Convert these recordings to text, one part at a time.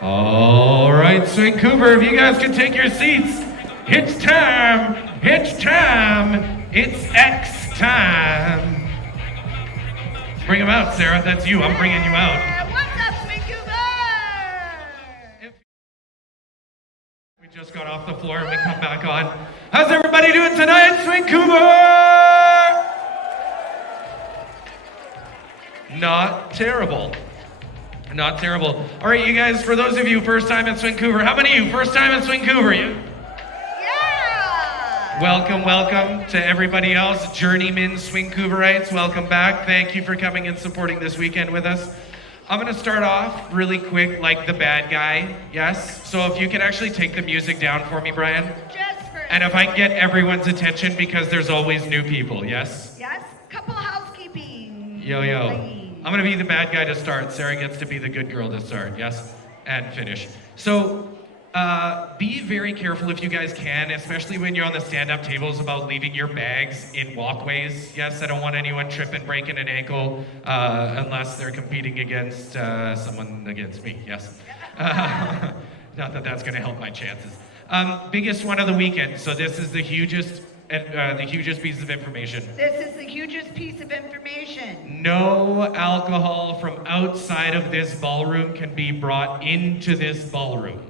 All right, SwingCouver, if you guys can take your seats, it's time, it's X time. Bring them out, Sarah, that's you, I'm bringing you out. What's up, SwingCouver? We just got off the floor and we come back on. How's everybody doing tonight, SwingCouver? Not terrible. Not terrible. All right, you guys, for those of you first time at SwingCouver, how many of you first time at SwingCouver? Yeah! Welcome to everybody else. Journeyman SwingCouverites, welcome back. Thank you for coming and supporting this weekend with us. I'm gonna start off really quick like the bad guy, yes? So if you can actually take the music down for me, Brian. Just for And if I can get everyone's attention because there's always new people, yes? Yes, couple housekeeping. Yo. I'm gonna be the bad guy to start. Sarah gets to be the good girl to start, yes? And finish. So, be very careful if you guys can, especially when you're on the stand-up tables, about leaving your bags in walkways. Yes, I don't want anyone tripping, breaking an ankle, unless they're competing against someone against me, yes? Not that that's gonna help my chances. Biggest one of the weekend. So this is the hugest piece of information. This is the hugest piece of information. No alcohol from outside of this ballroom can be brought into this ballroom.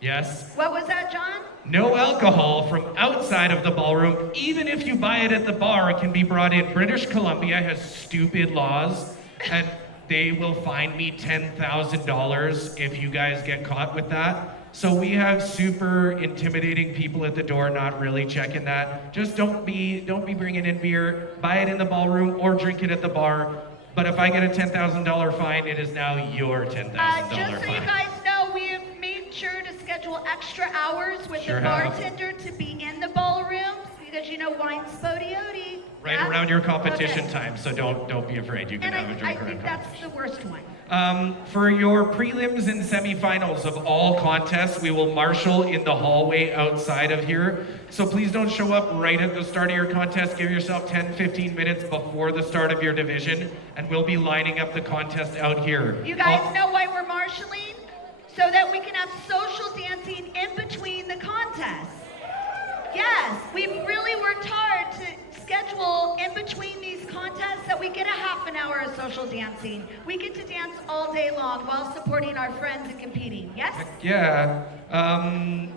Yes? What was that, John? No alcohol from outside of the ballroom, even if you buy it at the bar, it can be brought in. British Columbia has stupid laws, and they will fine me $10,000 if you guys get caught with that. So we have super intimidating people at the door not really checking that. Just don't be bringing in beer, buy it in the ballroom or drink it at the bar. But if I get a $10,000 fine, it is now your $10,000 fine. Just so you guys know, we have made sure to schedule extra hours with the bartender to be in the ballrooms because you know wine's spodioti. Right around your competition time, so don't be afraid. You can have a drink. I think that's the worst one. For your prelims and semifinals of all contests, we will marshal in the hallway outside of here. So please don't show up right at the start of your contest. Give yourself 10-15 minutes before the start of your division, and we'll be lining up the contest out here. You guys know why we're marshaling? So that we can have social dancing in between the contests. Yes, we've really worked hard to schedule in between these contests that we get a half an hour of social dancing. We get to dance all day long while supporting our friends and competing, yes? Yeah.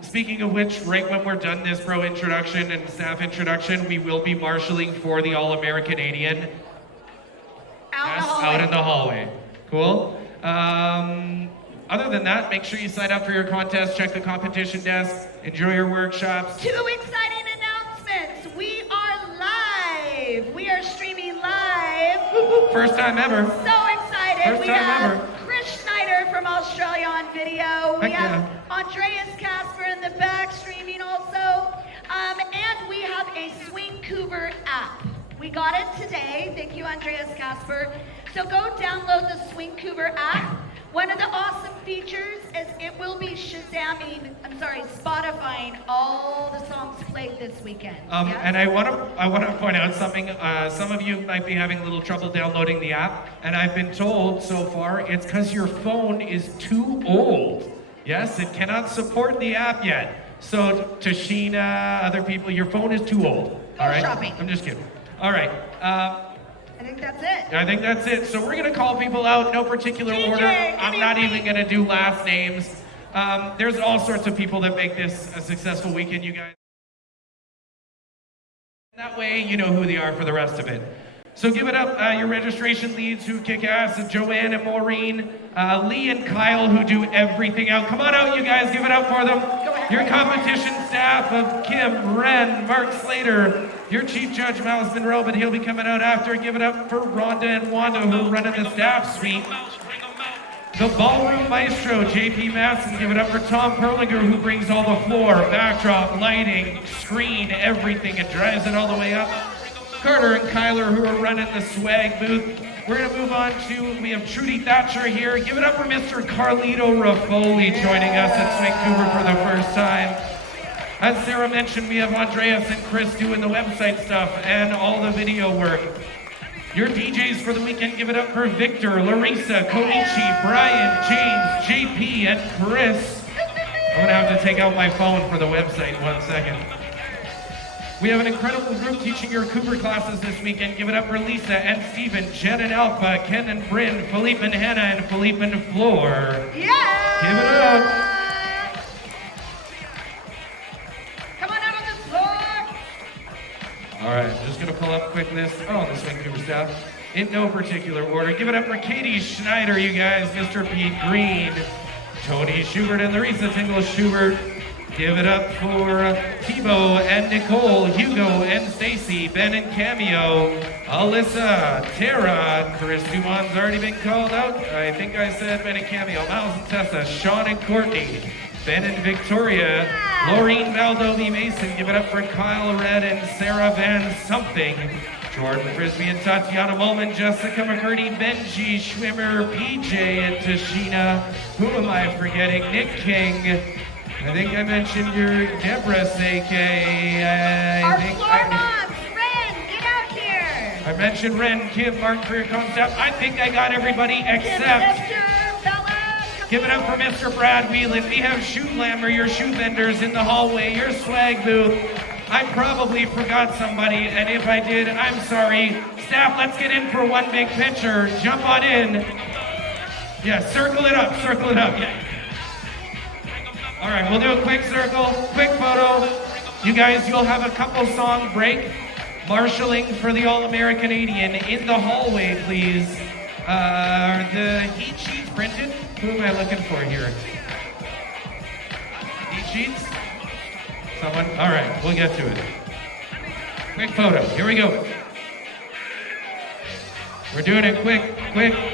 Speaking of which, right when we're done this pro introduction and staff introduction, we will be marshalling for the All-AmeriCanadian. Out in the hallway. Cool? Other than that, make sure you sign up for your contest, check the competition desk, enjoy your workshops. Two exciting announcements. We are live. We are streaming live. First time ever. So excited. First time ever. Chris Schneider from Australia on video. We Heck have yeah. Andreas Casper in the back streaming also. And we have a SwingCouver app. We got it today. Thank you, Andreas Casper. So go download the SwingCouver app. One of the awesome features is it will be Spotifying all the songs played this weekend. Yes? And I want to point out something. Some of you might be having a little trouble downloading the app, and I've been told so far it's because your phone is too old. Yes, it cannot support the app yet. So to Sheena, other people, your phone is too old. Go all right? shopping. I'm just kidding. All right. I think that's it. I think that's it. So we're going to call people out, no particular order. I'm not even going to do last names. There's all sorts of people that make this a successful weekend, you guys. That way, you know who they are for the rest of it. So give it up, your registration leads who kick ass, and Joanne and Maureen, Lee and Kyle who do everything out. Come on out, you guys, give it up for them. Your competition staff of Kim, Ren, Mark Slater, your chief judge, Miles Monroe, but he'll be coming out after. Give it up for Rhonda and Wanda who are running the staff suite. The ballroom maestro, JP Matson. Give it up for Tom Perlinger who brings all the floor, backdrop, lighting, screen, everything, and drives it all the way up. Carter and Kyler who are running the swag booth. We're going to move on to, we have Trudy Thatcher here. Give it up for Mr. Carlito Raffoli joining us at SwingCouver for the first time. As Sarah mentioned, we have Andreas and Chris doing the website stuff and all the video work. Your DJs for the weekend, give it up for Victor, Larissa, Koichi, Brian, James, JP, and Chris. I'm gonna have to take out my phone for the website 1 second. We have an incredible group teaching your Cooper classes this weekend. Give it up for Lisa and Steven, Jen and Alpha, Ken and Bryn, Philippe and Hannah, and Philippe and Floor. Yeah! Give it up. Come on out on the floor. All right, I'm just gonna pull up a quick list. Oh, the SwingCouver staff. In no particular order. Give it up for Katie Schneider, you guys, Mr. Pete Green, Tony Schubert and Larissa Tingle Schubert. Give it up for Thibaut and Nicole, Hugo and Stacy, Ben and Cameo, Alyssa, Tara, Chris Dumont's already been called out. I think I said Ben and Cameo, Miles and Tessa, Sean and Courtney, Ben and Victoria, Laureen Valdovi Mason. Give it up for Kyle Red and Sarah Van Something, Jordan Frisbee and Tatiana Molman, Jessica McCurdy, Benji Schwimmer, PJ and Tashina. Who am I forgetting? Nick King. I think I mentioned your Deborah Seke. Our floor moms, Ren, get out here. I mentioned Ren, Kim, Martin for your concept. I think I got everybody except. Give it up for Mr. Brad Whelan. We have Shoe Glamour, your shoe vendors in the hallway, your swag booth. I probably forgot somebody, and if I did, I'm sorry. Staff, let's get in for one big picture. Jump on in. Yeah, circle it up, yeah. All right, we'll do a quick circle, quick photo. You guys, you'll have a couple song break. Marshalling for the All-AmeriCanadian in the hallway, please. Are the heat sheets printed? Who am I looking for here? Heat sheets? Someone? All right, we'll get to it. Quick photo, here we go. We're doing it quick,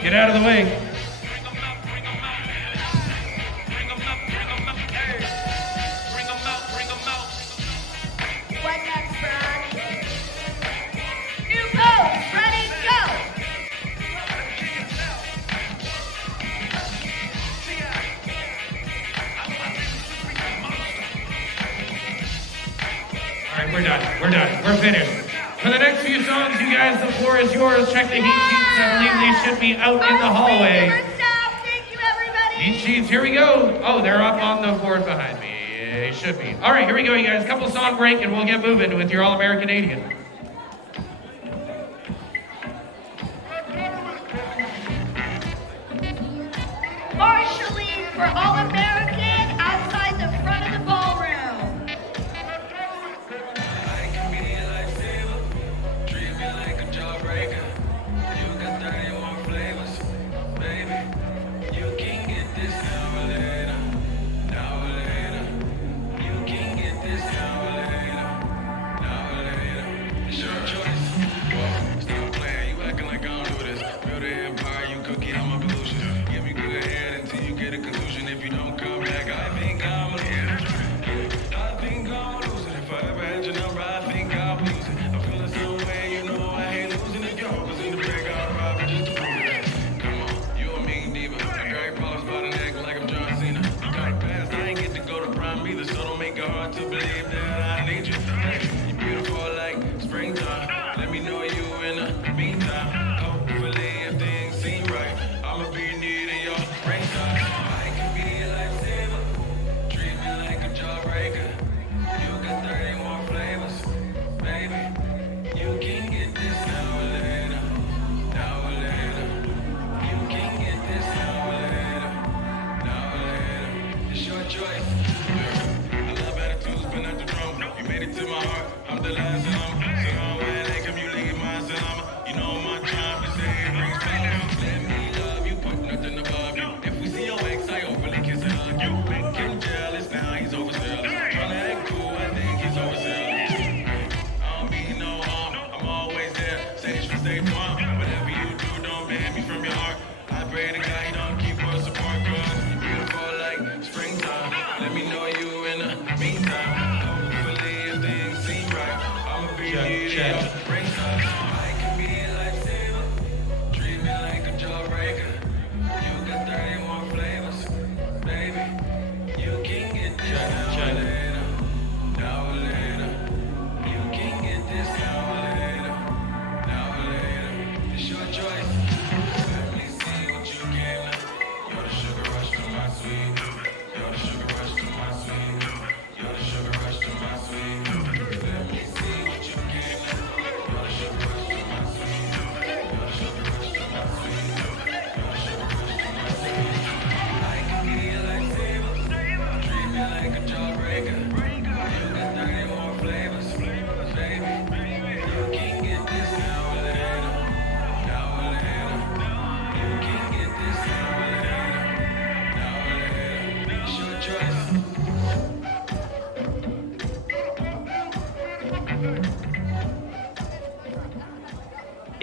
get out of the way. What next, Brad? New pose, ready, go! All right, we're done, we're finished. For the next few songs, you guys, the floor is yours. Check the heat sheets, I believe they should be out in the hallway. Thank you, everybody. Heat sheets, here we go. Oh, they're up on the board behind me. They should be. All right, here we go, you guys. Couple song break, and we'll get moving with your All-AmeriCanadian. Marshalling for All-American outside the front of the ballroom. If you know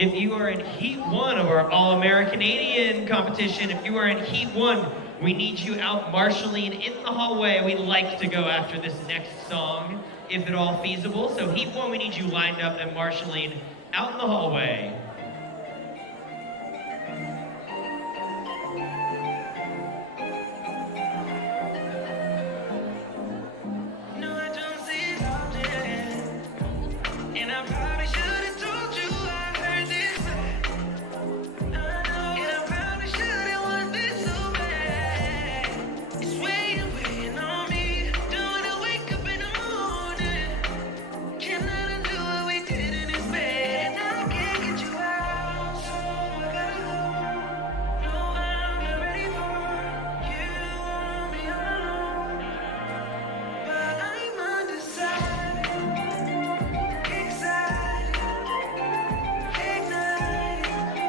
If you are in Heat 1 of our All-AmeriCanadian competition, if you are in Heat 1, we need you out marshalling in the hallway. We'd like to go after this next song, if at all feasible. So Heat 1, we need you lined up and marshalling out in the hallway.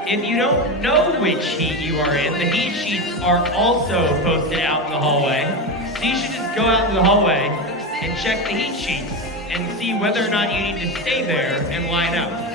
If you don't know which heat you are in, the heat sheets are also posted out in the hallway. So you should just go out in the hallway and check the heat sheets and see whether or not you need to stay there and line up.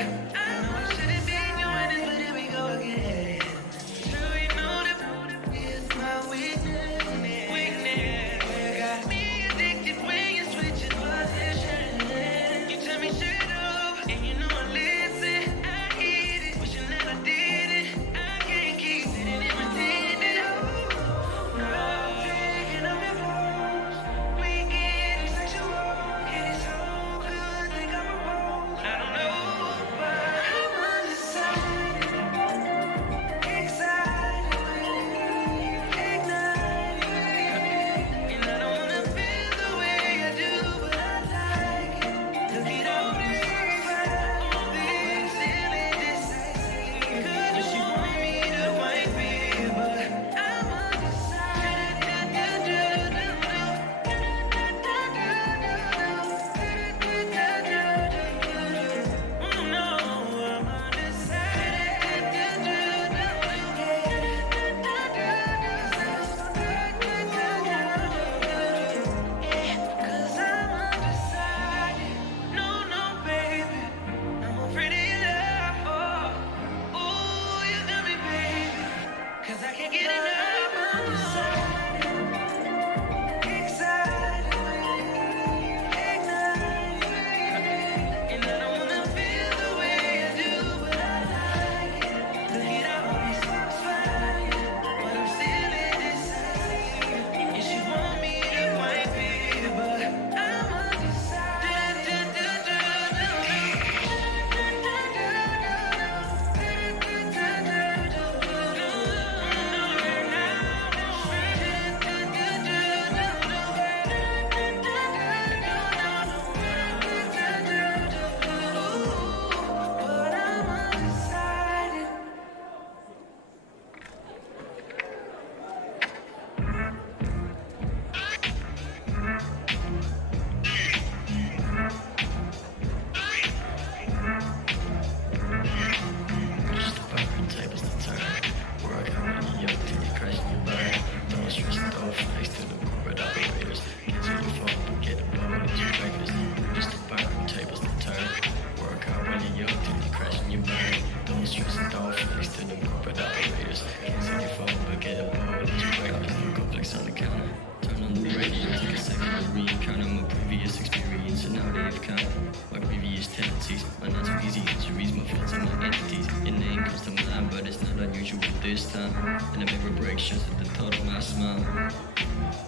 This time, and a mirror break shows at the thought of my smile.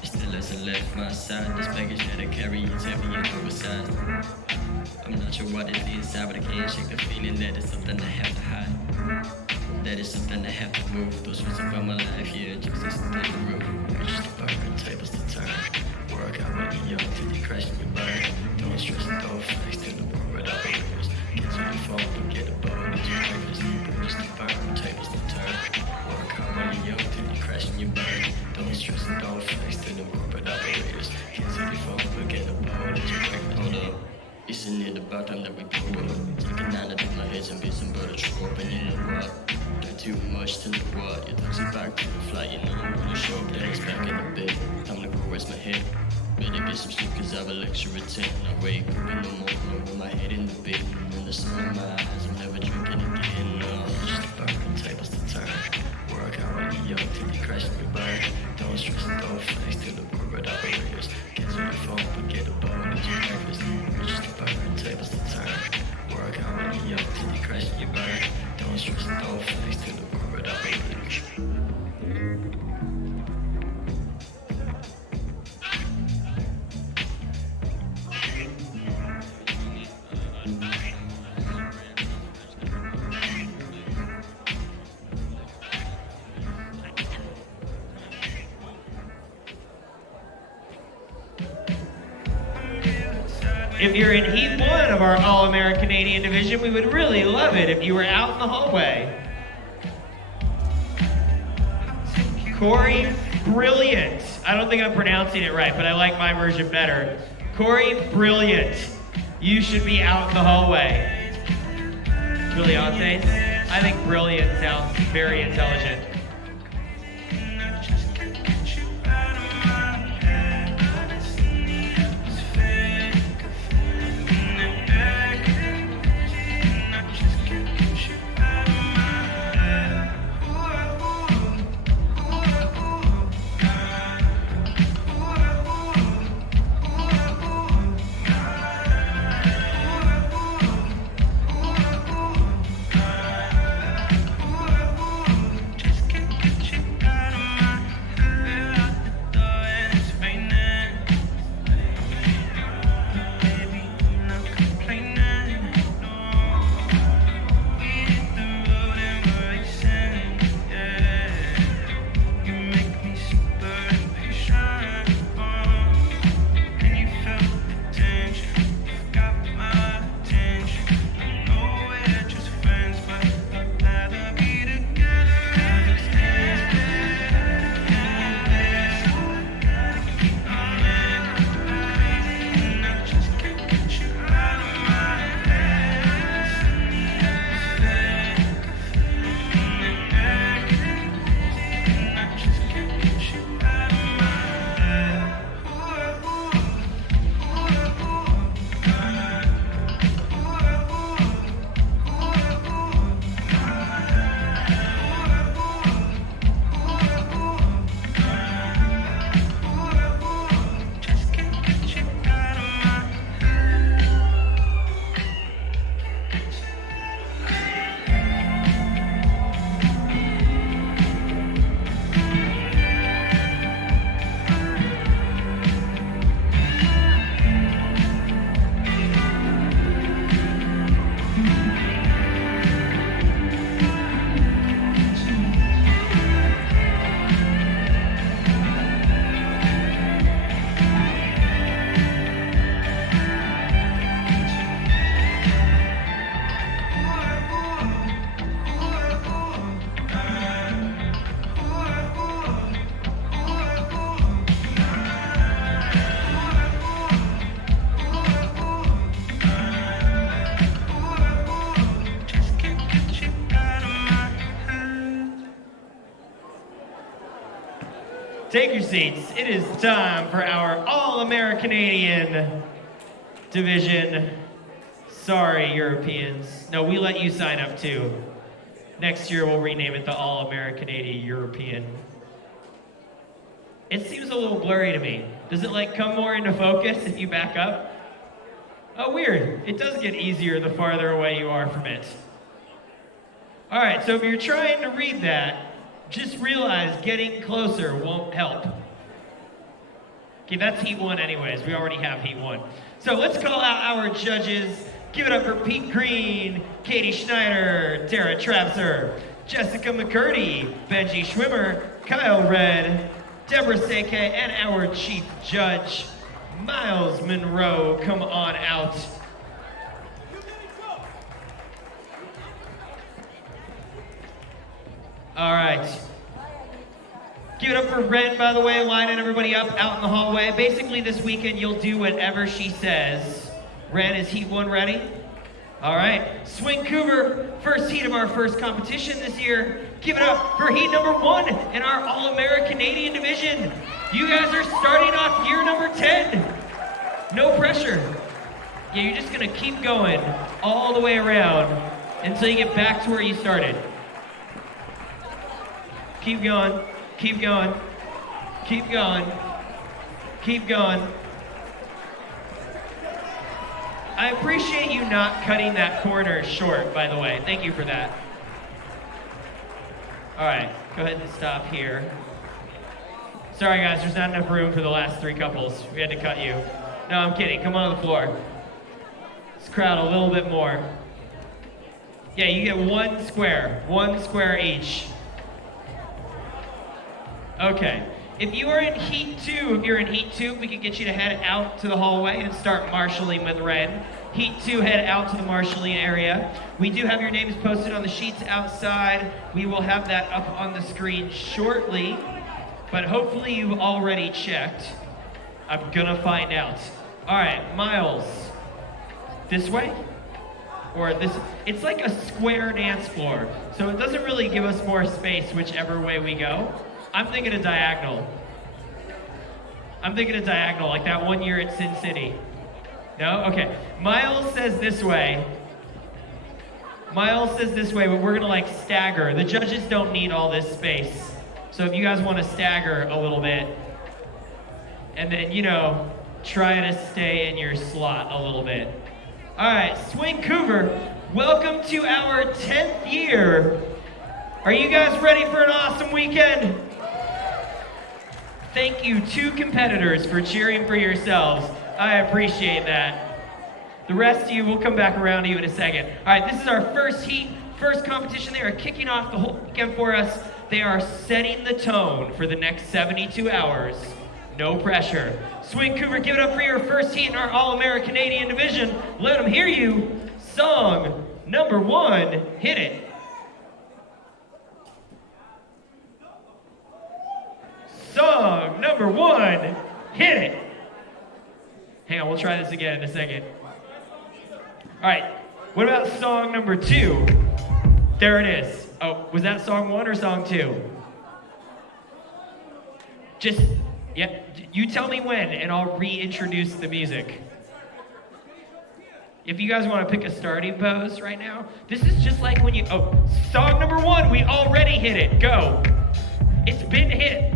It still hasn't left my side. This baggage that I carry is heavy and oversized. I'm not sure what is inside, but I can't shake the feeling that it's something I have to hide. That is something I have to move. Those words about my life, yeah, just on the roof. Reach the burn, tables to turn. Work out when you're young till you crash and you burn. Don't stress and don't flex till the corporate operators. Get to your phone, don't get a bone into breakfast. Reach the burn, tables to turn. Work out when you're young till you crash and you burn. Don't stress and don't flex till the corporate operators. Get to your phone, don't get a bone into breakfast. Hold up. Isn't it about time that we grow up? Taking out of my head and busy but a trope. And you know what? Not too much to know what. It takes it back to the flight. You know I'm gonna show up that it's back in the bed. Time to go rest my head. Better get some sleep cause I have a lecture at 10. I wake up in the morning with my head in the bed. And the sun in my eyes, I'm never drinking again. No. and tables to turn. Work already young till you crash and you burn. Don't stress and don't flex till the corporate operators. Catch on the phone, but get a bone into breakfast. Bridges to burn and tables to turn. Work already young till you crash and you burn. Don't stress and don't flex till the corporate operators. If you're in Heat 1 of our All-AmeriCanadian division, we would really love it if you were out in the hallway. Corey Brilliant. I don't think I'm pronouncing it right, but I like my version better. Corey Brilliant. You should be out in the hallway. Brilliantes? I think Brilliant sounds very intelligent. Take your seats. It is time for our All-AmeriCanadian division. Sorry, Europeans. No, we let you sign up too. Next year, we'll rename it the All-AmeriCanadian European. It seems a little blurry to me. Does it like come more into focus if you back up? Oh, weird. It does get easier the farther away you are from it. All right, so if you're trying to read that, just realize getting closer won't help. Okay, that's Heat 1 anyways. We already have Heat 1. So let's call out our judges. Give it up for Pete Green, Katie Schneider, Tara Trapser, Jessica McCurdy, Benji Schwimmer, Kyle Red, Deborah Seke, and our chief judge, Miles Monroe. Come on out. All right. Give it up for Ren, by the way, lining everybody up out in the hallway. Basically, this weekend, you'll do whatever she says. Ren, is Heat 1 ready? All right. SwingCouver, first heat of our first competition this year. Give it up for Heat number 1 in our All-AmeriCanadian division. You guys are starting off year number 10. No pressure. Yeah, you're just going to keep going all the way around until you get back to where you started. Keep going. Keep going. Keep going. Keep going. I appreciate you not cutting that corner short, by the way. Thank you for that. All right, go ahead and stop here. Sorry guys, there's not enough room for the last 3 couples. We had to cut you. No, I'm kidding, come on the floor. Let's crowd a little bit more. Yeah, you get 1 square each. Okay, if you are in Heat 2, we can get you to head out to the hallway and start marshalling with Ren. Heat 2, head out to the marshalling area. We do have your names posted on the sheets outside. We will have that up on the screen shortly, but hopefully you've already checked. I'm gonna find out. All right, Miles, this way? Or this, it's like a square dance floor, so it doesn't really give us more space whichever way we go. I'm thinking a diagonal. Like that one year at Sin City. No? Okay. Miles says this way, but we're gonna like stagger. The judges don't need all this space. So if you guys wanna stagger a little bit, and then, you know, try to stay in your slot a little bit. All right, SwingCouver, welcome to our 10th year. Are you guys ready for an awesome weekend? Thank you, 2 competitors, for cheering for yourselves. I appreciate that. The rest of you, we'll come back around to you in a second. All right, this is our first heat, first competition. They are kicking off the whole weekend for us. They are setting the tone for the next 72 hours. No pressure. SwingCouver, give it up for your first heat in our All-AmeriCanadian division. Let them hear you. Song number 1, hit it. Song number 1, hit it. Hang on, we'll try this again in a second. All right, what about song number 2? There it is. Oh, was that song 1 or song 2? Just, yeah, you tell me when and I'll reintroduce the music. If you guys want to pick a starting pose right now, this is just like when you, oh, song number 1, we already hit it, go. It's been hit.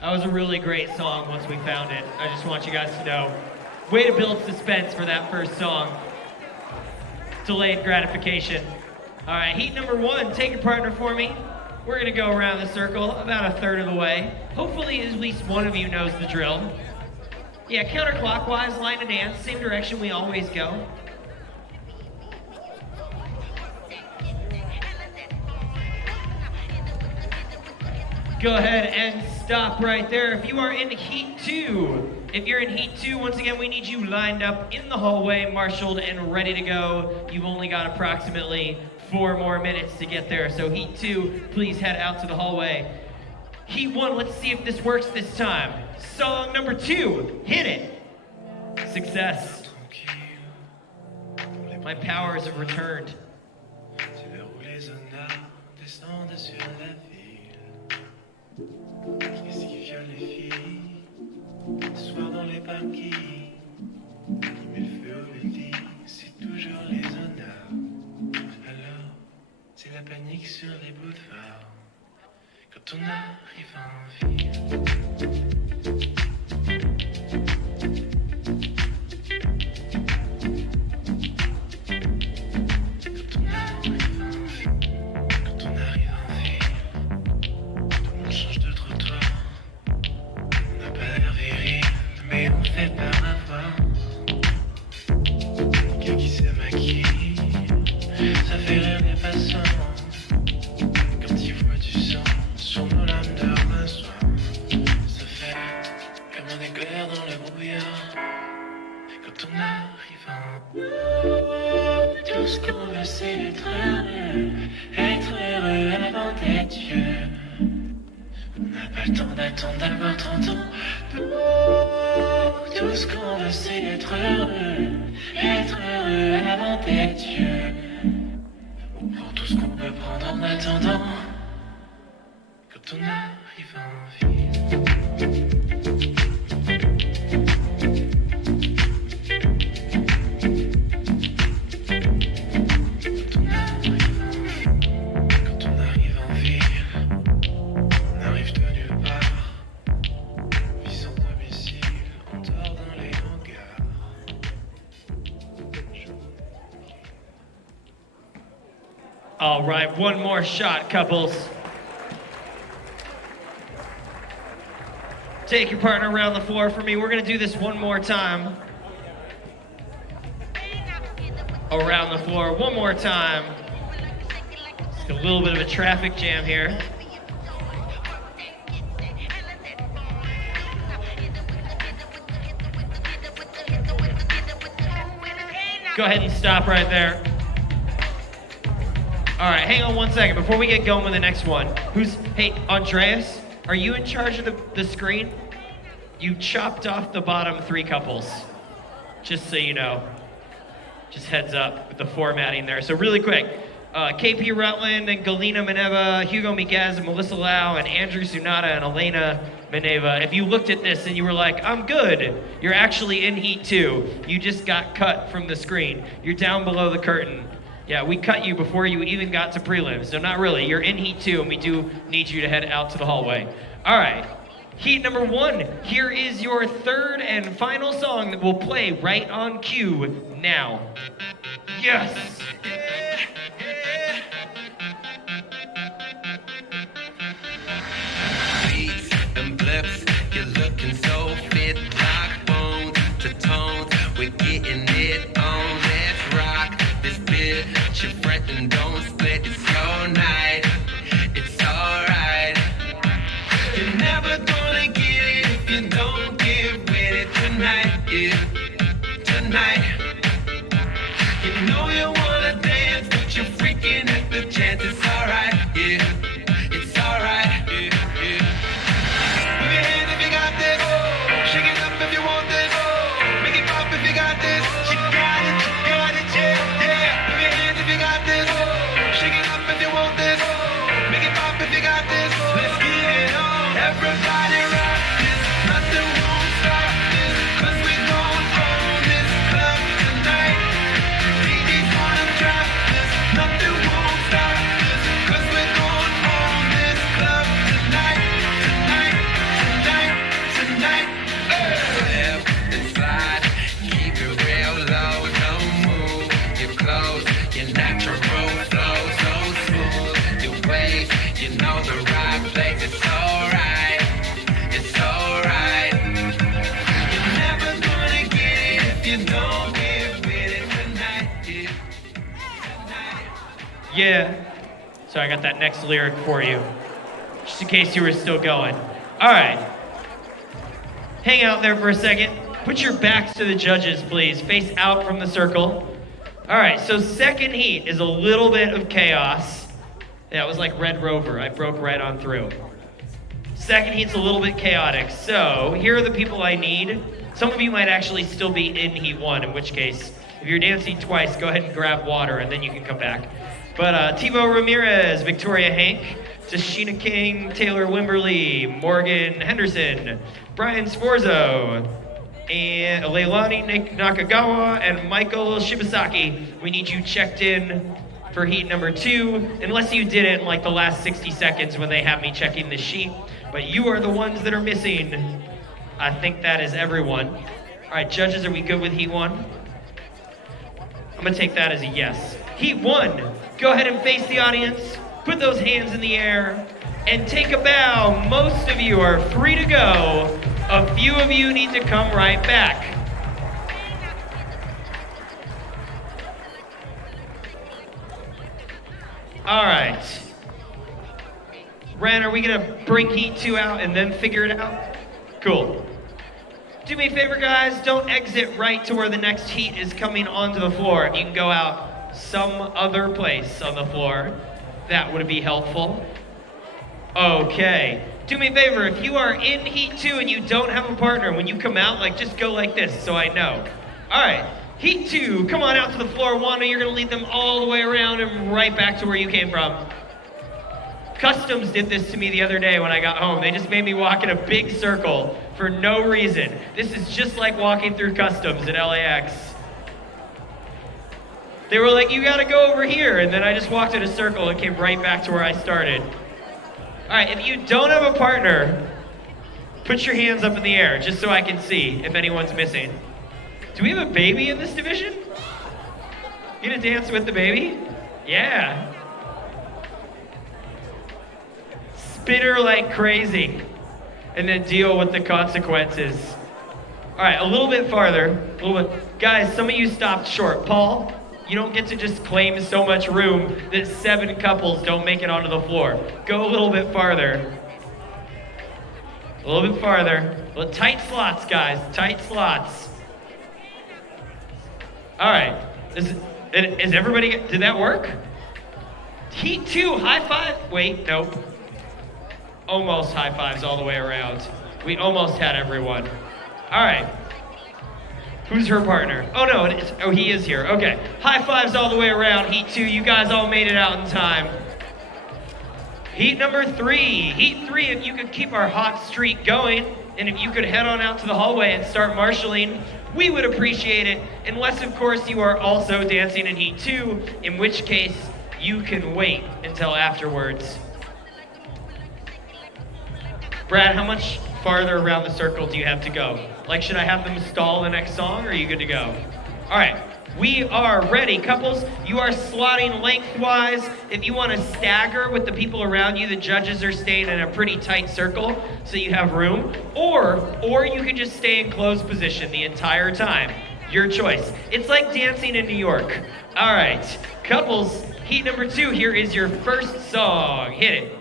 That was a really great song once we found it. I just want you guys to know. Way to build suspense for that first song. Delayed gratification. All right, heat number 1, take your partner for me. We're gonna go around the circle about a third of the way. Hopefully at least one of you knows the drill. Yeah, counterclockwise, line of dance, same direction we always go. Go ahead and stop right there. If you are in Heat 2, if you're in Heat 2, once again, we need you lined up in the hallway, marshaled and ready to go. You've only got approximately 4 more minutes to get there. So Heat 2, please head out to the hallway. Heat 1, let's see if this works this time. Song number 2, hit it. Success. My powers have returned. Soir dans les parkings, il met le feu au building, c'est toujours les honneurs. Alors, c'est la panique sur les boulevards, quand on arrive en ville. Quand on arrive en ville, tout le monde change de trottoir. On n'a pas l'air viril, mais on fait par avoir. Quelqu'un qui se maquille, ça fait rire les passants. Quand ils voient du sang sur nos lames de rasoir, ça fait comme un éclair dans le brouillard. Quand on arrive en tout ce qu'on veut c'est être heureux avant d'être Dieu. On n'a pas le temps d'attendre d'avoir 30 ans. Tout ce qu'on veut c'est être heureux avant d'être Dieu. On prend tout ce qu'on peut prendre en attendant, quand on arrive en ville. Quand on arrive en ville, on arrive de nulle part. Vie sans domicile, on dort dans les hangars. All right, one more shot, couples. Take your partner around the floor for me. We're gonna do this one more time. Around the floor, one more time. Just a little bit of a traffic jam here. Go ahead and stop right there. All right, hang on one second before we get going with the next one. Hey, Andreas, are you in charge of the screen? You chopped off the bottom 3 couples, just so you know. Just heads up with the formatting there. So really quick, KP Rutland and Galina Maneva, Hugo Miguez and Melissa Lau and Andrew Sunata and Elena Maneva. If you looked at this and you were like, I'm good, you're actually in Heat 2. You just got cut from the screen. You're down below the curtain. Yeah, we cut you before you even got to prelims. So not really, you're in Heat 2 and we do need you to head out to the hallway. All right, Heat number 1. Here is your third and final song that will play right on cue now. Yes! Beats and blips, you're looking so fit. Rock bones to tones, we're getting it on. Let's rock this bit. Your friend and don't split, it's your night. It's alright. You're never gonna get it if you don't get with it tonight. Yeah, tonight. You know you wanna dance, but you're freaking at the chance. It's alright. Yeah, it's alright. Yeah, yeah. Move your hands if you got this. Shake it up if you want this. Make it pop if you got this. You got it, yeah, yeah. Move your hands if you got this. Shake it up if you want this. Make it pop if you got this. Let's get it on. Everybody rock this. Nothing won't stop this. 'Cause we're gon' own this club tonight. DJ's gonna drop this. Nothing won't stop this. 'Cause we're gon' own this club tonight. Tonight, tonight, tonight. Slip and slide. Keep it real low. Don't move your clothes. Your natural flow so smooth. Your ways, you know the right place. It's alright. It's alright. You're never gonna get it if you don't get with it tonight. Yeah. Tonight. Yeah. So I got that next lyric for you, just in case you were still going. All right. Hang out there for a second. Put your backs to the judges, please. Face out from the circle. All right, so second heat is a little bit of chaos. Yeah, it was like Red Rover. I broke right on through. Second heat's a little bit chaotic. So here are the people I need. Some of you might actually still be in heat 1, in which case, if you're dancing twice, go ahead and grab water and then you can come back. But Tivo Ramirez, Victoria Hank, Tashina King, Taylor Wimberly, Morgan Henderson, Brian Sforzo, and Leilani Nakagawa, and Michael Shibasaki. We need you checked in for heat number 2, unless you did it in like the last 60 seconds when they have me checking the sheet. But you are the ones that are missing. I think that is everyone. All right, judges, are we good with heat 1? I'm gonna take that as a yes. Heat 1, go ahead and face the audience, put those hands in the air, and take a bow. Most of you are free to go. A few of you need to come right back. All right. Ren, are we gonna bring heat 2 out and then figure it out? Cool. Do me a favor, guys, don't exit right to where the next heat is coming onto the floor. If you can go out some other place on the floor, that would be helpful. Okay. Do me a favor, if you are in heat 2 and you don't have a partner, when you come out, like, just go like this so I know. All right. Heat 2, come on out to the floor. Wanda, you're gonna lead them all the way around and right back to where you came from. Customs did this to me the other day when I got home. They just made me walk in a big circle for no reason. This is just like walking through customs at LAX. They were like, you gotta go over here, and then I just walked in a circle and came right back to where I started. All right, if you don't have a partner, put your hands up in the air just so I can see if anyone's missing. Do we have a baby in this division? You gonna dance with the baby? Yeah. Spin her like crazy and then deal with the consequences. All right, a little bit farther. A little bit. Guys, some of you stopped short. Paul, you don't get to just claim so much room that 7 couples don't make it onto the floor. Go a little bit farther. A little bit farther. Well, tight slots, guys. Tight slots. All right. Is everybody, did that work? Heat 2, high five. Wait, nope. Almost high fives all the way around. We almost had everyone. All right. Who's her partner? Oh no, it is. Oh, he is here. Okay. High fives all the way around. Heat 2, you guys all made it out in time. Heat number 3. Heat 3, if you could keep our hot streak going, and if you could head on out to the hallway and start marshalling, we would appreciate it. Unless, of course, you are also dancing in Heat 2, in which case you can wait until afterwards. Brad, how much farther around the circle do you have to go? Like, should I have them stall the next song, or are you good to go? All right, we are ready. Couples, you are slotting lengthwise. If you want to stagger with the people around you, the judges are staying in a pretty tight circle so you have room. Or you can just stay in closed position the entire time. Your choice. It's like dancing in New York. All right, couples, heat number 2, here is your first song. Hit it.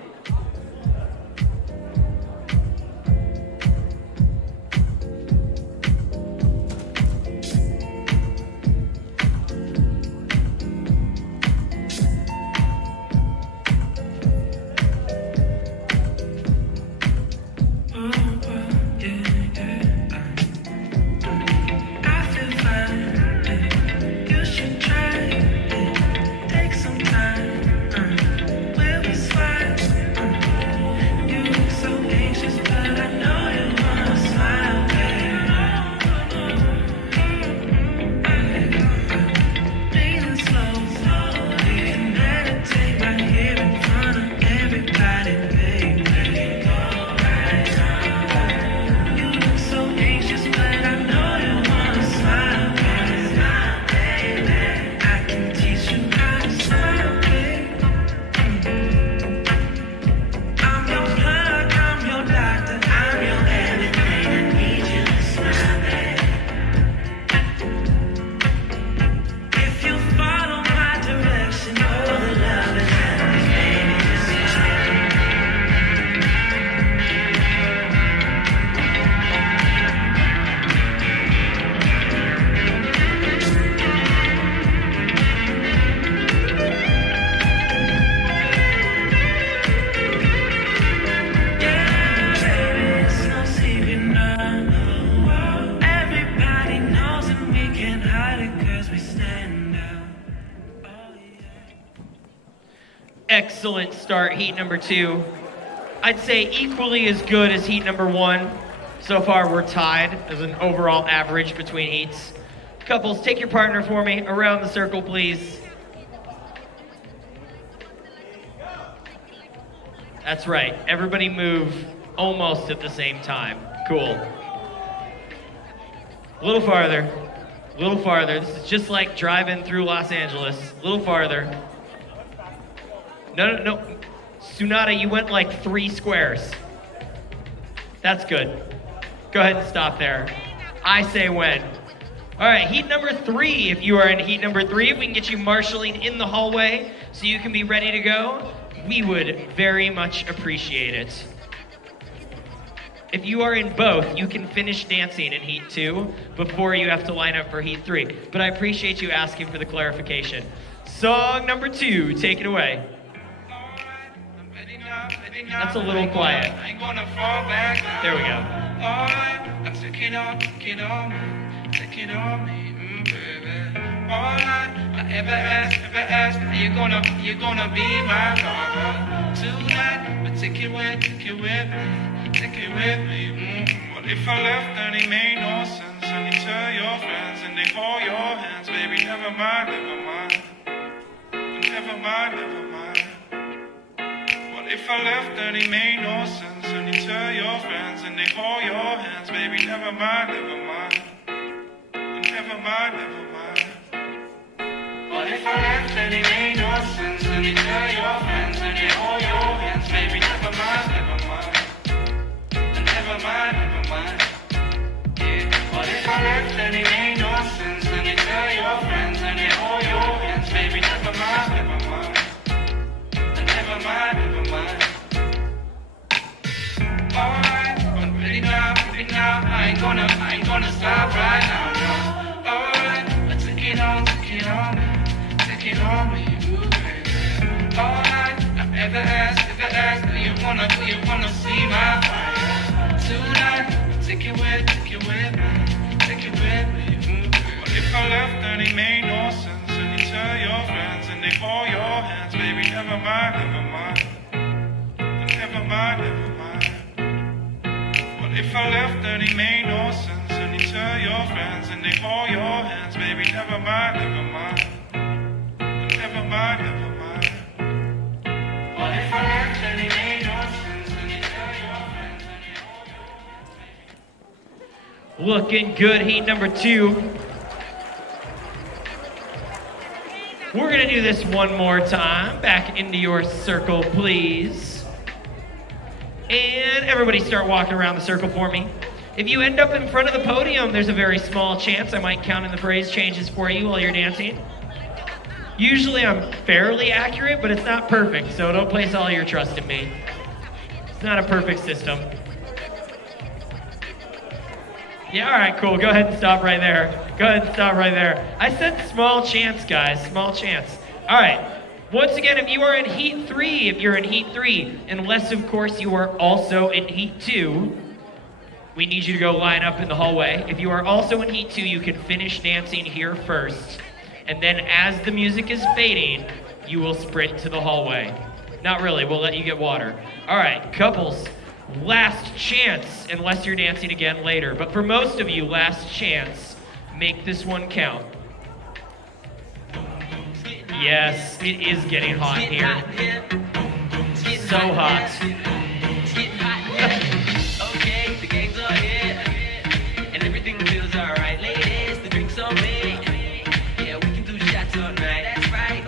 Take some time, we'll be fine. Excellent start, heat number 2. I'd say equally as good as heat number 1. So far, we're tied as an overall average between heats. Couples, take your partner for me around the circle, please. That's right. Everybody move almost at the same time. Cool. A little farther. A little farther. This is just like driving through Los Angeles. A little farther. No. Tsunada, you went like 3 squares. That's good. Go ahead and stop there. I say when. All right, heat number 3. If you are in heat number 3, if we can get you marshalling in the hallway so you can be ready to go, we would very much appreciate it. If you are in both, you can finish dancing in heat 2 before you have to line up for heat 3. But I appreciate you asking for the clarification. Song number 2, take it away. That's a little quiet. There we go. Take it on me, baby. All I ever ask, you gonna be my lover tonight. But take it with me. What if I left and it made no sense? And you tell your friends and they hold your hands, baby. Never mind. What if I left and it made no sense? And you tell your friends and they hold your hands, baby. Never mind. What if I left and it made no sense? And you tell your friends and they hold your hands, baby. Never mind. Yeah. What if I left and it made no sense? And you tell your friends and they hold your hands, baby. Never mind. Alright, I'm ready now. I ain't gonna stop right now. Alright, but take it on me, ooh, baby. Alright, I ever ask, do you wanna see my fire tonight? Take it with me, ooh, baby. What if I left and it made no sense? And you tell your friends and they hold your hands, baby. Never mind. What if I left and it made no sense? And you tell your friends and they hold your hands, baby. Never mind. What if I left and it made no sense? And you tell your friends and they hold your hands, baby. Looking good, heat number 2. We're gonna do this one more time. Back into your circle, please. And everybody start walking around the circle for me. If you end up in front of the podium, there's a very small chance I might count in the phrase changes for you while you're dancing. Usually I'm fairly accurate, but it's not perfect, so don't place all your trust in me. It's not a perfect system. Yeah, all right, cool. Go ahead and stop right there. I said small chance, guys, small chance. All right. Once again, if you are in heat 3, unless of course you are also in heat 2, we need you to go line up in the hallway. If you are also in heat 2, you can finish dancing here first. And then as the music is fading, you will sprint to the hallway. Not really, we'll let you get water. All right, couples, last chance, unless you're dancing again later. But for most of you, last chance, make this one count. Yes, it is getting hot here. So hot. Okay, the game's all here, and everything feels alright. Ladies, the drinks on me. Yeah, we can do shots all night. That's right.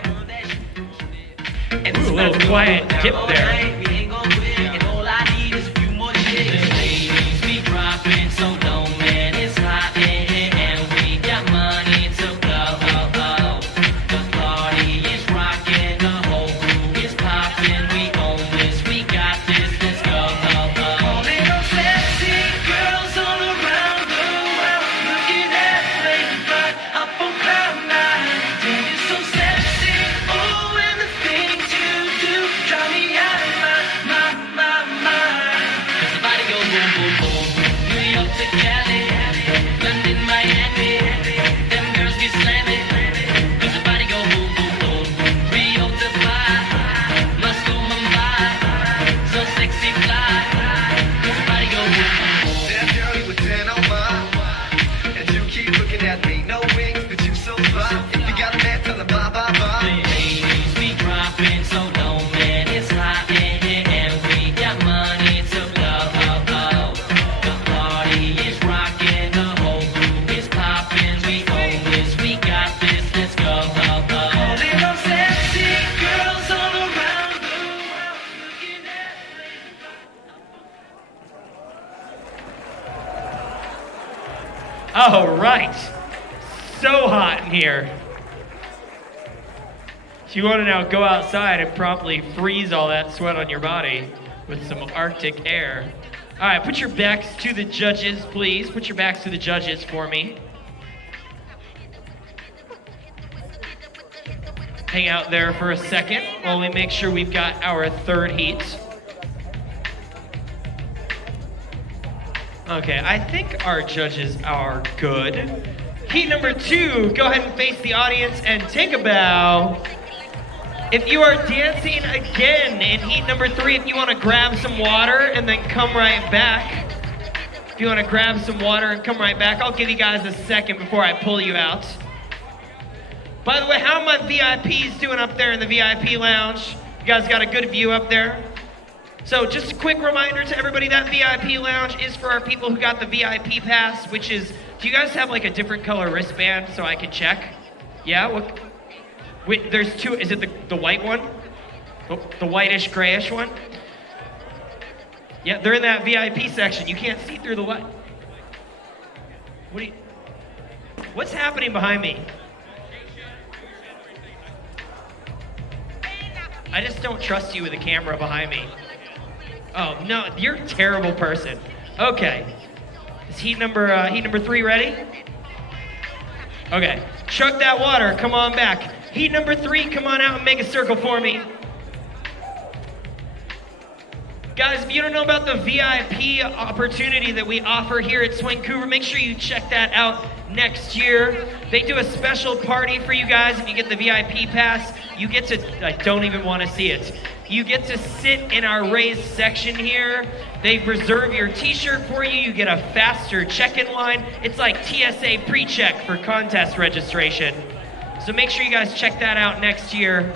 And Ooh, a little quiet dip there. We ain't gonna quit, and all I need is a few more chicks. Ladies, we dropping so low, man, it's hot in here, and we got money to blow. The party is rocking, the whole crew is popping. We own this, we got this. Let's go. All in those sexy girls all around the world. Look at that lady vibe up on cloud 9. Damn, you're so sexy. Oh, and the things you do drive me out of my All right. So hot in here. So you want to now go outside and promptly freeze all that sweat on your body with some Arctic air. All right, put your backs to the judges, please. Put your backs to the judges for me. Hang out there for a second while we make sure we've got our third heat. Okay, I think our judges are good. Heat number 2, go ahead and face the audience and take a bow. If you are dancing again in heat number 3, if you want to grab some water and then come right back. If you want to grab some water and come right back, I'll give you guys a second before I pull you out. By the way, how are my VIPs doing up there in the VIP lounge? You guys got a good view up there? So just a quick reminder to everybody, that VIP lounge is for our people who got the VIP pass, which is, do you guys have like a different color wristband so I can check? Yeah? Wait, there's 2, is it the white one? The whitish grayish one? Yeah, they're in that VIP section. You can't see through the light. What's happening behind me? I just don't trust you with a camera behind me. Oh, no, you're a terrible person. Okay. Is heat number 3 ready? Okay. Chug that water. Come on back. Heat number 3, come on out and make a circle for me. Guys, if you don't know about the VIP opportunity that we offer here at SwingCouver, make sure you check that out next year. They do a special party for you guys if you get the VIP pass. You get to, I don't even want to see it. You get to sit in our raised section here. They reserve your t-shirt for you. You get a faster check-in line. It's like TSA pre-check for contest registration. So make sure you guys check that out next year.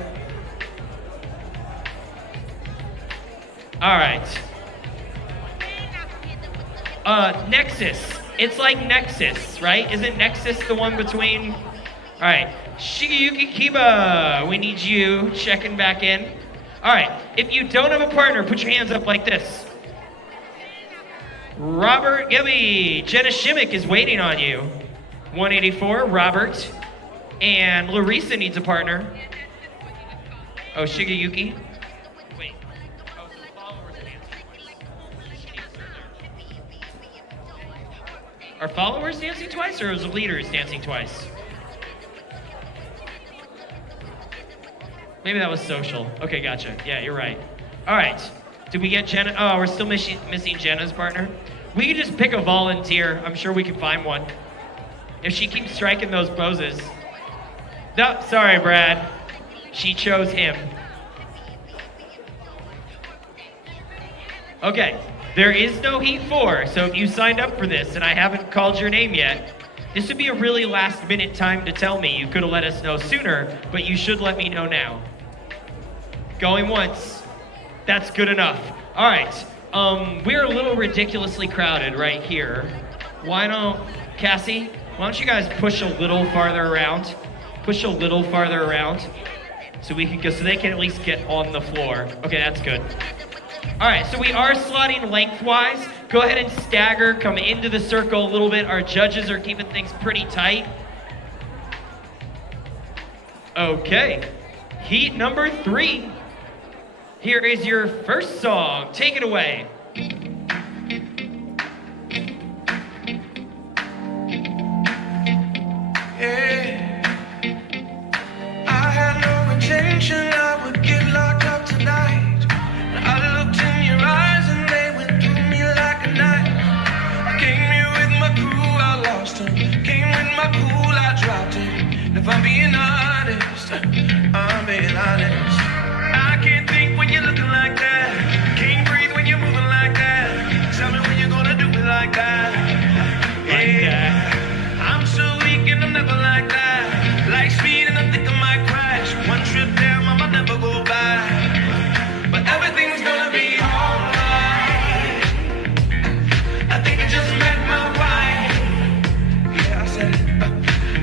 All right. Nexus. It's like Nexus, right? Isn't Nexus the one between? All right. Shigeyuki Kiba, we need you checking back in. All right. If you don't have a partner, put your hands up like this. Robert Gibby, Jenna Shimmick is waiting on you. 184, Robert. And Larissa needs a partner. Oh, Shigeyuki. Wait. Oh, the followers dancing twice. Are followers dancing twice, or is the leaders dancing twice? Maybe that was social. Okay, gotcha. Yeah, you're right. All right. Did we get Jenna? Oh, we're still missing Jenna's partner. We can just pick a volunteer. I'm sure we can find one. If she keeps striking those poses. No, sorry, Brad. She chose him. Okay, there is no Heat 4, so if you signed up for this and I haven't called your name yet, this would be a really last-minute time to tell me. You could have let us know sooner, but you should let me know now. Going once. That's good enough. All right, we're a little ridiculously crowded right here. Why don't, Cassie, why don't you guys push a little farther around? Push a little farther around so we can go, so they can at least get on the floor. Okay, that's good. All right, so we are slotting lengthwise. Go ahead and stagger, come into the circle a little bit. Our judges are keeping things pretty tight. Okay, heat number 3. Here is your first song. Take it away. I would get locked up tonight. I looked in your eyes and they went through me like a knife. I came here with my crew, I lost him. Came with my cool, I dropped it. If I'm being honest, I'm being honest. I can't think when you're looking like that. Can't breathe when you're moving like that. Tell me when you're gonna do it like that. I'm so weak and I'm never like that. Like speed and I think I might crash. One trip down, I might never go back. But everything's gonna be alright. I think I just met my wife. Yeah, I said it.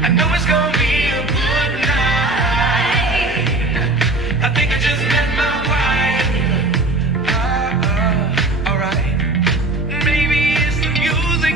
I know it's gonna be a good night. I think I just met my wife. Alright. Maybe it's the music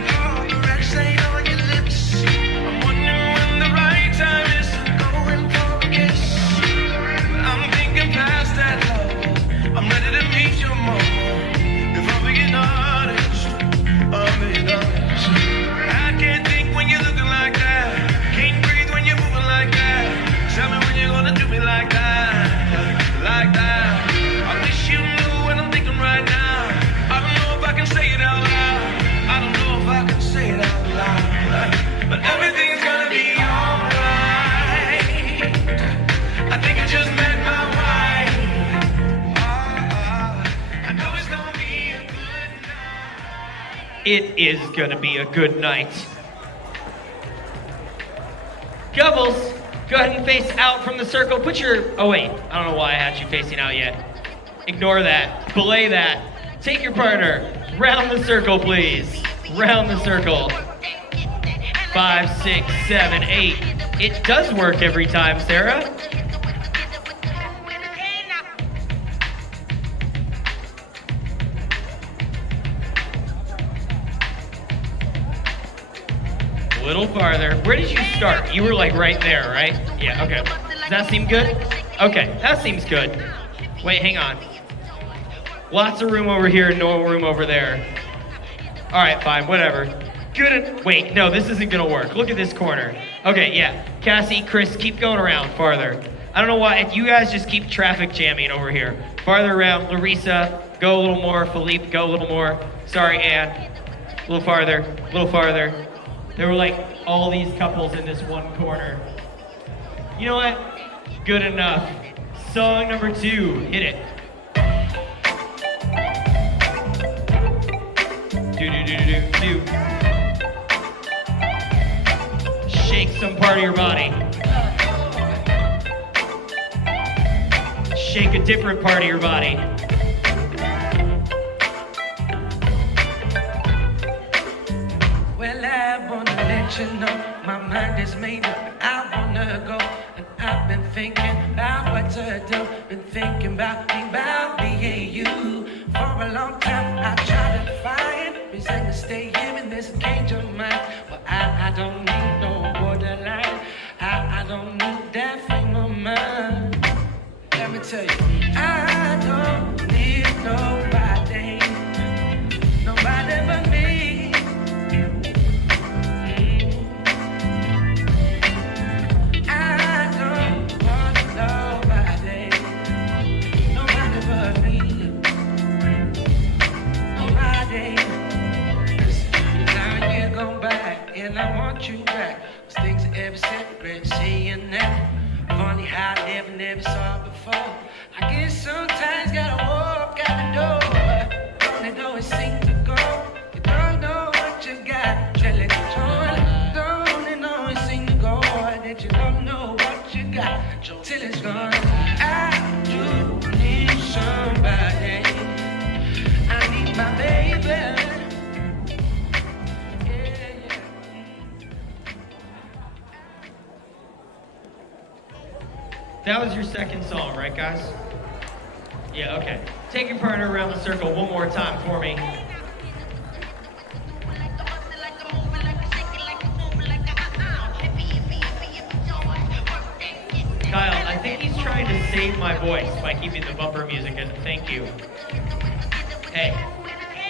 it is gonna be a good night. Gubbles, go ahead and face out from the circle. Put your, oh wait, I don't know why I had you facing out yet. Ignore that, belay that. Take your partner, round the circle please. Round the circle. 5, 6, 7, 8. It does work every time, Sarah. A little farther. Where did you start? You were like right there, right? Yeah, okay. Does that seem good? Okay, that seems good. Wait, hang on. Lots of room over here, no room over there. All right, fine, whatever. Good. Wait, no, this isn't gonna work. Look at this corner. Okay, yeah. Cassie, Chris, keep going around farther. I don't know why, if you guys just keep traffic jamming over here. Farther around. Larissa, go a little more. Philippe, go a little more. Sorry, Ann. A little farther, a little farther. There were like all these couples in this one corner. You know what? Good enough. Song number 2, hit it. Do. Shake some part of your body. Shake a different part of your body. Well, I wanna let you know my mind is made up. I wanna go, and I've been thinking about what to do. Been thinking about me and you for a long time. I try to find reason to stay here in this cage of mine. But I don't need no borderline. I don't need that frame of mind. Let me tell you, I don't need nobody but me. I don't want nobody but me. Nobody. Now you're gone by, and I want you back. 'Cause things are ever separate, seeing that. Funny how I never saw before. I guess sometimes gotta walk out the door. Don't know it seems to go. You don't know what you got till it's gone. Don't know it seems to go. That you don't know what you got till it's gone. I do need somebody. I need my baby. That was your second song, right, guys? Yeah, okay. Take your partner around the circle one more time for me. Kyle, I think he's trying to save my voice by keeping the bumper music in. Thank you. Hey,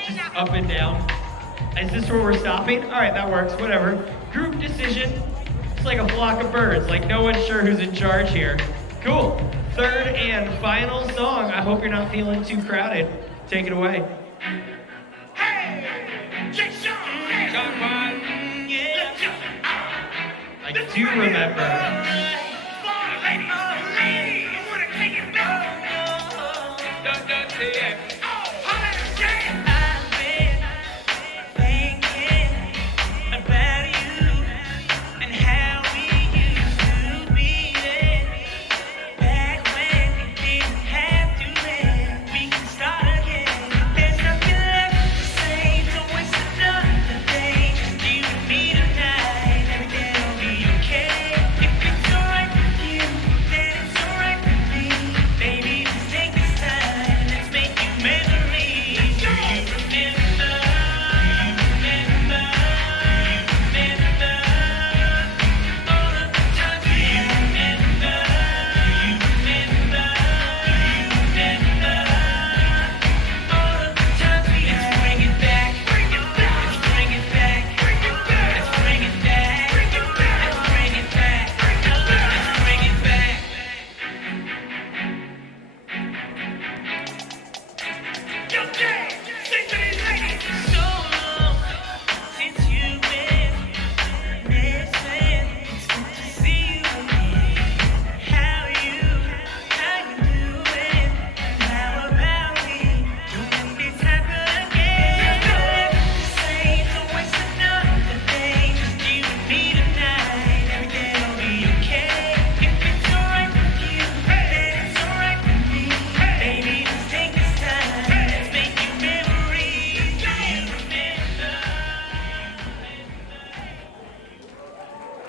just up and down. Is this where we're stopping? All right, that works, whatever. Group decision. It's like a flock of birds, like no one's sure who's in charge here. Cool. Third and final song. I hope you're not feeling too crowded. Take it away. I do remember. If it's alright.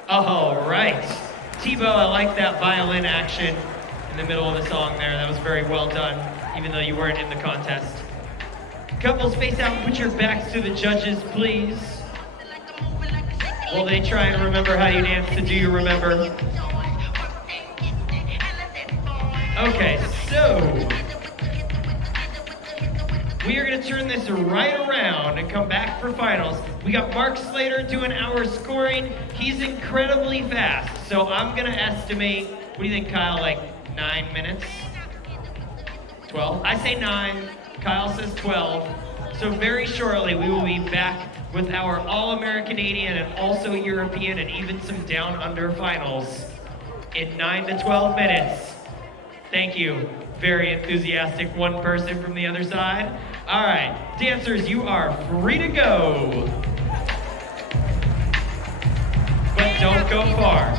All right. Tebow, I like that violin action in the middle of the song there. That was very well done, even though you weren't in the contest. Couples, face out and put your backs to the judges, please. While they try and remember how you dance to Do You Remember? Okay, so we are going to turn this right around and come back for finals. We got Mark Slater doing our scoring. He's incredibly fast, so I'm going to estimate, what do you think, Kyle, like 9 minutes? 12? I say 9. Kyle says 12. So very shortly we will be back with our All-AmeriCanadian and also European and even some Down Under finals in 9 to 12 minutes. Thank you. Very enthusiastic one person from the other side. All right, dancers, you are free to go. But don't go far.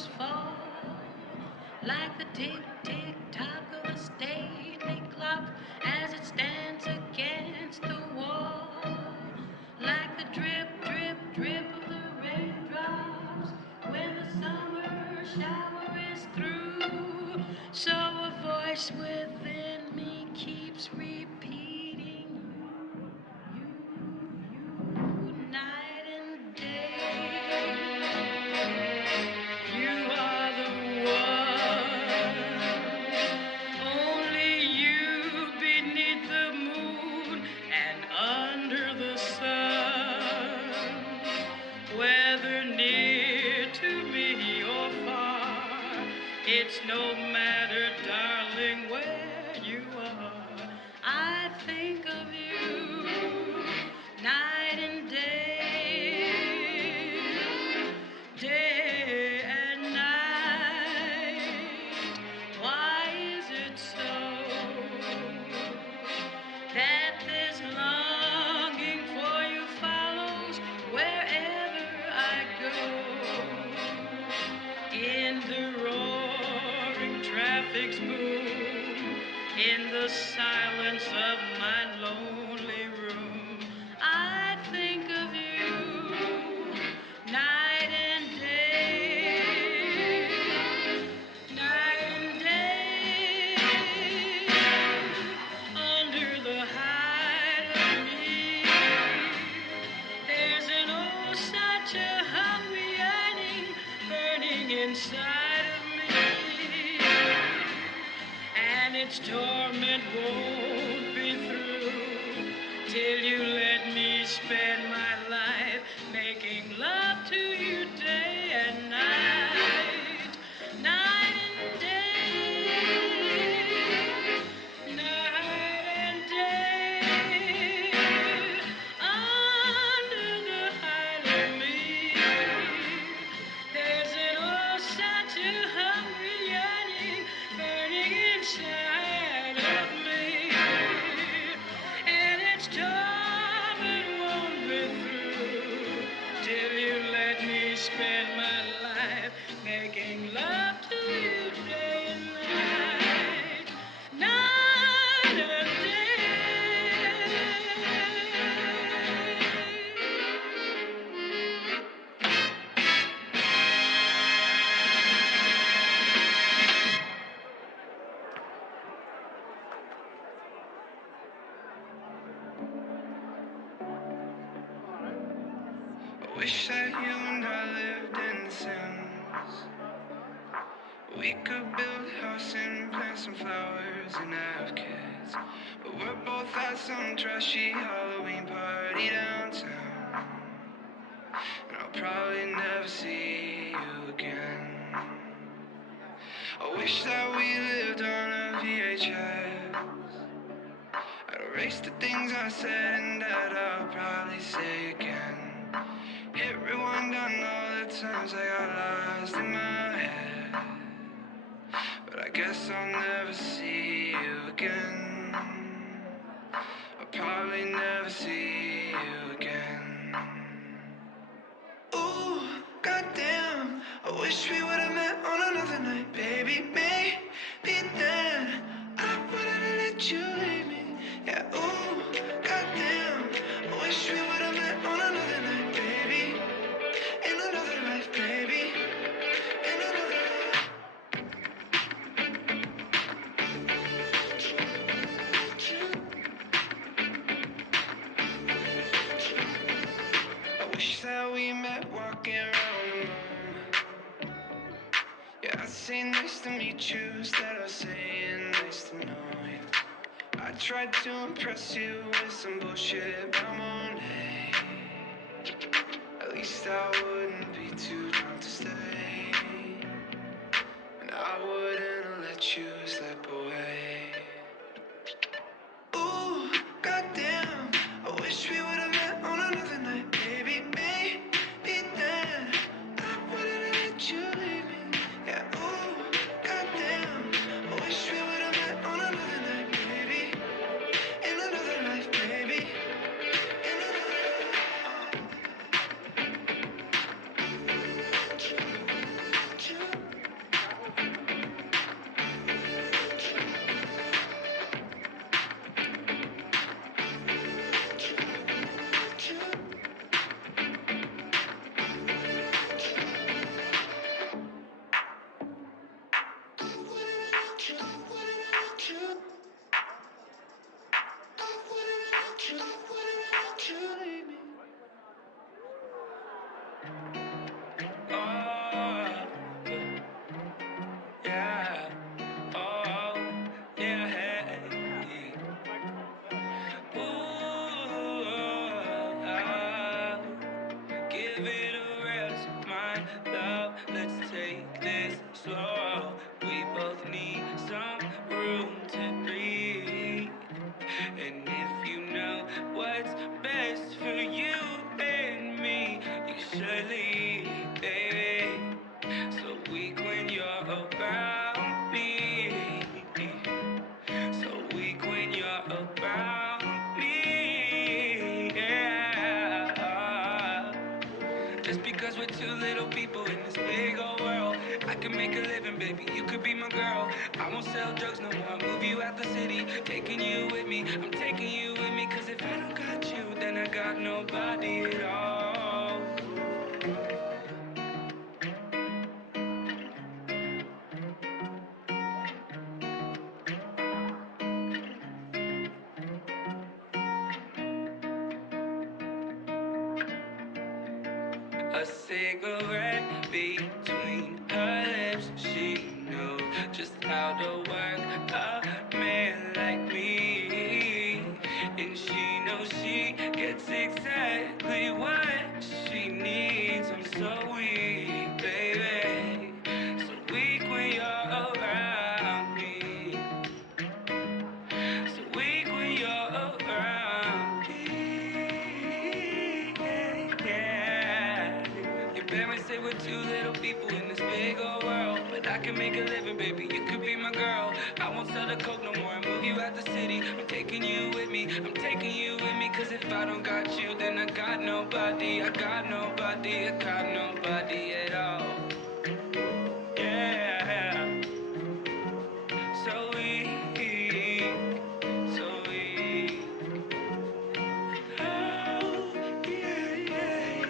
shadows fall like the tick-tick-tock of a stately clock as it stands against the wall, like the drip of the raindrops when the summer shower is through. So a voice within me keeps repeating you night and day. You are the one, only you beneath the moon and under the sun. Whether near to me or far, it's no matter, darling, where you are. I think of you night and day and night. Why is it so that this longing for you follows wherever I go? In the roaring traffic's boom, in the silence of my lonely room, I think of you night and day, night and day, under the hide of me. There's an oh, such a hungry yearning burning inside of me, and its torment won't be through till you let me spend my life making love to you day and night, night and day, night and day, under the hide of me. There's an oh, such a hungry yearning burning inside of me, and its torment won't be through till you let me spend my life making love to you day and night, night and day. I wish that you and I lived in The Sims. We could build a house and plant some flowers and have kids. But we're both at some trashy Halloween party downtown, and I'll probably never see you again. I wish that we lived on a VHS. I'd erase the things I said and that I'll probably say again. Hit rewind on all the times I got lost in my head. But I guess I'll never see you again. I'll probably never see you again. Ooh, goddamn, I wish we would've met on another night, baby. Maybe then I wouldn't have let you leave me. Yeah, ooh, goddamn, I wish we would've met on another night, baby. In another life, baby. In another life. I wish that we met walking around the room. Yeah, I'd say nice to meet you instead of saying nice to know you. I tried to impress you with some bullshit about Monet. At least I wouldn't be too drunk to stay, and I wouldn't have let you slip away. Ooh, goddamn, I wish we would've met on another night, baby. Maybe then I wouldn't have let you leave me. Yeah, ooh, goddamn, I wish we would've met on another night, baby. In another life, baby. In another life. slow. We both need some room to breathe. And if you know what's best for you and me, you should leave, baby. So weak when you're around me. So weak when you're around me. Yeah. Just because we're two little people in this big old world, I can make a living, baby. You could be my girl. I won't sell drugs no more. I'll move you out the city, taking you with me. I'm taking you with me, cause if I don't got you, then I got nobody at all. A cigarette between her lips. She knows just how to work a man like me. And she knows she gets exactly what she needs. I'm so weak, baby. So weak when you're around me. So weak when you're around me. Yeah. Your parents say we're two little people in this big old world, but I can make a living, baby. You could be my girl. I won't sell the coke no more. I move you out the city. I'm taking you with me. I'm taking you with me, cause if I don't got you, then I got nobody. I got nobody. I got nobody at all. Yeah. So weak. So weak. Oh, yeah, yeah,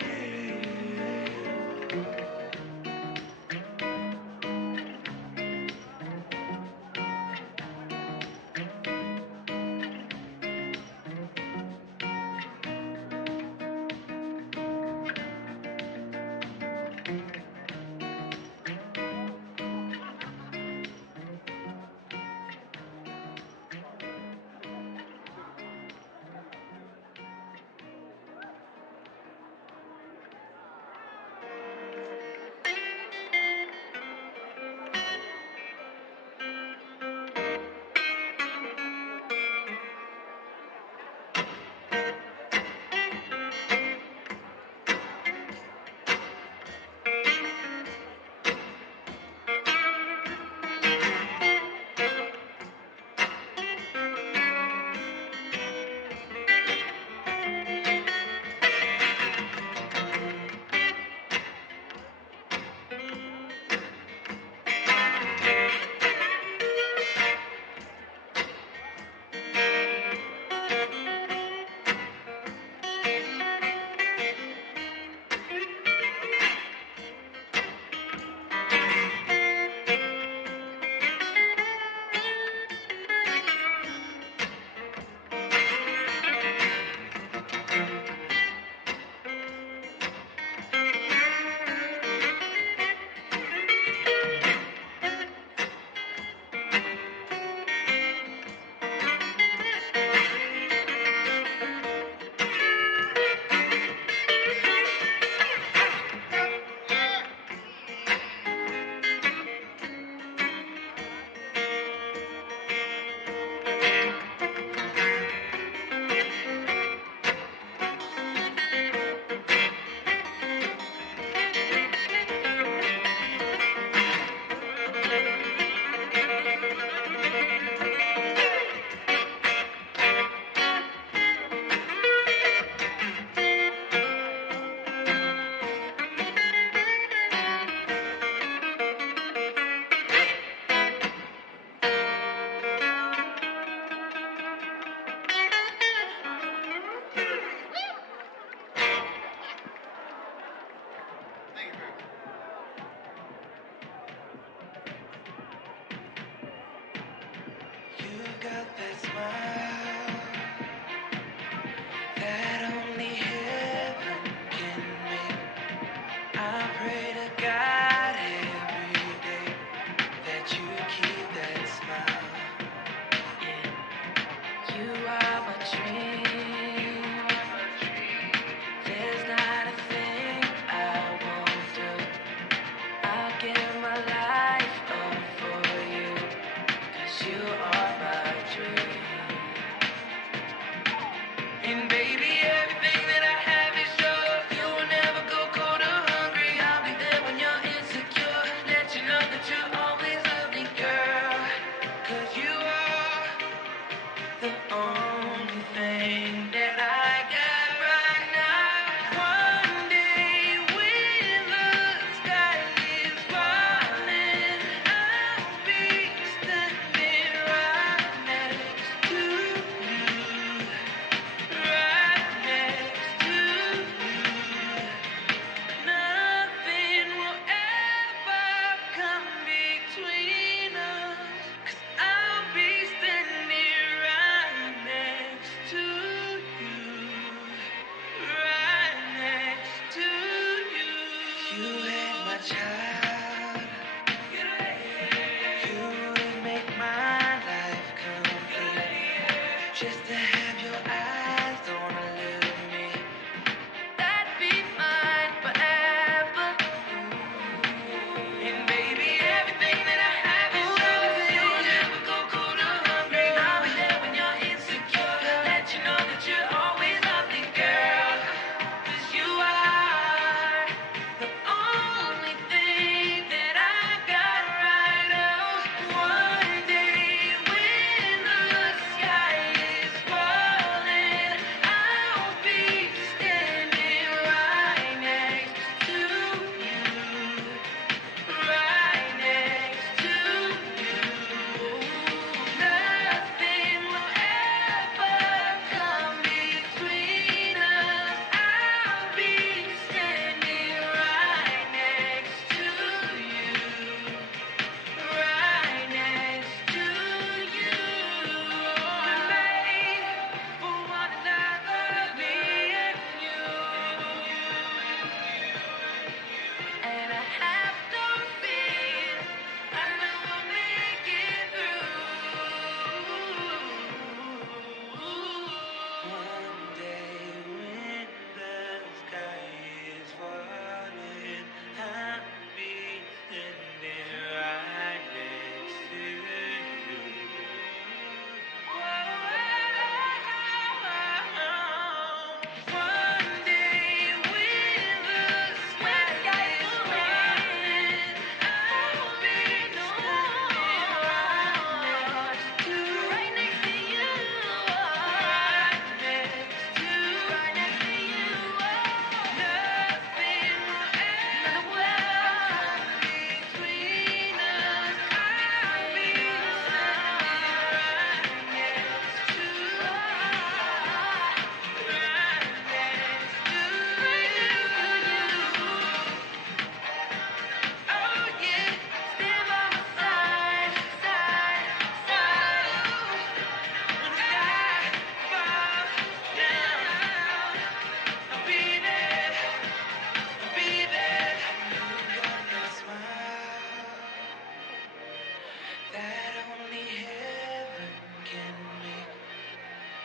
that only heaven can make.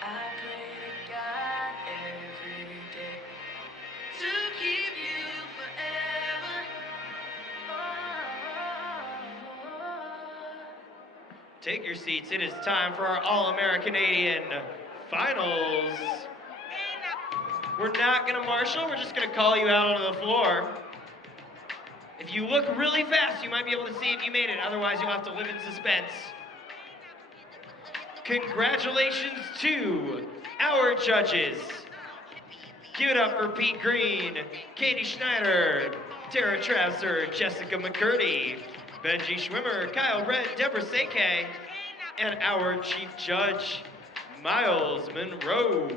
I pray to God every day to keep you forever. Take your seats. It is time for our All-AmeriCanadian finals. We're not gonna marshal, we're just gonna call you out onto the floor. If you look really fast, you might be able to see if you made it. Otherwise, you'll have to live in suspense. Congratulations to our judges. Give it up for Pete Green, Katie Schneider, Tara Trasser, Jessica McCurdy, Benji Schwimmer, Kyle Red, Deborah Seke, and our chief judge, Miles Monroe.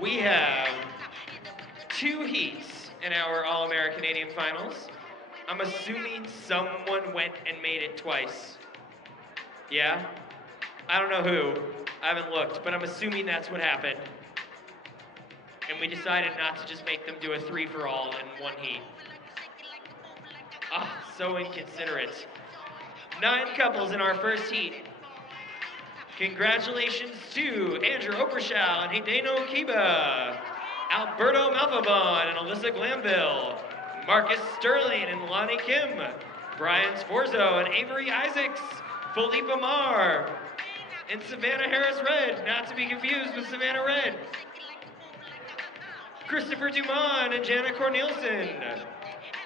We have 2 heats in our All-AmeriCanadian finals. I'm assuming someone went and made it twice. Yeah? I don't know who. I haven't looked, but I'm assuming that's what happened. And we decided not to just make them do a 3-for-all in one heat. Ah, so inconsiderate. 9 couples in our first heat. Congratulations to Andrew Oprashal and Hideno Kiba, Alberto Malfabon and Alyssa Glanville, Marcus Sterling and Lonnie Kim, Brian Sforzo and Avery Isaacs, Philippe Amar, and Savannah Harris-Red, not to be confused with Savannah Red, Christopher Dumont and Jana Cornelison,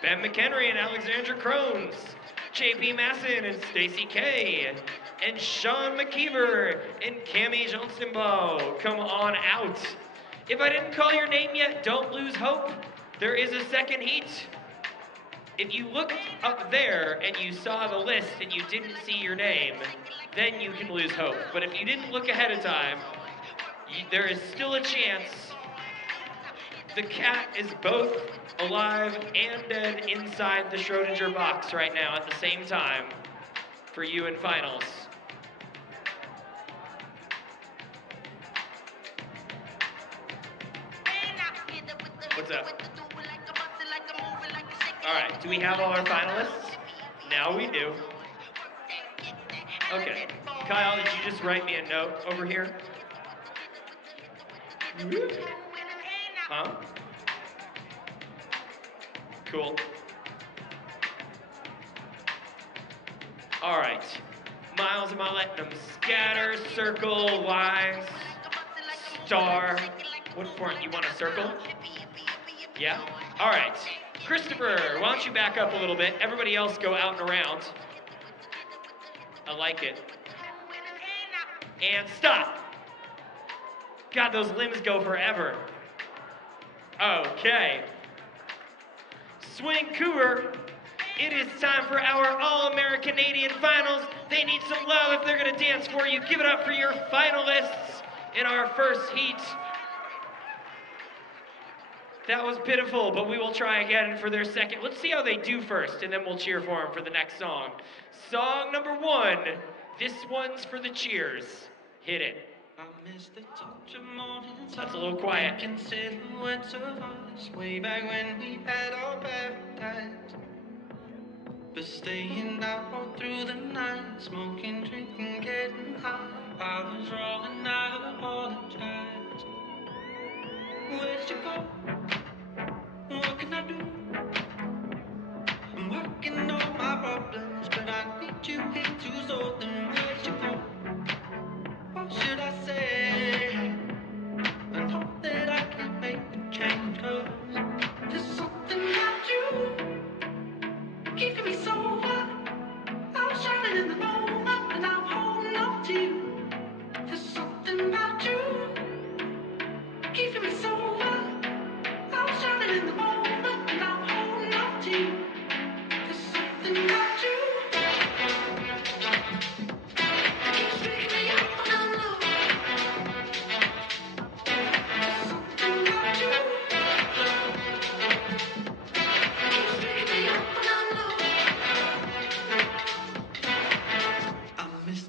Ben McHenry and Alexandra Crones, JP Masson and Stacy Kay, and Sean McKeever and Cammie Johnstonbaugh. Come on out. If I didn't call your name yet, don't lose hope. There is a second heat. If you looked up there and you saw the list and you didn't see your name, then you can lose hope. But if you didn't look ahead of time, there is still a chance. The cat is both alive and dead inside the Schrodinger box right now at the same time for you in finals. What's up? All right, do we have all our finalists? Now we do. Okay, Kyle, did you just write me a note over here? Huh? Cool. All right, Miles, am I letting them scatter, circle, Y, star? What form? You want a circle? Yeah? All right. Christopher, why don't you back up a little bit? Everybody else go out and around. I like it. And stop. God, those limbs go forever. Okay. SwingCouver, it is time for our All-AmeriCanadian finals. They need some love if they're going to dance for you. Give it up for your finalists in our first heat. That was pitiful, but we will try again for their second. Let's see how they do first, and then we'll cheer for them for the next song. Song number 1. This one's for the cheers. Hit it. That's a little quiet. Silhouettes of us way back when we had our paradise. But staying out all through the night, smoking, drinking, getting high. I was wrong and I apologize. Where'd you go? What can I do? I'm working on my problems, but I need you here to solve them. Where'd you go? What should I say? I know that I can make a change, 'cause there's something about you keeping me sober. I'm shining in the moment and I'm holding on to you. There's something about you keeping me sober. I'm shining in the moment and I'm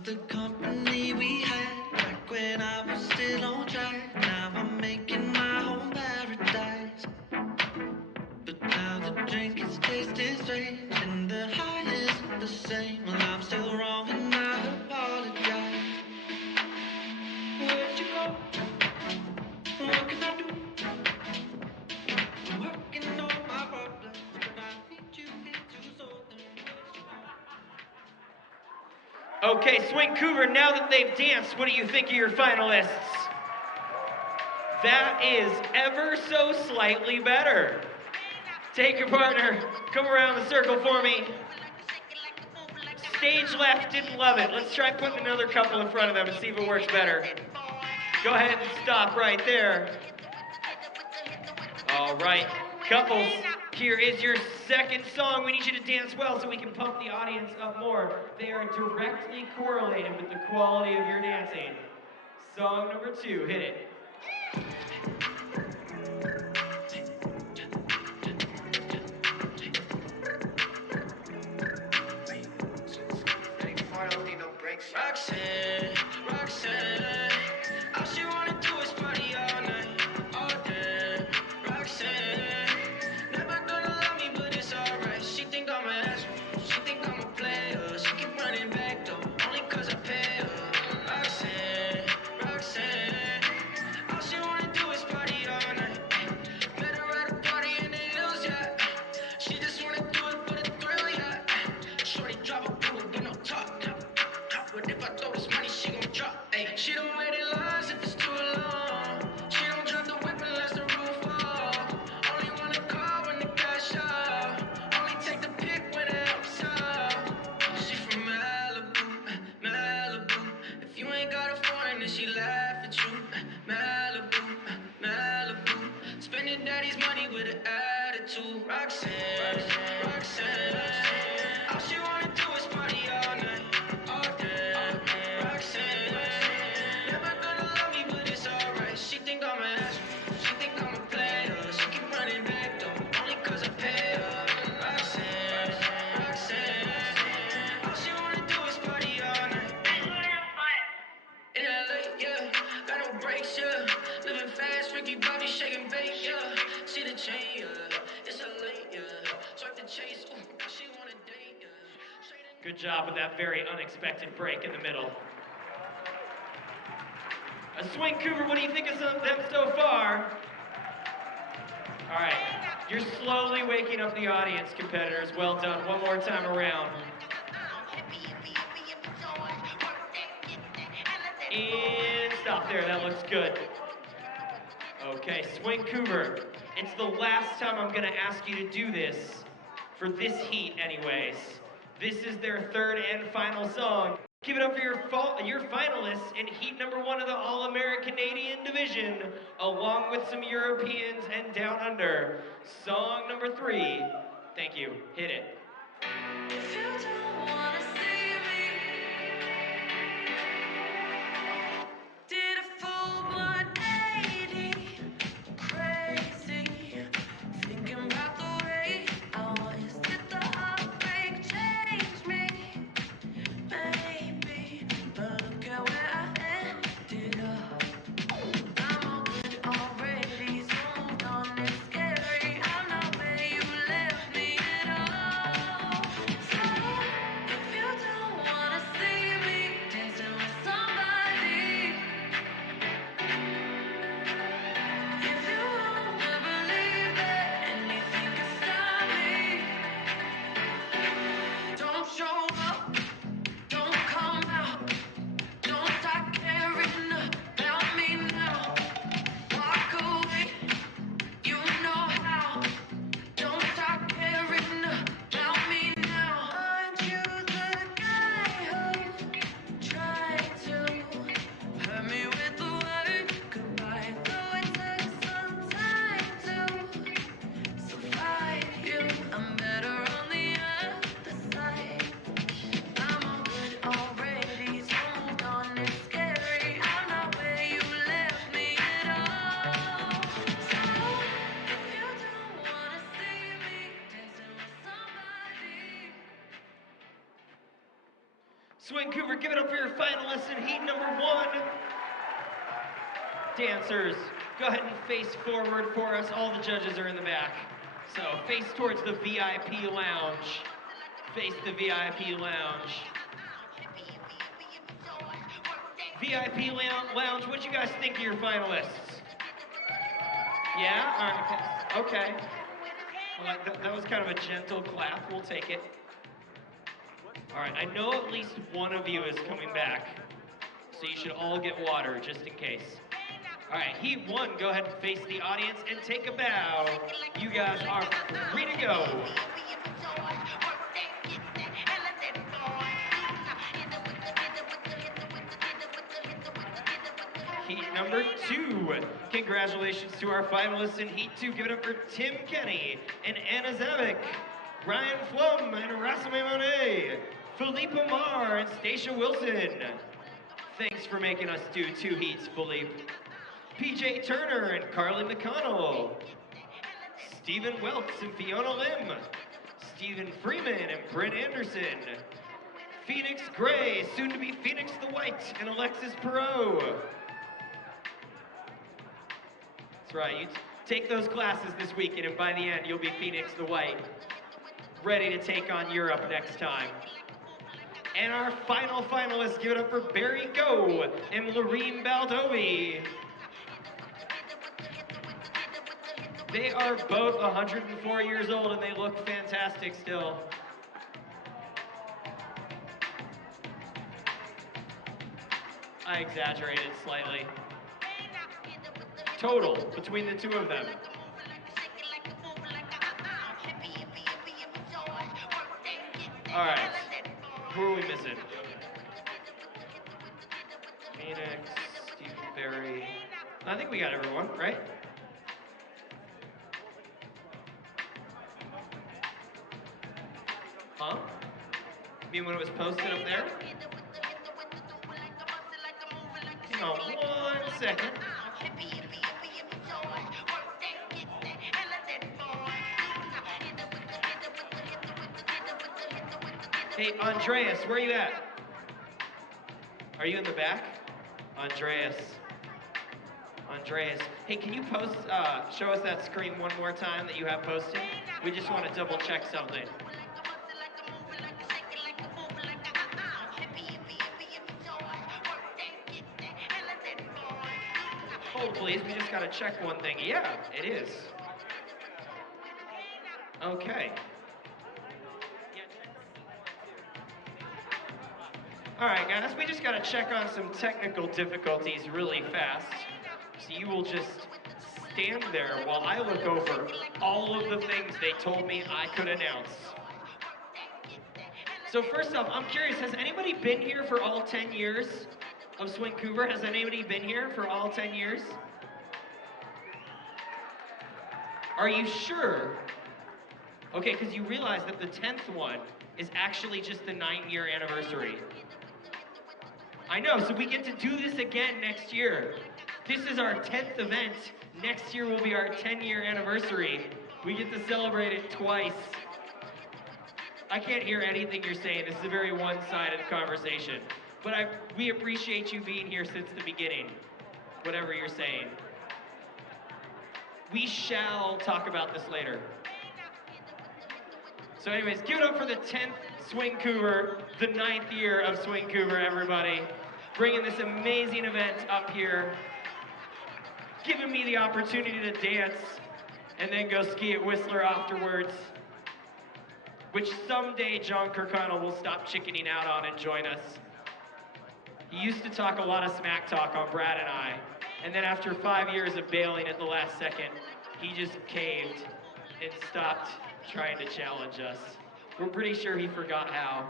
the company we had back when I was still on track. Now I'm making my home paradise. But now the drink is tasting strange and the high isn't the same. Well, I'm still wrong and I apologize. Where'd you go? What can I do? I'm working on my problems, but I need you here to solve them. Okay, SwingCouver, now that they've danced, what do you think of your finalists? That is ever so slightly better. Take your partner, come around the circle for me. Stage left didn't love it. Let's try putting another couple in front of them and see if it works better. Go ahead and stop right there. All right, couples, here is your second song. We need you to dance well so we can pump the audience up more. They are directly correlated with the quality of your dancing. Song number 2, hit it. Roxanne, Roxanne, all she wanna do is party all night, all day. Roxanne, never gonna love me, but it's alright. She think I'm an asshole, she think I'm a player. She keep running back though, only cause I pay her. Roxanne, Roxanne, all she wanna do is party all night. Met her at a party in the hills, yeah. She just wanna do it for the thrill, yeah. Shorty drive a pool with no top. But if I throw this money, she gon' drop. Ayy, she don't wait in lines if it's too long. She don't drop the whip unless the roof off. Only wanna call when the cash out. Only take the pic when it helps out. She from Malibu, Malibu. If you ain't got a foreign, then she laugh at you. Malibu, Malibu. Spending daddy's money with an attitude. Roxanne, Roxanne. All she wanna do is party all night. Never gonna love me, but it's alright. She think I'm an asshole, she think I'm a player. She keep running back though, only cause I pay her. Roxanne, Roxanne, all she wanna do is party all night. In LA, yeah, got no brakes, yeah. Living fast, Ricky Bobby shaking bait, yeah. See the chain, yeah, it's LA, yeah. Swipe the chase, ooh, she wanna date, yeah. Good job with that very unexpected break in the middle. SwingCouver, what do you think of them so far? All right, you're slowly waking up the audience, competitors. Well done. One more time around. And stop there. That looks good. Okay, SwingCouver, it's the last time I'm going to ask you to do this, for this heat anyways. This is their third and final song. Give it up for your finalists in heat number 1 of the All-AmeriCanadian division, along with some Europeans and Down Under. Song number 3. Thank you. Hit it. If you don't wanna see me, did a full 180, crazy, thinking about the way I was. Did the heartbreak change me? Maybe, but look at where I ended up. I'm open already, so moved on. It's scary. I'm not where you left me at all. So SwingCouver, give it up for your finalists in heat number 1. Dancers, go ahead and face forward for us. All the judges are in the back. So face towards the VIP lounge. Face the VIP lounge. VIP lounge, what you guys think of your finalists? Yeah? All right. Okay. Well, that was kind of a gentle clap. We'll take it. All right, I know at least one of you is coming back, so you should all get water just in case. All right, heat 1, go ahead and face the audience and take a bow. You guys are free to go. Heat number 2. Congratulations to our finalists in Heat 2. Give it up for Tim Kenny and Anna Zavik, Ryan Flum and Rasame Monet, Philippe Amar and Stacia Wilson. Thanks for making us do 2 heats, Philippe. PJ Turner and Carly McConnell, Stephen Welts and Fiona Lim, Stephen Freeman and Brent Anderson, Phoenix Gray, soon to be Phoenix the White, and Alexis Perot. That's right, you take those classes this weekend, and by the end, you'll be Phoenix the White, ready to take on Europe next time. And our final finalists, give it up for Barry Go and Lorene Baldovi. They are both 104 years old, and they look fantastic still. I exaggerated slightly. Total, between the 2 of them. All right, who are we missing? Phoenix, Stephen Barry. I think we got everyone, right? Huh? You mean when it was posted up there? Hang on 1 second. Hey, Andreas, where are you at? Are you in the back? Andreas. Hey, can you post, show us that screen one more time that you have posted? We just want to double check something. Hold please, we just gotta check one thing. Yeah, it is. Okay. All right, guys, we just gotta check on some technical difficulties really fast. So you will just stand there while I look over all of the things they told me I could announce. So first off, I'm curious, has anybody been here for all 10 years of SwingCouver? Has anybody been here for all 10 years? Are you sure? Okay, because you realize that the 10th one is actually just the 9-year anniversary. I know, so we get to do this again next year. This is our 10th event. Next year will be our 10-year anniversary. We get to celebrate it twice. I can't hear anything you're saying. This is a very one-sided conversation. But we appreciate you being here since the beginning, whatever you're saying. We shall talk about this later. So anyways, give it up for the 10th SwingCouver, the 9th year of SwingCouver, everybody. Bringing this amazing event up here. Giving me the opportunity to dance and then go ski at Whistler afterwards. Which someday John Kirkconnell will stop chickening out on and join us. He used to talk a lot of smack talk on Brad and I. And then after 5 years of bailing at the last second, he just caved and stopped trying to challenge us. We're pretty sure he forgot how.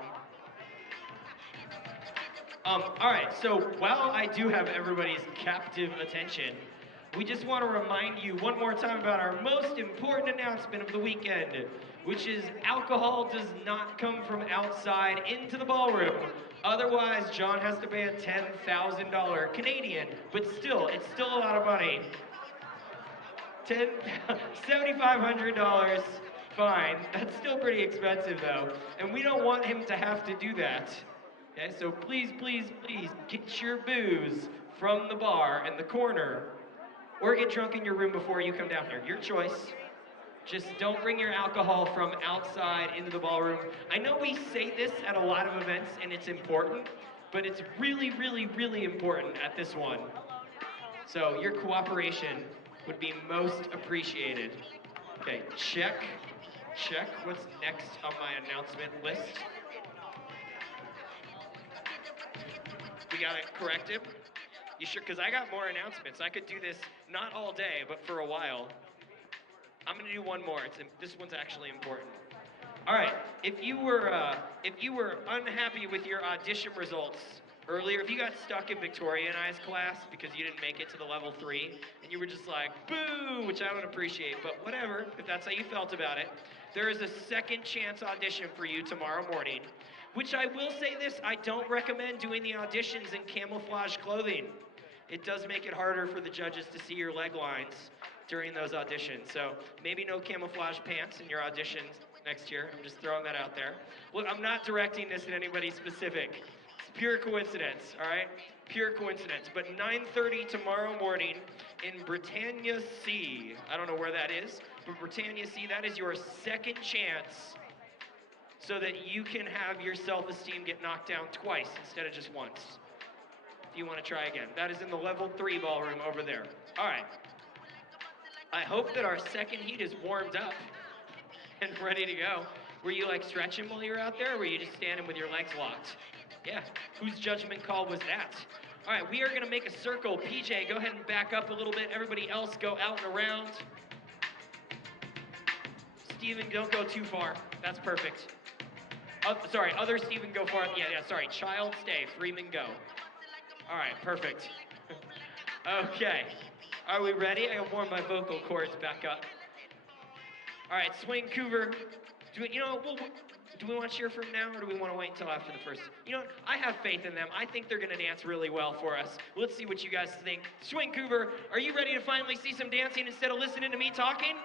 All right, so while I do have everybody's captive attention, we just want to remind you one more time about our most important announcement of the weekend, which is alcohol does not come from outside into the ballroom. Otherwise, John has to pay a $10,000 Canadian, but still, it's still a lot of money. $7,500 fine. That's still pretty expensive though, and we don't want him to have to do that. Okay, so please, please, please get your booze from the bar in the corner or get drunk in your room before you come down here. Your choice. Just don't bring your alcohol from outside into the ballroom. I know we say this at a lot of events and it's important, but it's really, really, really important at this one. So your cooperation would be most appreciated. Okay, check. What's next on my announcement list? We got it corrected? You sure? Because I got more announcements. I could do this not all day, but for a while. I'm gonna do one more. This one's actually important. All right. If you were unhappy with your audition results earlier, if you got stuck in Victoria and I's class because you didn't make it to the level 3, and you were just like, boo, which I don't appreciate, but whatever, if that's how you felt about it, there is a second chance audition for you tomorrow morning, which I will say this, I don't recommend doing the auditions in camouflage clothing. It does make it harder for the judges to see your leg lines during those auditions. So maybe no camouflage pants in your auditions next year. I'm just throwing that out there. Look, I'm not directing this at anybody specific. It's pure coincidence, all right? Pure coincidence. But 9:30 tomorrow morning in Britannia C. I don't know where that is, but Britannia C, that is your second chance so that you can have your self-esteem get knocked down twice instead of just once. If you want to try again. That is in the level 3 ballroom over there. All right. I hope that our second heat is warmed up and ready to go. Were you like stretching while you were out there, or were you just standing with your legs locked? Yeah, whose judgment call was that? All right, we are gonna make a circle. PJ, go ahead and back up a little bit. Everybody else go out and around. Steven, don't go too far. That's perfect. Sorry, other Steven, go far. Yeah, sorry. Child, stay. Freeman, go. All right, perfect. Okay. Are we ready? I gotta warm my vocal cords back up. All right, SwingCouver. Do we want to cheer for them now, or do we want to wait until after the first? You know what? I have faith in them. I think they're gonna dance really well for us. Let's see what you guys think. SwingCouver, are you ready to finally see some dancing instead of listening to me talking?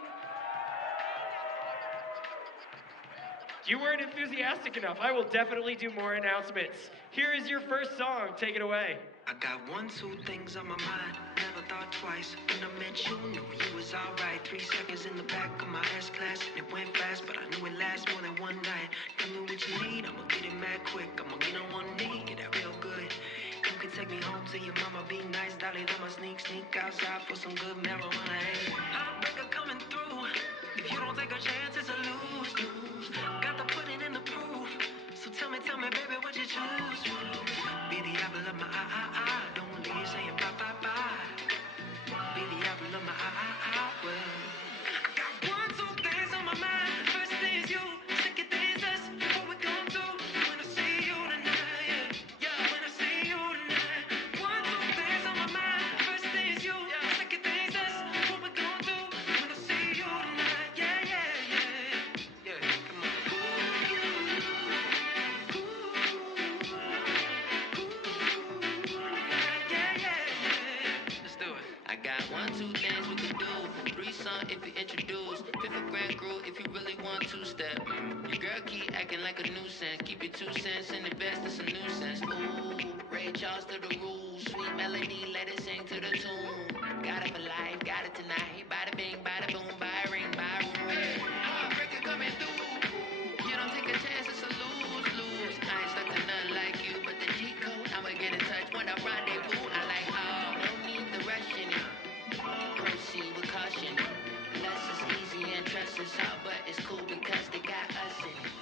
You weren't enthusiastic enough. I will definitely do more announcements. Here is your first song. Take it away. I got 1, 2 things on my mind. Never thought twice. When I met you, knew you was alright. 3 seconds in the back of my S-Class. And it went fast, but I knew it lasts more than one night. Tell me what you need, I'ma get it mad quick. I'ma get on one knee, get that real good. You can take me home to your mama, be nice. Dolly, let my sneak outside for some good marijuana. Hey, heartbreaker coming through. If you don't take a chance, it's a lose-lose. Got to put it in the proof. So tell me, baby, what you choose? Be the apple of my eye. Don't leave saying bye, bye, bye. Be the apple of my eye. Well, I got 1, 2 things on my mind. First thing is you. Second thing is us. What we gon' do when I see you tonight? Yeah, when I see you tonight. 1, 2 things on my mind. First thing is you. Second thing is us. What we gon' do when I see you tonight? Yeah, come on. Let's do it. I got 1, 2 things we could do. 3 son if you introduce. 5th a grand crew if you really want to step. Your girl keep acting like a nuisance. Keep your 2 cents in the best, it's a nuisance. Ooh, Ray Charles to the rules. Sweet melody, let it sing to the tune. Got it for life, got it tonight. Bada bing, bada boom, bada ring, bada room. Heartbreaker coming through. You don't take a chance, it's a lose-lose. I ain't stuck to nothing like you, but the G code, I'ma get in touch when I rendezvous. I like no need to rush in it. Proceed with caution. Less is easy and trust is hard, but it's cool because they got us in it.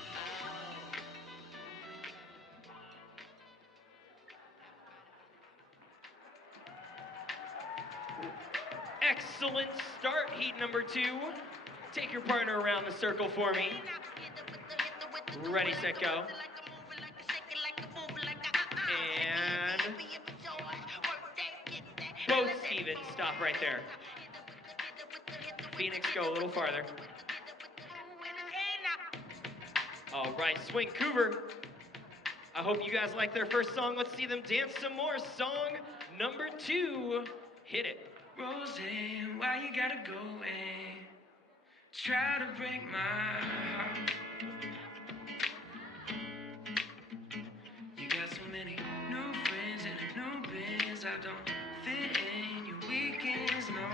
Excellent start, heat number 2. Take your partner around the circle for me. Ready, set, go. And both Stevens, stop right there. Phoenix, go a little farther. All right, SwingCouver. I hope you guys like their first song. Let's see them dance some more. Song number 2, hit it. Rose, why you gotta go and try to break my heart? You got so don't fit in your weekends, no.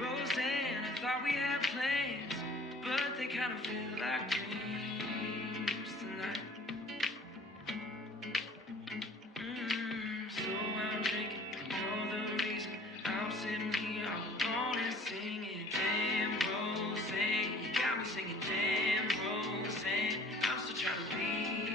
Roseanne, I thought we had plans, but they kind of feel like dreams tonight. So I'm drinking, and you're the reason I'm sitting here all alone and singing. Damn, Roseanne, you got me singing. Damn, Roseanne, I'm still trying to be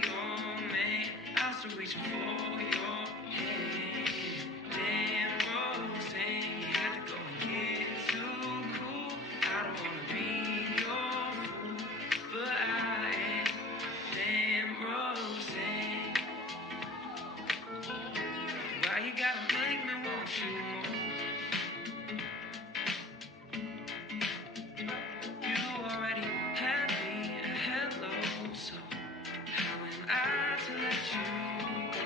your man. I'm still reaching for your hand. Damn, Roseanne, you had to go and get too cool. I don't wanna be your fool, but I am. Damn, Roseanne, why you gotta make me want you more? You already had me a hello, so how am I to let you go?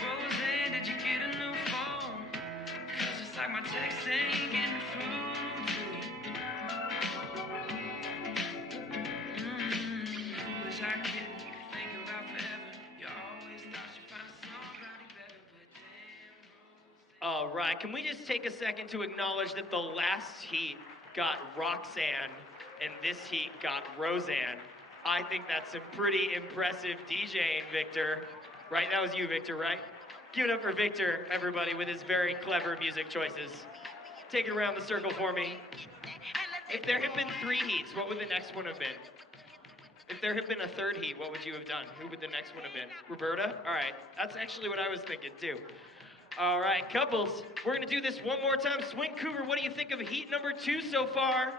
Roseanne, did you get a new phone? 'Cause it's like my text ain't getting through to you. Who was I kidding? Thinking about forever. You always thought you'd find somebody better, but damn. All right, can we just take a second to acknowledge that the last heat got Roxanne and this heat got Roseanne? I think that's some pretty impressive DJing, Victor. Right, that was you, Victor, right? Give it up for Victor, everybody, with his very clever music choices. Take it around the circle for me. If there had been 3 heats, what would the next one have been? If there had been a 3rd heat, what would you have done? Who would the next one have been? Roberta? All right, that's actually what I was thinking too. All right, couples, we're gonna do this one more time. SwingCouver, what do you think of heat number 2 so far?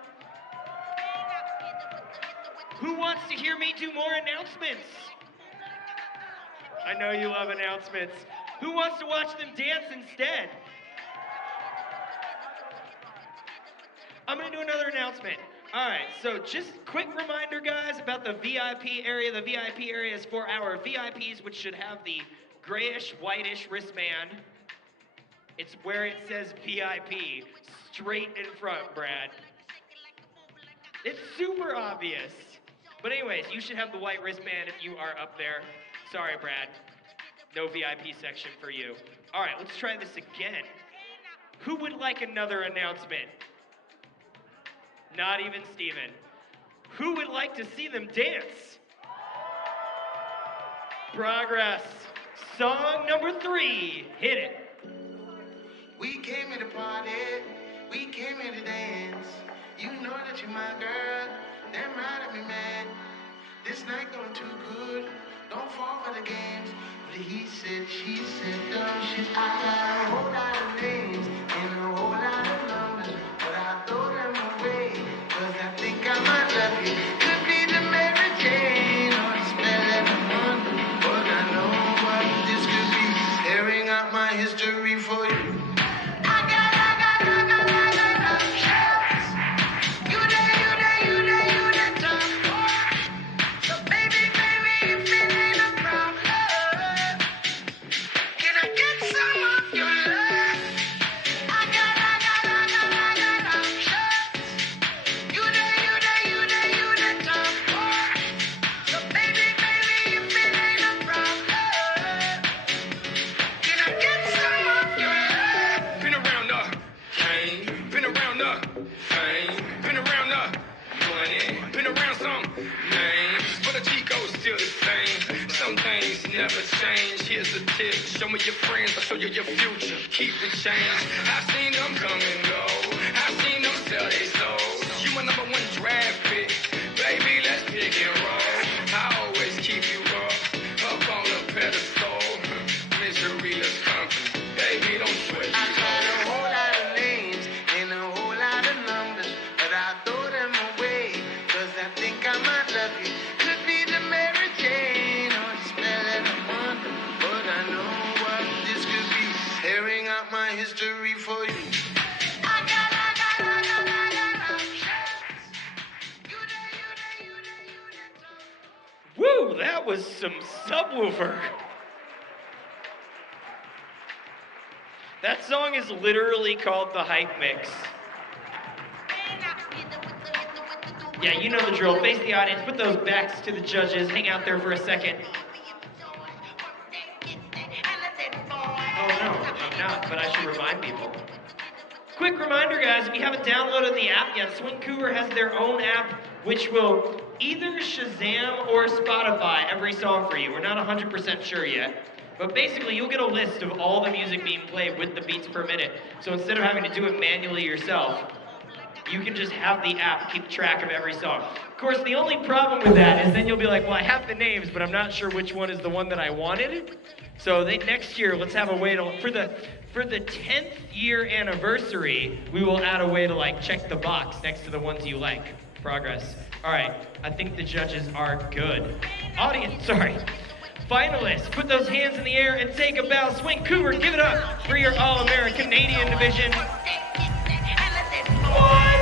Who wants to hear me do more announcements? I know you love announcements. Who wants to watch them dance instead? I'm gonna do another announcement. All right, so just quick reminder, guys, about the VIP area. The VIP area is for our VIPs, which should have the grayish, whitish wristband. It's where it says VIP, straight in front, Brad. It's super obvious. But anyways, you should have the white wristband if you are up there. Sorry, Brad. No VIP section for you. All right, let's try this again. Who would like another announcement? Not even Steven. Who would like to see them dance? Progress. Song number 3. Hit it. We came here to party, we came here to dance. You know that you're my girl, damn right I be mad. This night going too good, don't fall for the games. But he said, she said, dumb shit. I got a whole lot of names and a whole lot of numbers, but I throw them away, 'cause I think I might love you. Could be the Mary Jane or the spell of the month, but I know what this could be. Tearing out my history for you. Never change. Here's a tip. Show me your friends, I'll show you your future. Keep the change. I've seen them come and go. I've seen them sell their souls. You my number 1 draft pick. Baby, let's pick and roll. I always keep you up on a pedestal. Misery is company. Baby, don't sweat. I got a whole lot of names and a whole lot of numbers, but I throw them away, 'cause I think I might love you. Could be the Mary Jane or the spell of the month, but I know what this could be. Tearing out my history for you. Woo, that was some subwoofer. That song is literally called the Hype Mix. Yeah, you know the drill. Face the audience, put those backs to the judges, hang out there for a second. Oh no, I'm not, but I should remind people. Quick reminder, guys, if you haven't downloaded the app yet, SwingCouver has their own app which will either Shazam or Spotify every song for you. We're not 100% sure yet. But basically, you'll get a list of all the music being played with the beats per minute. So instead of having to do it manually yourself, you can just have the app keep track of every song. Of course, the only problem with that is then you'll be like, well, I have the names, but I'm not sure which one is the one that I wanted. So next year, let's have a way to, for the 10th year anniversary, we will add a way to like check the box next to the ones you like. Progress. All right, I think the judges are good. Finalists, put those hands in the air and take a bow. SwingCouver, give it up for your All-AmeriCanadian division. What?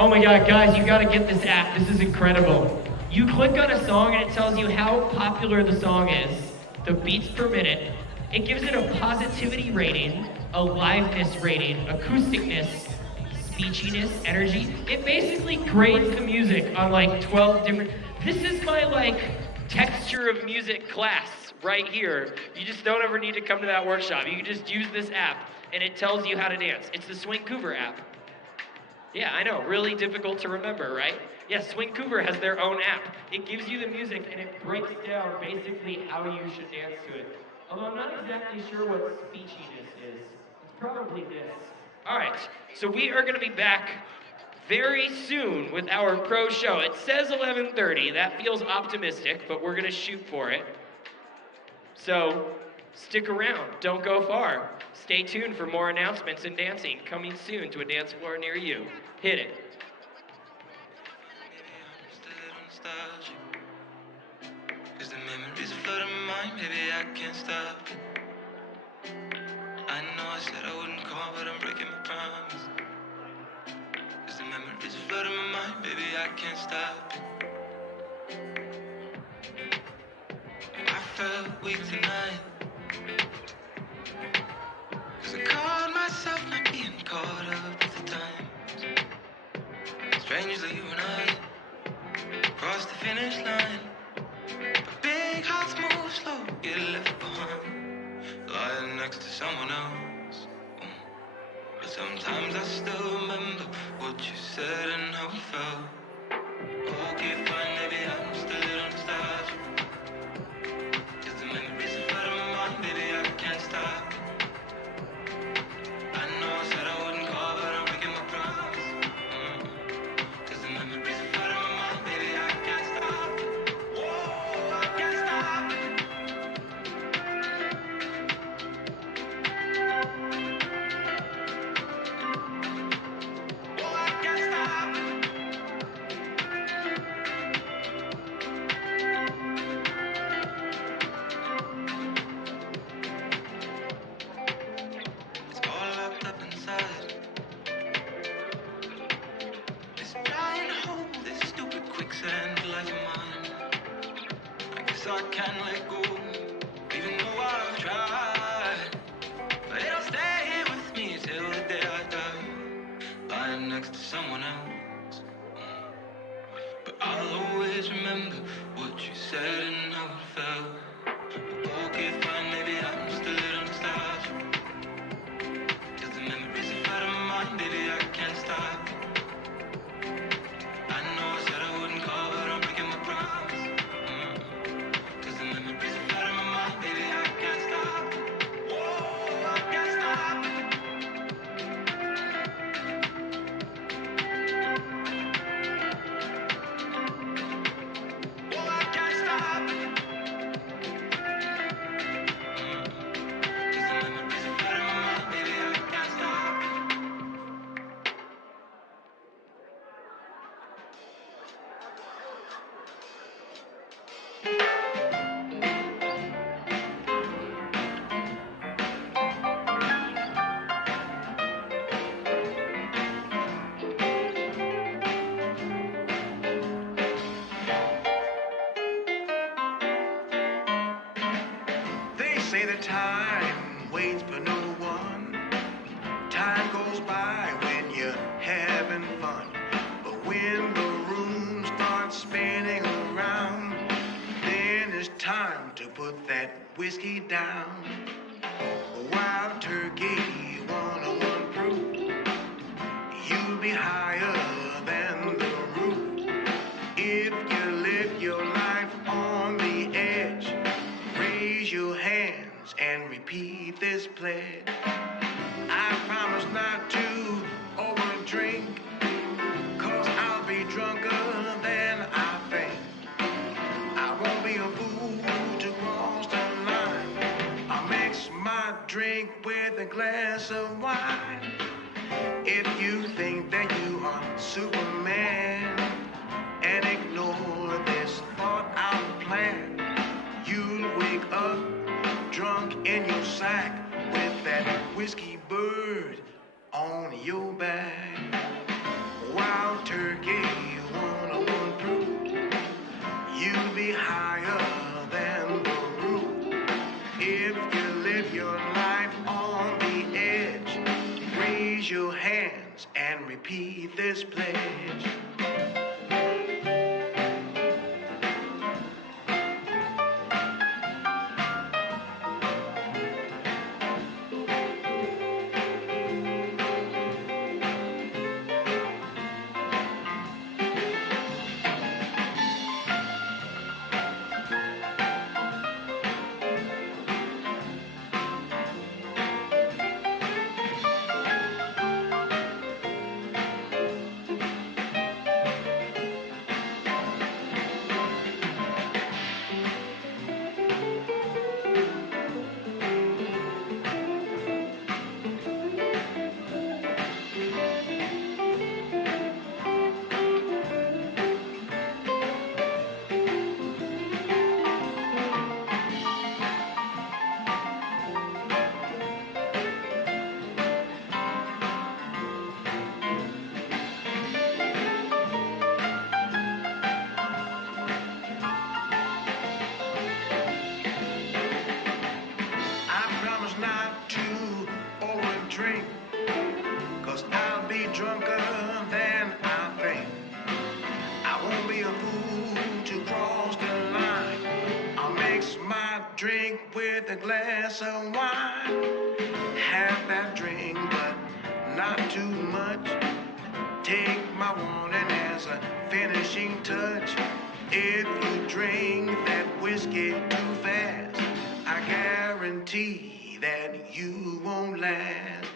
Oh my God, guys, you gotta get this app. This is incredible. You click on a song and it tells you how popular the song is, the beats per minute. It gives it a positivity rating, a liveness rating, acousticness, speechiness, energy. It basically grades the music on like 12 different... This is my like texture of music class right here. You just don't ever need to come to that workshop. You can just use this app and it tells you how to dance. It's the SwingCouver app. Yeah, I know, really difficult to remember, right? Yeah, SwingCouver has their own app. It gives you the music and it breaks down basically how you should dance to it. Although I'm not exactly sure what speechiness is. It's probably this. All right, so we are gonna be back very soon with our pro show. It says 11:30, that feels optimistic, but we're gonna shoot for it. So stick around, don't go far. Stay tuned for more announcements and dancing coming soon to a dance floor near you. Hit it. Cause the memories flood in my mind, baby, I can't stop. I know I said I wouldn't call, but I'm breaking my promise. Cause the memories flood in my mind, baby, I can't stop. I felt weak tonight. Cause I caught myself not being caught up with the times. Strangely, you and I crossed the finish line. But big hearts move slow, get left behind, lying next to someone else. But sometimes I still remember what you said and how it felt. Okay, fine, maybe I'm just a little nostalgic. Cause the memories are flooding my mind, baby, I can't stop. I know I said I wouldn't call, but I'm breaking my promise. Cause the memories are flooding my mind, baby, I can't stop. Whoa, I can't stop. Whoa, I can't stop. It's all locked up inside. This giant hole, this stupid quicksand life of mine. I guess I can't let go, even though I've tried. But it'll stay here with me till the day I die, lying next to someone else. But I'll always remember what you said and how it felt. Okay, fine, maybe I'm just a little nostalgic. Cause the memories are flooding my mind, baby, I can't stop. I know I said I wouldn't call, but I'm breaking my promise. Cause the memories are flooding my mind, baby, I can't stop. Whoa, I can't stop. Whoa, I can't stop. Cause the memories are flooding my mind, baby, I can't stop. They say that time waits for no one. Time goes by when you're having fun, but when the room starts spinning around, then it's time to put that whiskey down. Wild turkey, 101 proof. You'll be higher than the roof if you live your life on the edge. Raise your hands and repeat this pledge. I promise not to overdrink, 'cause I'll be drunker than I think. I won't be a fool to cross the line. I'll mix my drink with a glass of wine. If you think that you are Superman and ignore this thought-out plan, you'll wake up drunk in your sack with that whiskey bird on your back. Wild turkey, 101 proof. You'll be higher than the roof if you live your life on the edge. Raise your hands and repeat this pledge. Not to overdrink, 'cause I'll be drunker than I think. I won't be a fool to cross the line. I'll mix my drink with a glass of wine. Have that drink, but not too much. Take my warning as a finishing touch. If you drink that whiskey too fast, I guarantee that you won't last.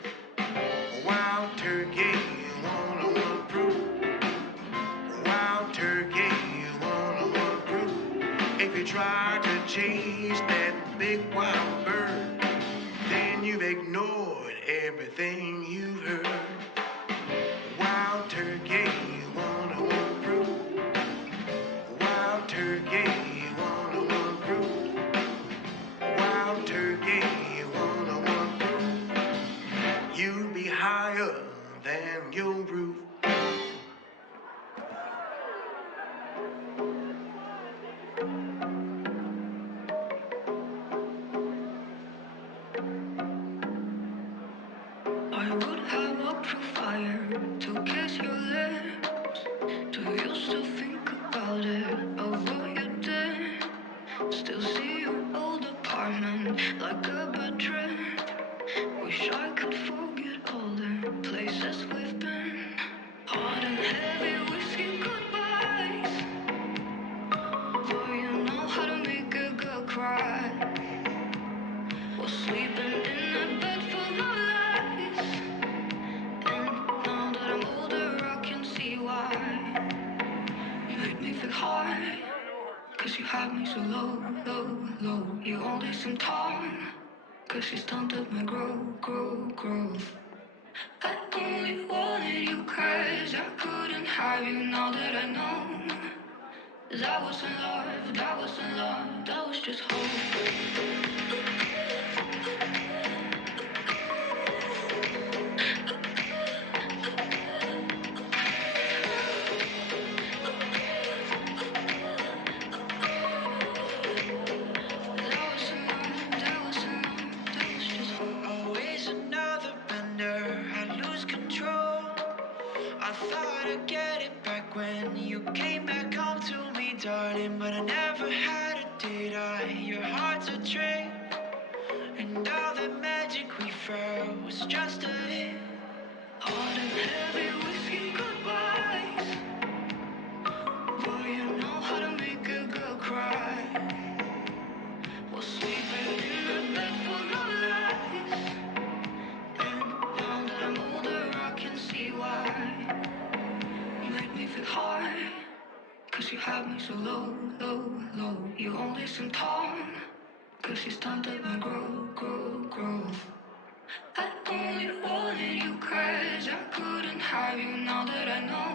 Wild turkey, 101 proof. Wild turkey, 101 proof. If you try to chase that big wild bird, then you've ignored everything you've heard. Wild turkey, 101 proof. Wild turkey, 101 proof. Wild turkey, 101 proof. You'll be higher than your roof. I would have walked through fire to kiss your lips. Do you still think about it, of what you did? Still see your old apartment like a bad trip. Wish I could forget all the places we've been. Hot and heavy whiskey goodbyes. Boy, you know how to make a girl cry. Was sleeping in a bed full of lies. And now that I'm older, I can see why. You made me feel high, 'cause you had me so low, low, low. You only seem tall, 'cause you stunted my growth. I only wanted you 'cause I couldn't have you. Now that I know that wasn't love, that wasn't love, that was just hope. Always another bender. I wanna get it back when you came back home to me, darling. But I never had a date. Your heart's a trick, and all the magic we felt was just a hit. All them heavy whiskey goodbyes. Boy, you know how to make a girl cry. Was sleeping in the bed full of lies. And now that I'm older, I can see why. You made me feel high, 'cause you had me so low, low, low. You only seem tall, 'cause you stunted my growth. I only wanted you 'cause I couldn't have you. Now that I know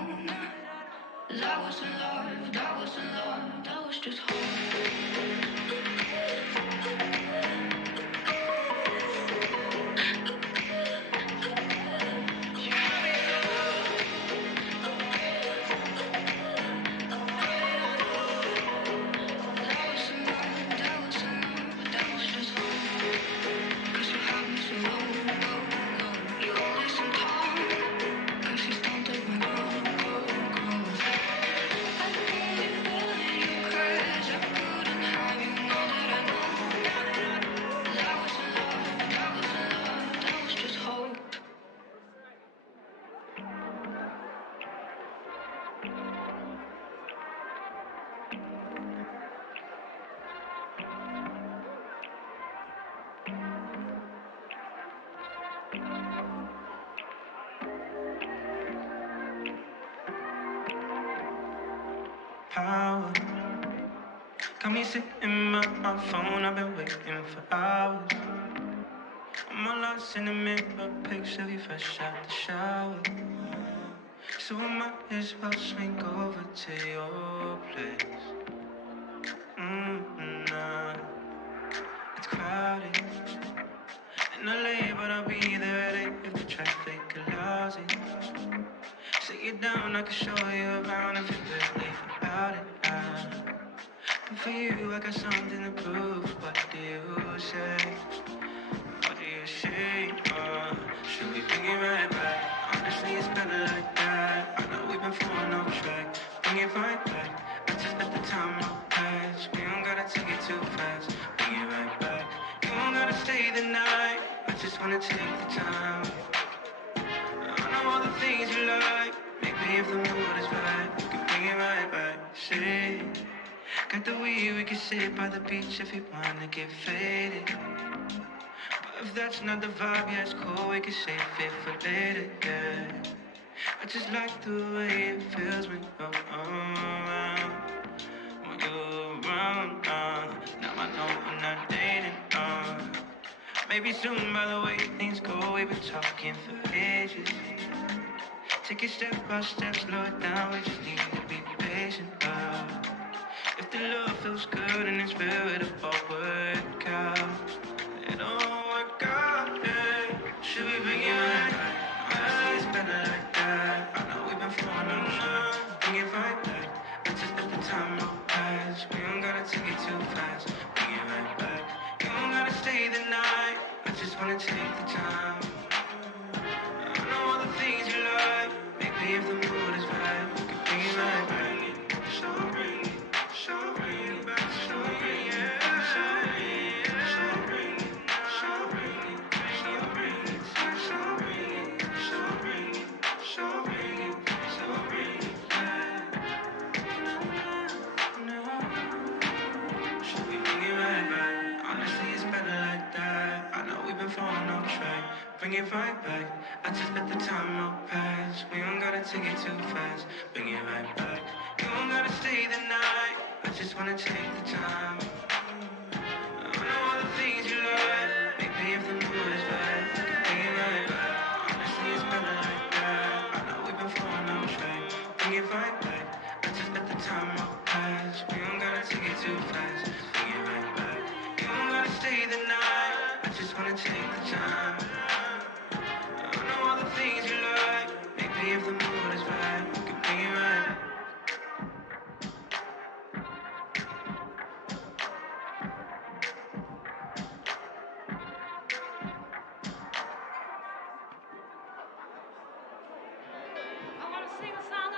that wasn't love, that wasn't love, that was just hope. Power got me sitting by my phone. I've been waiting for hours. I'm all lost in the mirror, picture of you fresh out the shower. So I might as well swing over to your place. Nah, it's crowded in LA, but I'll be there at 8 if the traffic allows it. Sit you down, I can show you around if you really about it. But for you, I got something to prove. What do you say? What do you say? Should we bring it right back? Honestly, it's better like that. I know we've been falling off track. Bring it right back. I just let the time pass. We don't gotta take it too fast. Bring it right back. You don't gotta stay the night. I just wanna take the time. I know all the things you like. Maybe if the mood is right, you can bring it right back. Say, got the weed, we can sit by the beach if you wanna get faded. But if that's not the vibe, yeah, it's cool, we can save it for later, yeah. I just like the way it feels when you're around. When you're around, now I know I'm not dating, maybe soon, by the way things go, we've been talking for ages. Take it step by step, slow it down, we just need to be patient, if the love feels good and it's real, it'll all work out. It'll work out, yeah. Should we bring it right back? Honestly, it's better like that. I know we've been falling on track. Bring it right back. I just let the time pass. We don't gotta take it too fast. Bring it right back. You don't gotta stay the night. I just wanna take the time. I know all the things you like. Maybe if the mood is right, we can bring it right back. So bring it back. So bring it, yeah. So bring it, so bring it, so bring it, so bring it, so bring it, so bring it, so bring it, so bring it back. No. Should we bring it right back? Honestly, it's better like that. I know we've been falling off track. Bring it right back. I just let the time pass. We don't gotta take it too fast. Bring it right back. You don't gotta stay the night. I just wanna take the time. I know all the things you like. Maybe if the mood is right, we can bring it right back. Honestly, it's better like that. I know we've been falling off track. Bring it right back. I just let the time pass. We don't gotta take it too fast. Bring it right back. You don't gotta stay the night. I just wanna take the time. I know all the things you like. Maybe if the mood is right, we can bring it right back. I wanna sing a song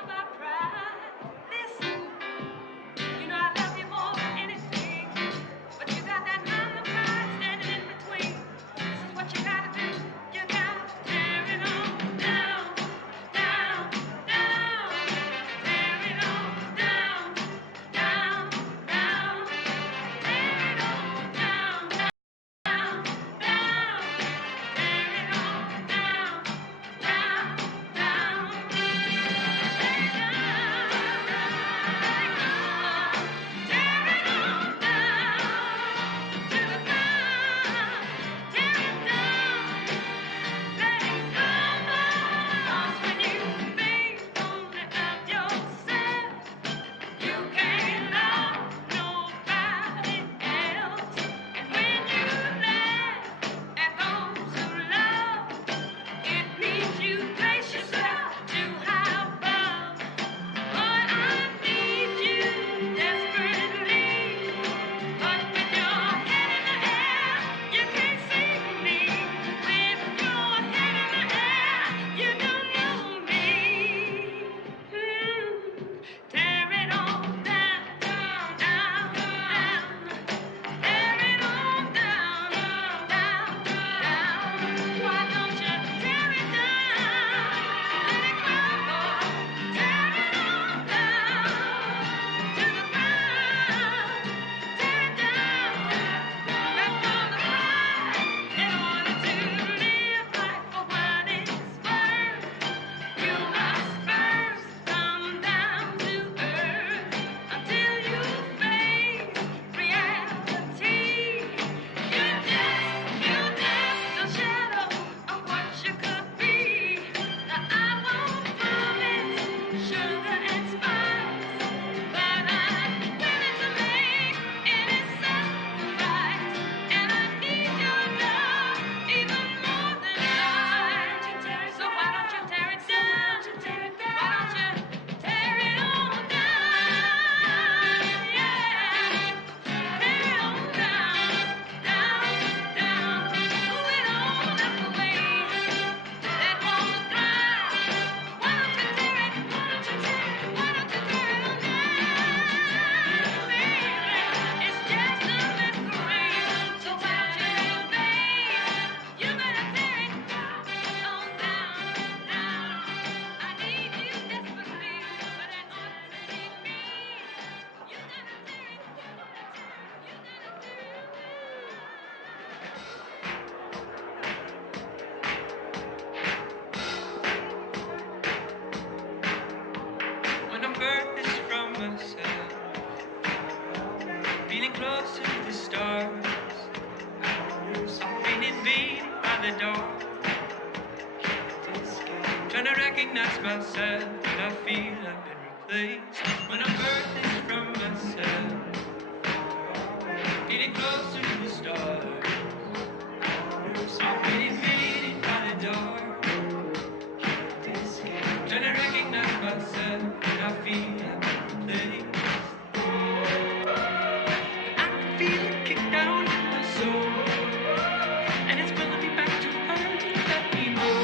the dark. Trying to recognize myself, and I feel I've been replaced. When I'm birthing from myself, getting closer to the stars. I'm getting faded by the dark. Trying to recognize myself, and I feel I've been replaced. I feel it kick down in my soul, and it's pulling me back to earth. Let me know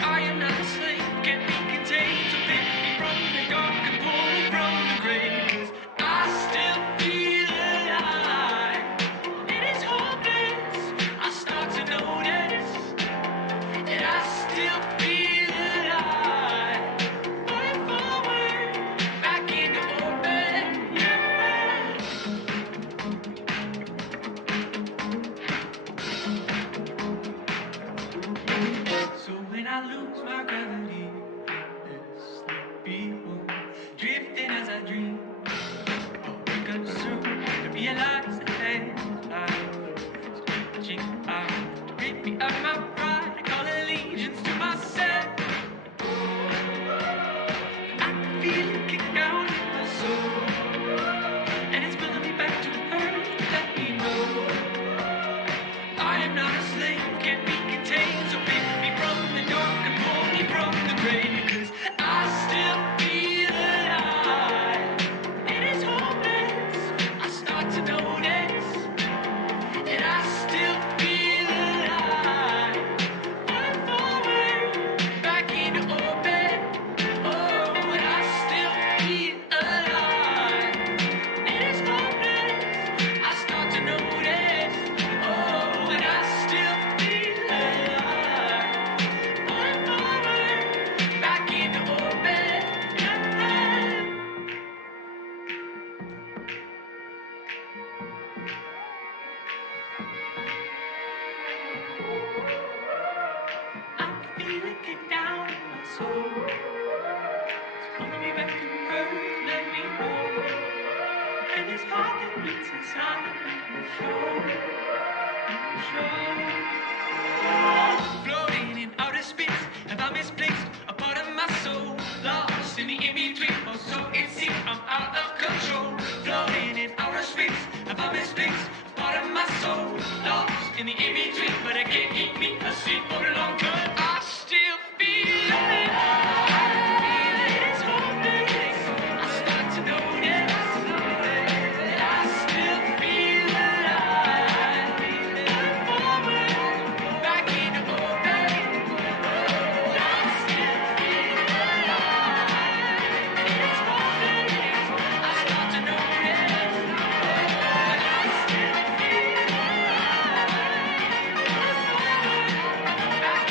I am not a slave, can't be contained. So pick me from the dark and pull me from the grave. 'Cause I still feel alive. It is hopeless. I start to notice that I still feel alive. Going forward, back into orbit. Yeah. So when I lose my gravity in this sleepy world, drifting as I dream, I'll wake up soon to realize that life is reaching out to rip me of my pride. I call allegiance to myself. I feel it kick down in my soul, and it's pulling me back to earth. Let me know I am not a slave, can't be contained. So pick me from the dark and pull me from the grave. 'Cause I still feel alive. It is hopeless. I start to notice that I still feel alive. Going forward, back into orbit. Oh, and I still feel alive. It is hopeless. I start to notice. Oh, and I still feel alive. Going forward, back into orbit. I feel it kick down in my soul. It's pulling me back to earth, let me know. And this heart that beats inside of me will show. Floating in outer space, have I misplaced a part of my soul? Lost in the in-between, oh so it seems I'm out of control. Floating in outer space, have I misplaced a part of my soul? Lost in the in-between, but it can't keep me asleep for a long time. I still feel it. It's hopeless. I start to notice that I still feel alive. Going forward, back into orbit. I still feel alive. It's hopeless. I start to notice that I still feel alive. Going forward, back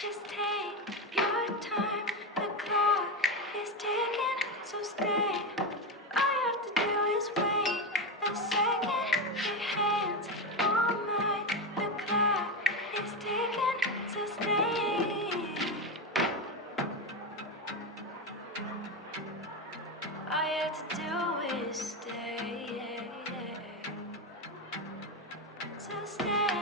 just take your time. The clock is ticking, so stay. All you have to do is wait a second. Your hands on mine. The clock is ticking, so stay. All you have to do is stay. So stay.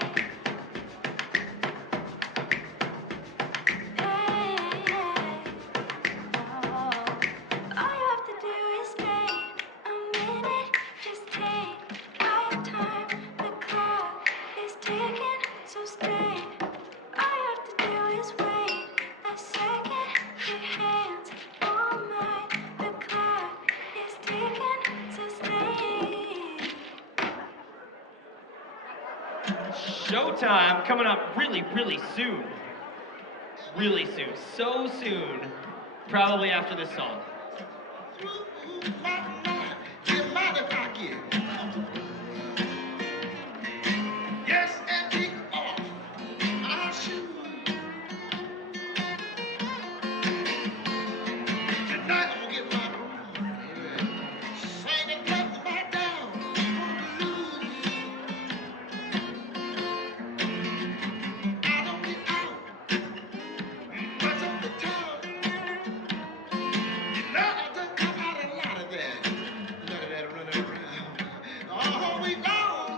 All you have to do is stay a minute. Just take your time. The clock is ticking, so stay. All you have to do is wait a second. Your hands on mine. The clock is ticking, so stay. Showtime coming up really, really soon. Really soon. So soon. Probably after this song. Yes, and kick off our shoes. Tonight I'm gonna get my groove on, baby. Sing it up right down on the blues. I don't get out much of the town. You know, I just come out a lot of that. None of that running around all week long.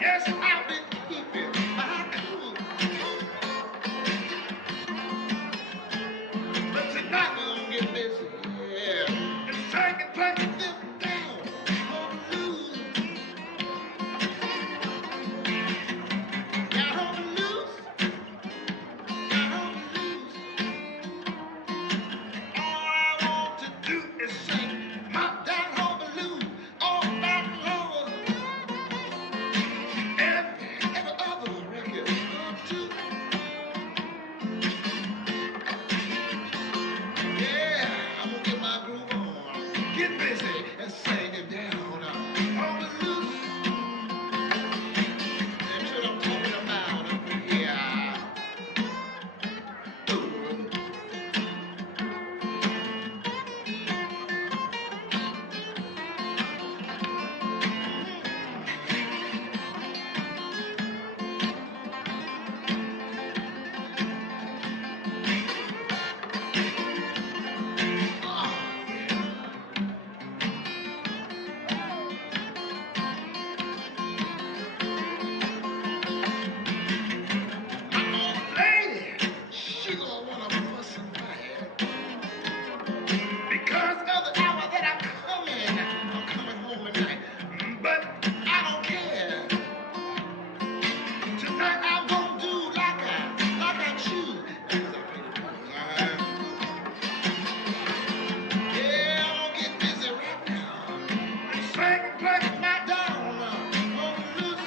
Yes, I've been keeping my cool. But tonight we're gonna get busy, yeah. It's time to play them down on the blues. Down on the blues. Down on the blues. All I want to do is sing my down on the blues all night long. And every other record too. Yeah, I'm gonna get my groove on. Get busy and sing it down on the loose. That's what I'm talking about. Yeah. My old lady, she gonna wanna fuss and fight because of the hour that I'm coming home tonight. But I don't care. Tonight I'm gonna do like I choose. Because I pay the bills. Yeah, I'm gonna get busy right now. Sing and play my down on the loose.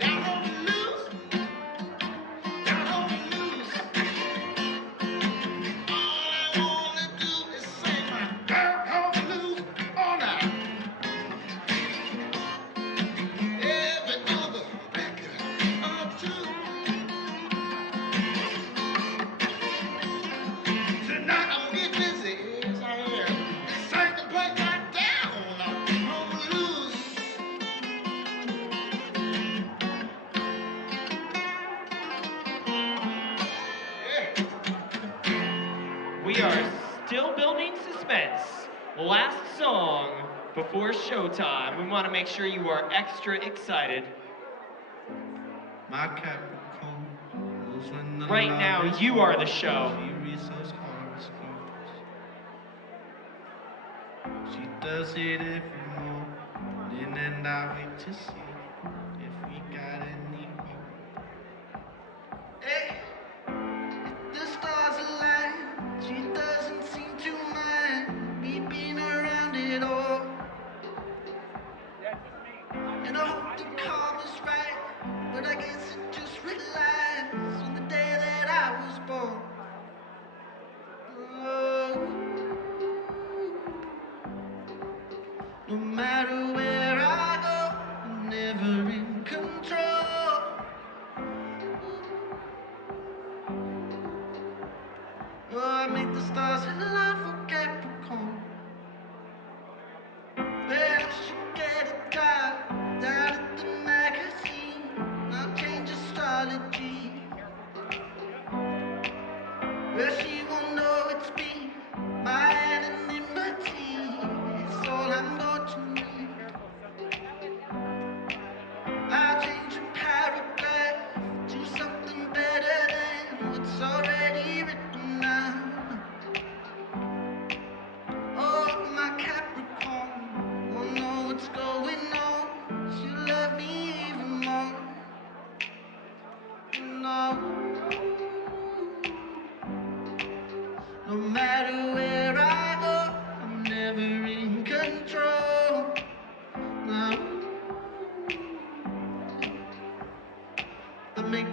Down on the loose. Down on the loose. All I wanna do is sing my down on the loose all night. Every other record too. Tonight I'm gonna get busy, yes I am. Sing and play my down on the loose. Yeah. We are still building suspense. Last song before showtime. We want to make sure you are extra excited. My Capricorn knows when the Right love now, is you are the gone. show. She reads those horoscopes. She does it every morning, and I wait to see if we got any hope. Hey, if the stars align, she doesn't seem to mind me being around it all. And I hope the calm is right, but I guess it just relies on the day that I was born. Oh, no matter where I go, I'm never in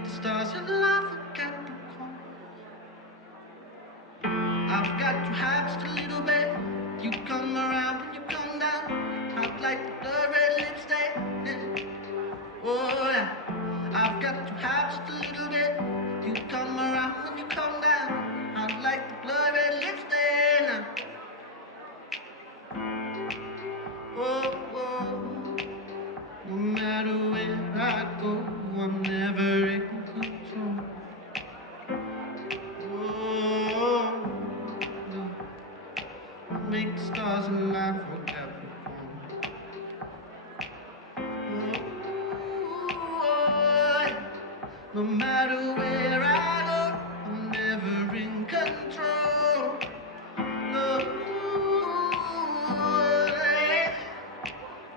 the stars align for Capricorn. I've got to have just a little bit. You come around when you come down. Hot like the blood red lipstick. Oh yeah. I've got to have just a little bit. You come around when you come down. Hot like the blood red lipstick. Oh, oh. No matter where I go, I'm never in control. Oh, no. Make the stars align for Capricorn. Oh, no matter where I go, I'm never in control. No,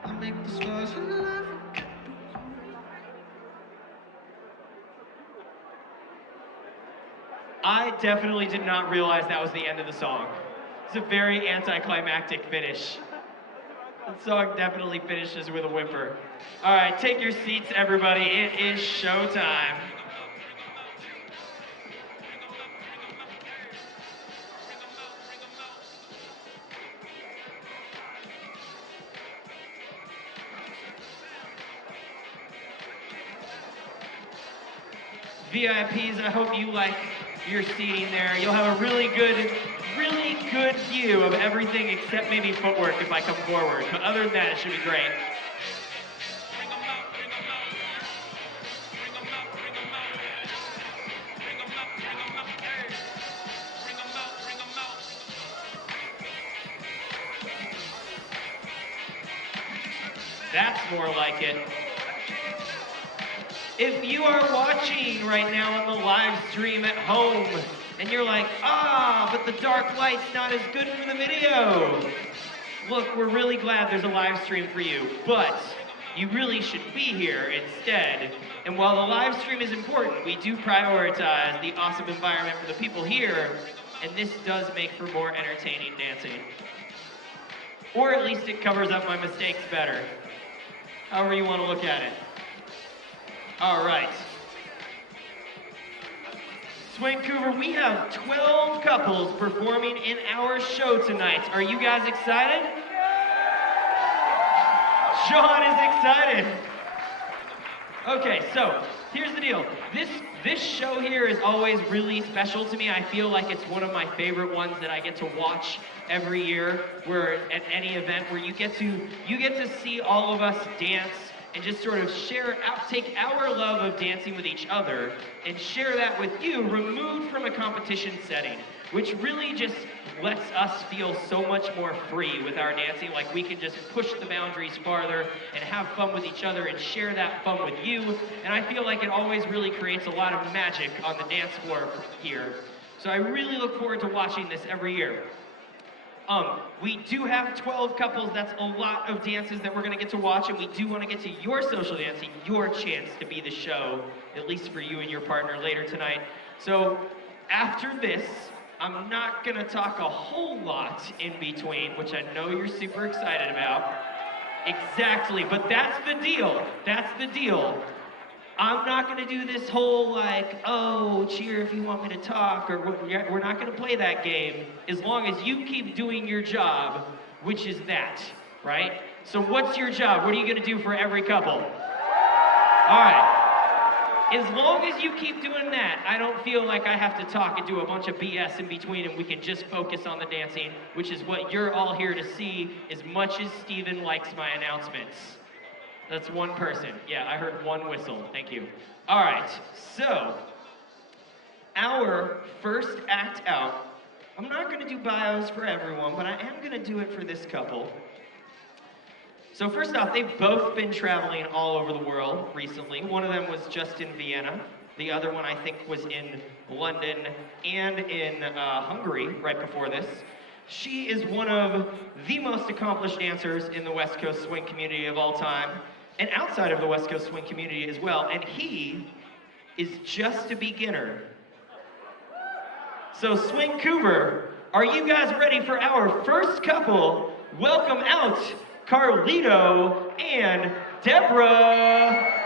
I make the stars align for Capricorn. I definitely did not realize that was the end of the song. It's a very anticlimactic finish. The song definitely finishes with a whimper. All right, take your seats, everybody. It is showtime. VIPs, I hope you like your seating there. You'll have a really good view of everything except maybe footwork if I come forward. But other than that, it should be great. That's more like it. If you are watching right now on the live stream at home and you're like, but the dark light's not as good for the video. Look, we're really glad there's a live stream for you, but you really should be here instead. And while the live stream is important, we do prioritize the awesome environment for the people here, and this does make for more entertaining dancing. Or at least it covers up my mistakes better. However you want to look at it. All right. SwingCouver, we have 12 couples performing in our show tonight. Are you guys excited? Sean is excited. Okay, so here's the deal. This show here is always really special to me. I feel like it's one of my favorite ones that I get to watch every year. Where at any event where you get to see all of us dance and just sort of take our love of dancing with each other and share that with you, removed from a competition setting, which really just lets us feel so much more free with our dancing. Like we can just push the boundaries farther and have fun with each other and share that fun with you. And I feel like it always really creates a lot of magic on the dance floor here. So I really look forward to watching this every year. We do have 12 couples. That's a lot of dances that we're going to get to watch, and we do want to get to your social dancing, your chance to be the show, at least for you and your partner later tonight. So after this, I'm not going to talk a whole lot in between, which I know you're super excited about. Exactly, but that's the deal. That's the deal. I'm not going to do this whole like, oh, cheer if you want me to talk, or we're not going to play that game as long as you keep doing your job, which is that, right? So what's your job? What are you going to do for every couple? All right. As long as you keep doing that, I don't feel like I have to talk and do a bunch of BS in between, and we can just focus on the dancing, which is what you're all here to see, as much as Steven likes my announcements. That's one person. Yeah, I heard one whistle. Thank you. All right, so our first act out, I'm not going to do bios for everyone, but I am going to do it for this couple. So first off, they've both been traveling all over the world recently. One of them was just in Vienna. The other one, I think, was in London and in Hungary right before this. She is one of the most accomplished dancers in the West Coast swing community of all time, and outside of the West Coast swing community as well, and he is just a beginner. So SwingCouver, are you guys ready for our first couple? Welcome out Carlito and Deborah.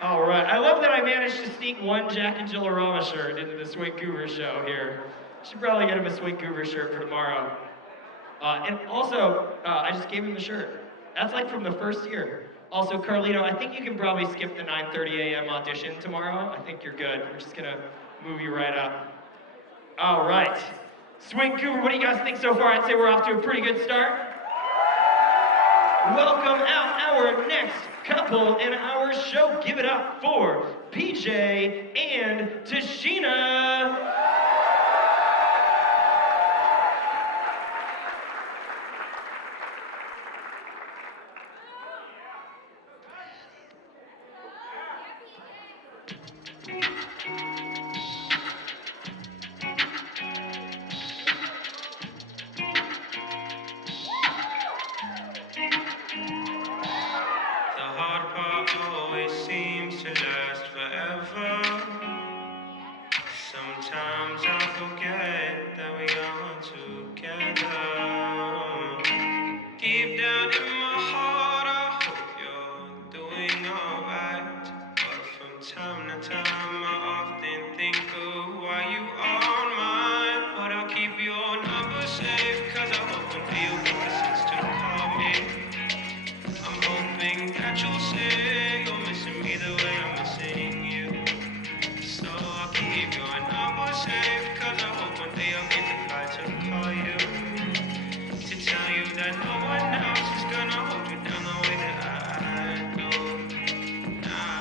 All right. I love that I managed to sneak one Jack and Jillarama shirt into the SwingCouver show here. Should probably get him a SwingCouver shirt for tomorrow. And also, I just gave him the shirt. That's like from the first year. Also, Carlito, I think you can probably skip the 9:30 a.m. audition tomorrow. I think you're good. We're just gonna move you right up. All right. SwingCouver, what do you guys think so far? I'd say we're off to a pretty good start. Welcome out our next couple in our show. Give it up for PJ and Tashina. Sometimes I forget that we are together. Deep down in my heart, I hope you're doing alright. But from time to time, I often think of why you aren't mine. But I'll keep your number safe, cause I hope one day you'll get the sense to call me. I'm hoping that you'll say you're missing me the way I'm missing you. So I'll keep your number safe, cause I hope one day I'll get the flight to call you, to tell you that no one else is gonna hold you down the way that I do. Nah,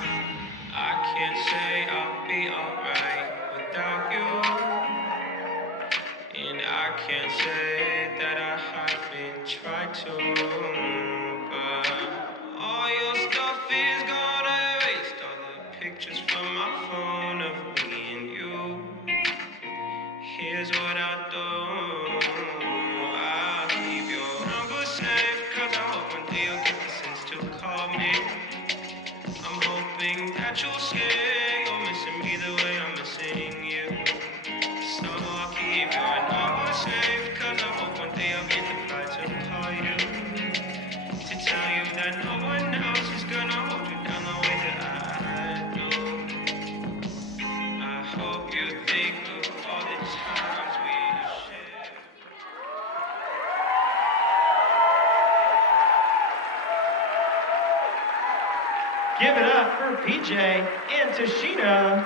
I can't say I'll be alright without you, and I can't say that I haven't tried to, but all your stuff is gone. I erased all the pictures from my phone of me and you. Here's what I'll do. I'll keep your number safe, cause I hope one day you'll get the sense to call me. I'm hoping that you'll say you're missing me the way I'm missing you. So I'll keep your number safe, cause I hope one day I'll get the flight to call you, to tell you that no one else is gonna hold you down the way that I do. I hope you think of all the times we shared. Give it up for PJ and Tashina.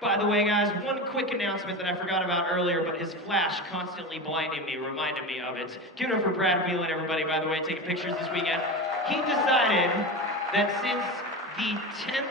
By the way, guys, one quick announcement that I forgot about earlier, but his flash constantly blinding me, reminded me of it. Give it up for Brad Whelan, everybody, by the way, taking pictures this weekend. He decided that since the 10th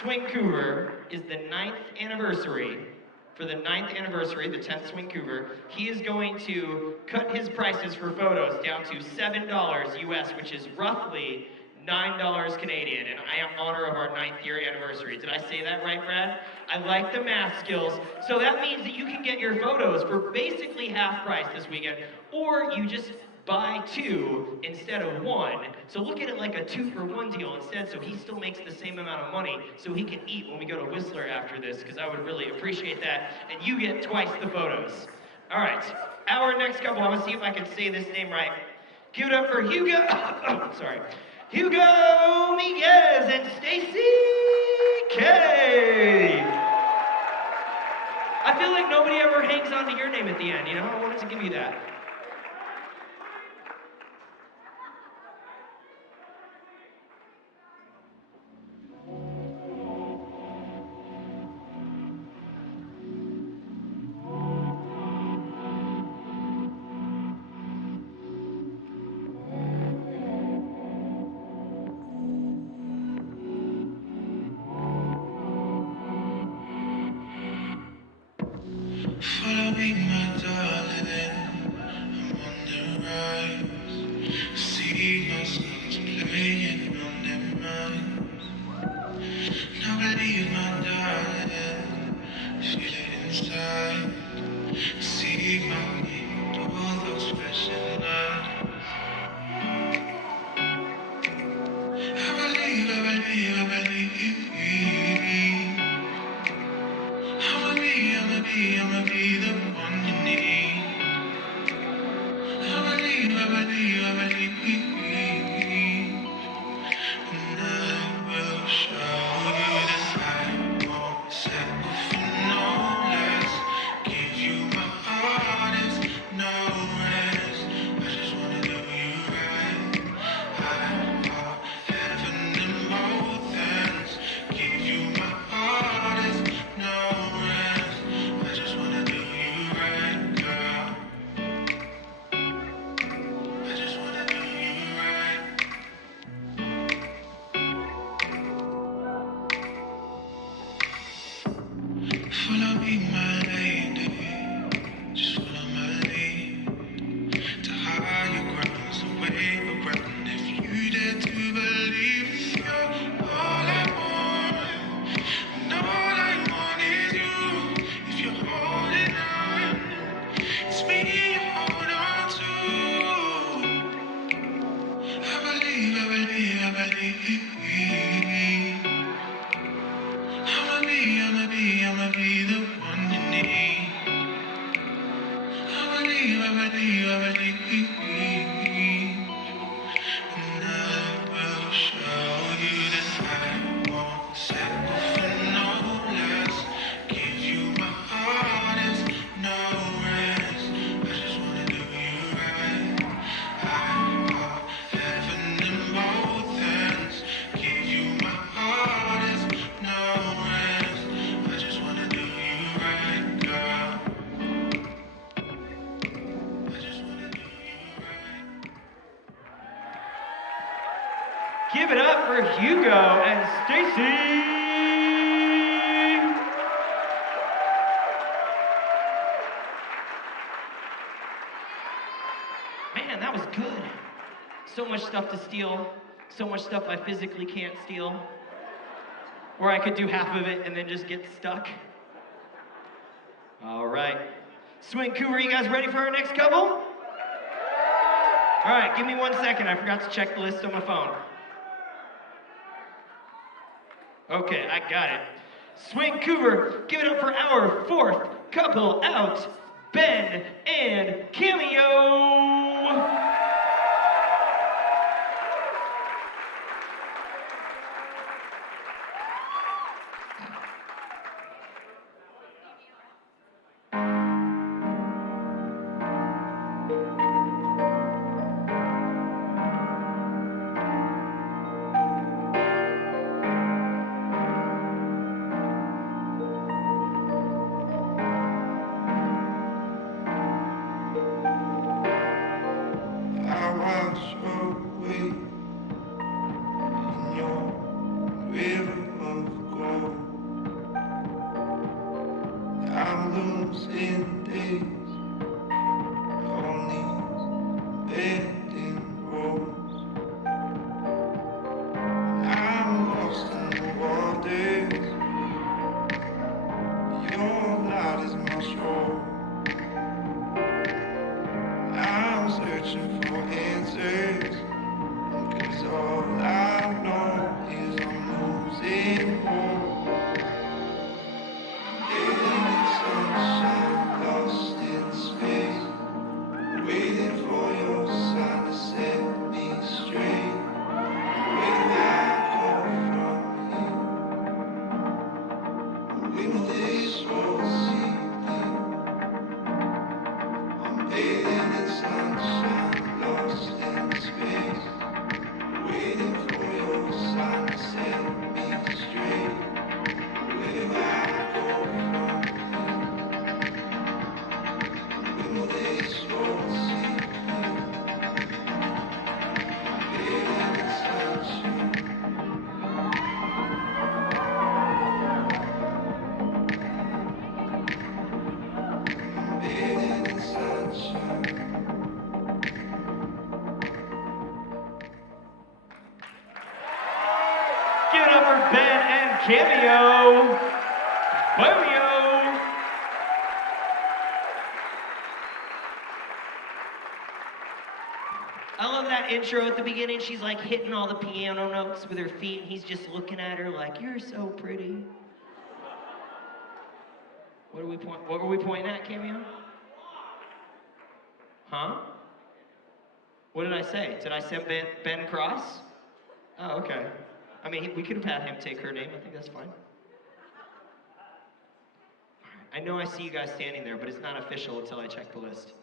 SwingCouver is the 9th anniversary, for the 9th anniversary, the 10th SwingCouver, he is going to cut his prices for photos down to $7 US, which is roughly $9 Canadian, in honor of our 9th year anniversary. Did I say that right, Brad? I like the math skills. So that means that you can get your photos for basically half price this weekend, or you just buy 2 instead of 1. So look at it like a 2-for-1 deal instead, so he still makes the same amount of money, so he can eat when we go to Whistler after this, because I would really appreciate that, and you get twice the photos. All right, our next couple, I'm gonna see if I can say this name right. Give it up for Hugo, sorry. Hugo Miguez and Stacy K. I feel like nobody ever hangs on to your name at the end, you know? I wanted to give you that. Follow me, my darling, I'm on the rise. See my songs playing on their minds. Now believe, my darling, feel it inside. See my name, all those flashing lights. I believe, Tracy. Man, that was good. So much stuff to steal. So much stuff I physically can't steal. Or I could do half of it and then just get stuck. All right. SwingCouver, you guys ready for our next couple? All right, give me 1 second. I forgot to check the list on my phone. Okay, I got it. SwingCouver, give it up for our fourth couple out, Ben and Cameo. I wash away in your river of gold. I'm losing days on these bending roads. I'm lost in the waters. Your light is my shore. I'm searching for answers, 'cause all I know is I'm losing hope. Living in sunshine, lost in space, waiting for your sign to set me straight. Where do I go from here? Will this road see me? I'm bathing in sunshine, lost in space, waiting for your sign to set me straight. Where do I go from here? Will this road see me? I'm bathing in sunshine. I'm bathing in sunshine. Give it up for Ben and Cameo. Cameo. I love that intro at the beginning. She's like hitting all the piano notes with her feet, and he's just looking at her like, "You're so pretty." What were we pointing at, Cameo? Huh? What did I say? Did I say Ben Cross? Oh, okay. I mean, we could have had him take her name. I think that's fine. I know I see you guys standing there, but it's not official until I check the list.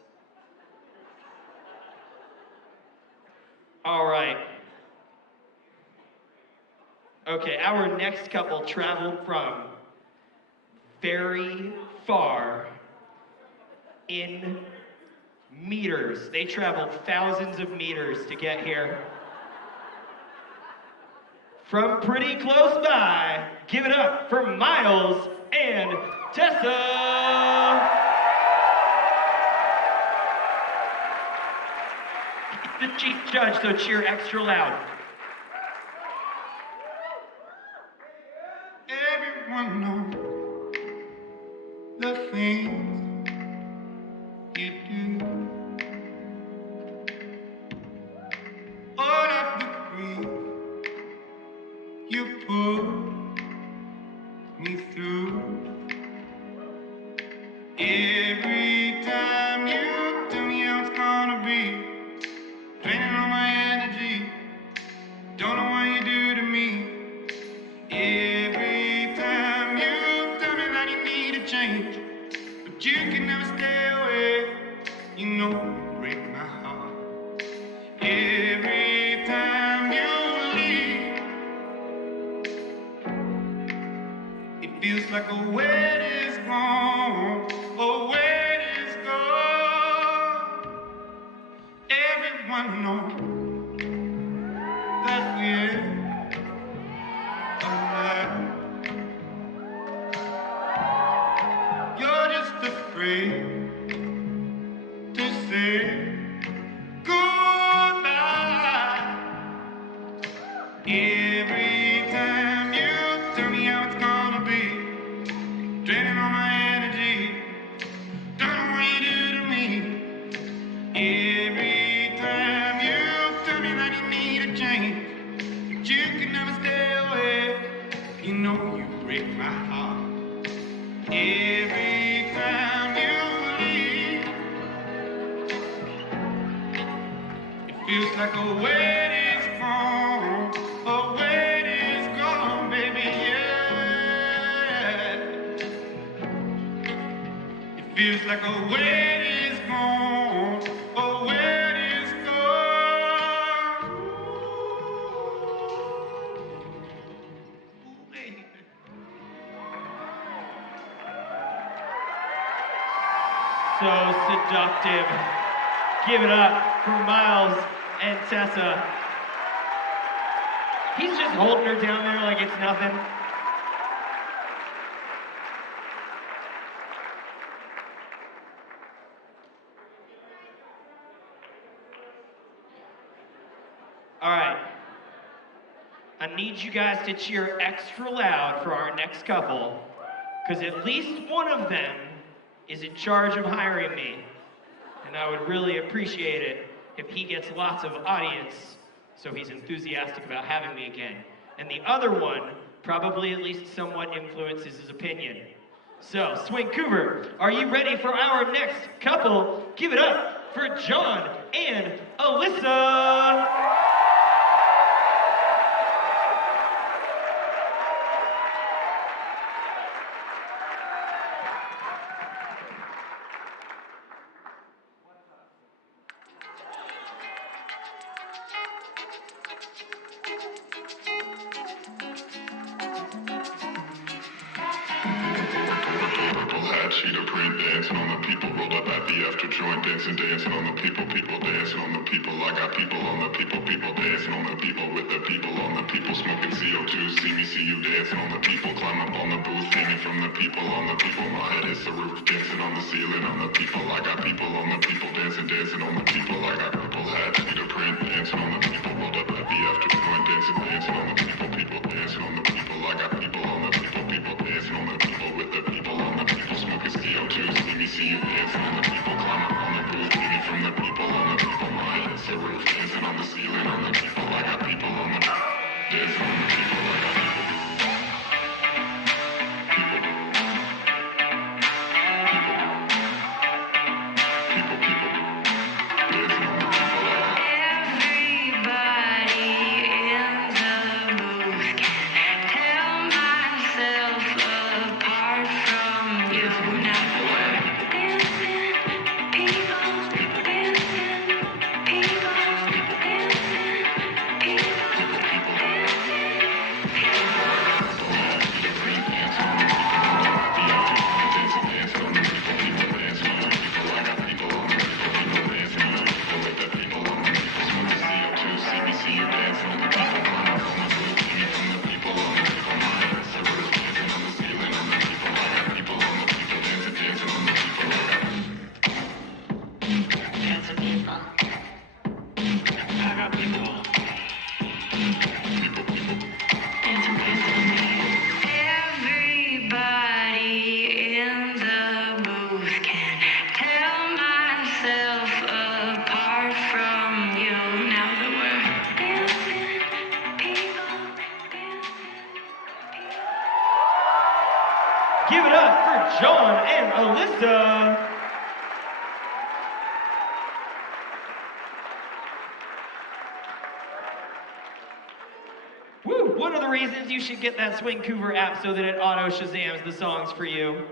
All right. Okay, our next couple traveled from very far in meters. They traveled thousands of meters to get here. From pretty close by, give it up for Miles and Tessa. He's the chief judge, so cheer extra loud. Everyone knows the things you do. All of the grief you put me through. Every time you tell me how it's gonna be, draining all my energy. Don't know what you do to me. Every time you tell me that you need a change, but you can never stay away. You know you break my heart. Every time you leave, it feels like a weight is gone, a weight is gone. Everyone knows that we're alive. afraid to say goodbye. Every time you tell me how it's gonna be, draining all my energy, don't know what you do to me. Every time you tell me that you need a change, but you can never stay away. You know you break my heart. Every time you leave, it feels like a weight is gone, a weight is gone, baby, yeah. It feels like a weight is gone, a weight is gone. Ooh, baby. So seductive. Give it up for Miles and Tessa. He's just holding her down there like it's nothing. All right. I need you guys to cheer extra loud for our next couple, because at least one of them is in charge of hiring me. And I would really appreciate it if he gets lots of audience, so he's enthusiastic about having me again. And the other one probably at least somewhat influences his opinion. So, SwingCouver, are you ready for our next couple? Give it up for John and Alyssa! Cheetah print dancing on the people, rolled up at the after joint, dancing on the people, people dancing on the people. I got people on the people, people dancing on the people, with the people on the people, smoking CO2. See me, see you dancing on the people, climb up on the booth, hanging from the people on the people. My head is the roof, dancing on the ceiling on the people. I got people on the people, dancing on the people. I got purple hat, cheetah print dancing on the people, rolled up at the after joint, dancing on the people, people dancing on the people. I got people on the people, people dancing on the people, with the people on the people, smoking CO2. See me, see you dancing on the people, climb up on the booth, hanging from the people on the people. My head is the roof, dancing on the ceiling on the people. I got people on the dancing on the people. I got people. Give it up for John and Alyssa. Woo! One of the reasons you should get that SwingCouver app so that it auto Shazams the songs for you.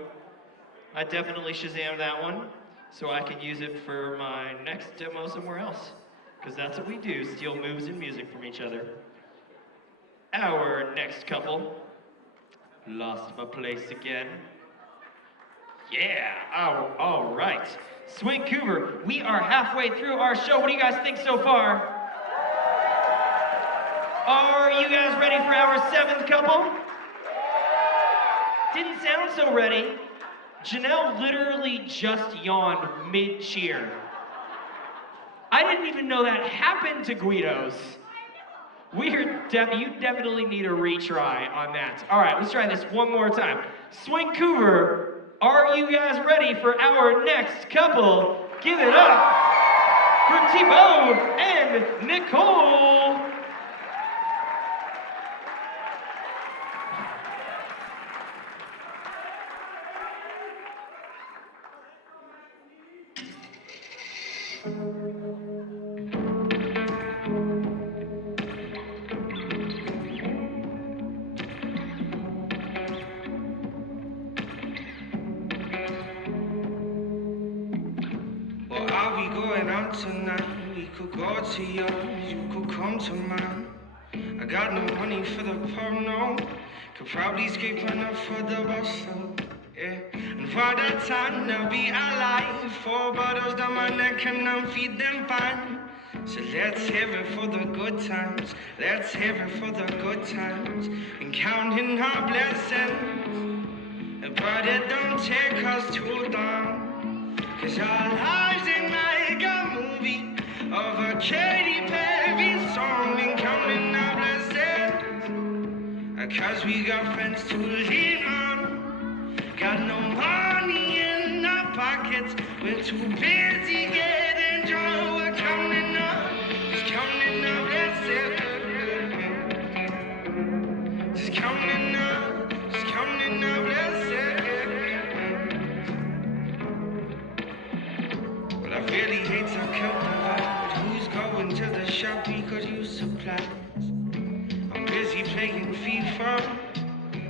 I definitely Shazam that one, so I can use it for my next demo somewhere else. Because that's what we do, steal moves and music from each other. Our next couple. Lost my place again. Yeah, all right. SwingCouver, we are halfway through our show. What do you guys think so far? Are you guys ready for our seventh couple? Didn't sound so ready. Janelle literally just yawned mid-cheer. I didn't even know that happened to Guidos. You definitely need a retry on that. All right, let's try this one more time. SwingCouver, are you guys ready for our next couple? Give it up for Thibaut and Nicole. Well, are we going out tonight? We could go to yours, you could come to mine. I got no money for the pub, no. Could probably scrape enough for the bus, so yeah. And for that time, I'll be alive. 4 bottles down my neck and I'll feed them fine. So let's have it for the good times. Let's have it for the good times. And counting our blessings. But it don't take us too long. 'Cause our lives ain't like a movie of a Katy Perry song. And counting our blessings. 'Cause we got friends to lean on. Got no money in our pockets. We're too busy getting drunk. We're counting up, just counting our blessings. Just counting up, just counting our blessings. Well, I really hate to kill the vibe, but who's going to the shop? We could use supplies. I'm busy playing FIFA.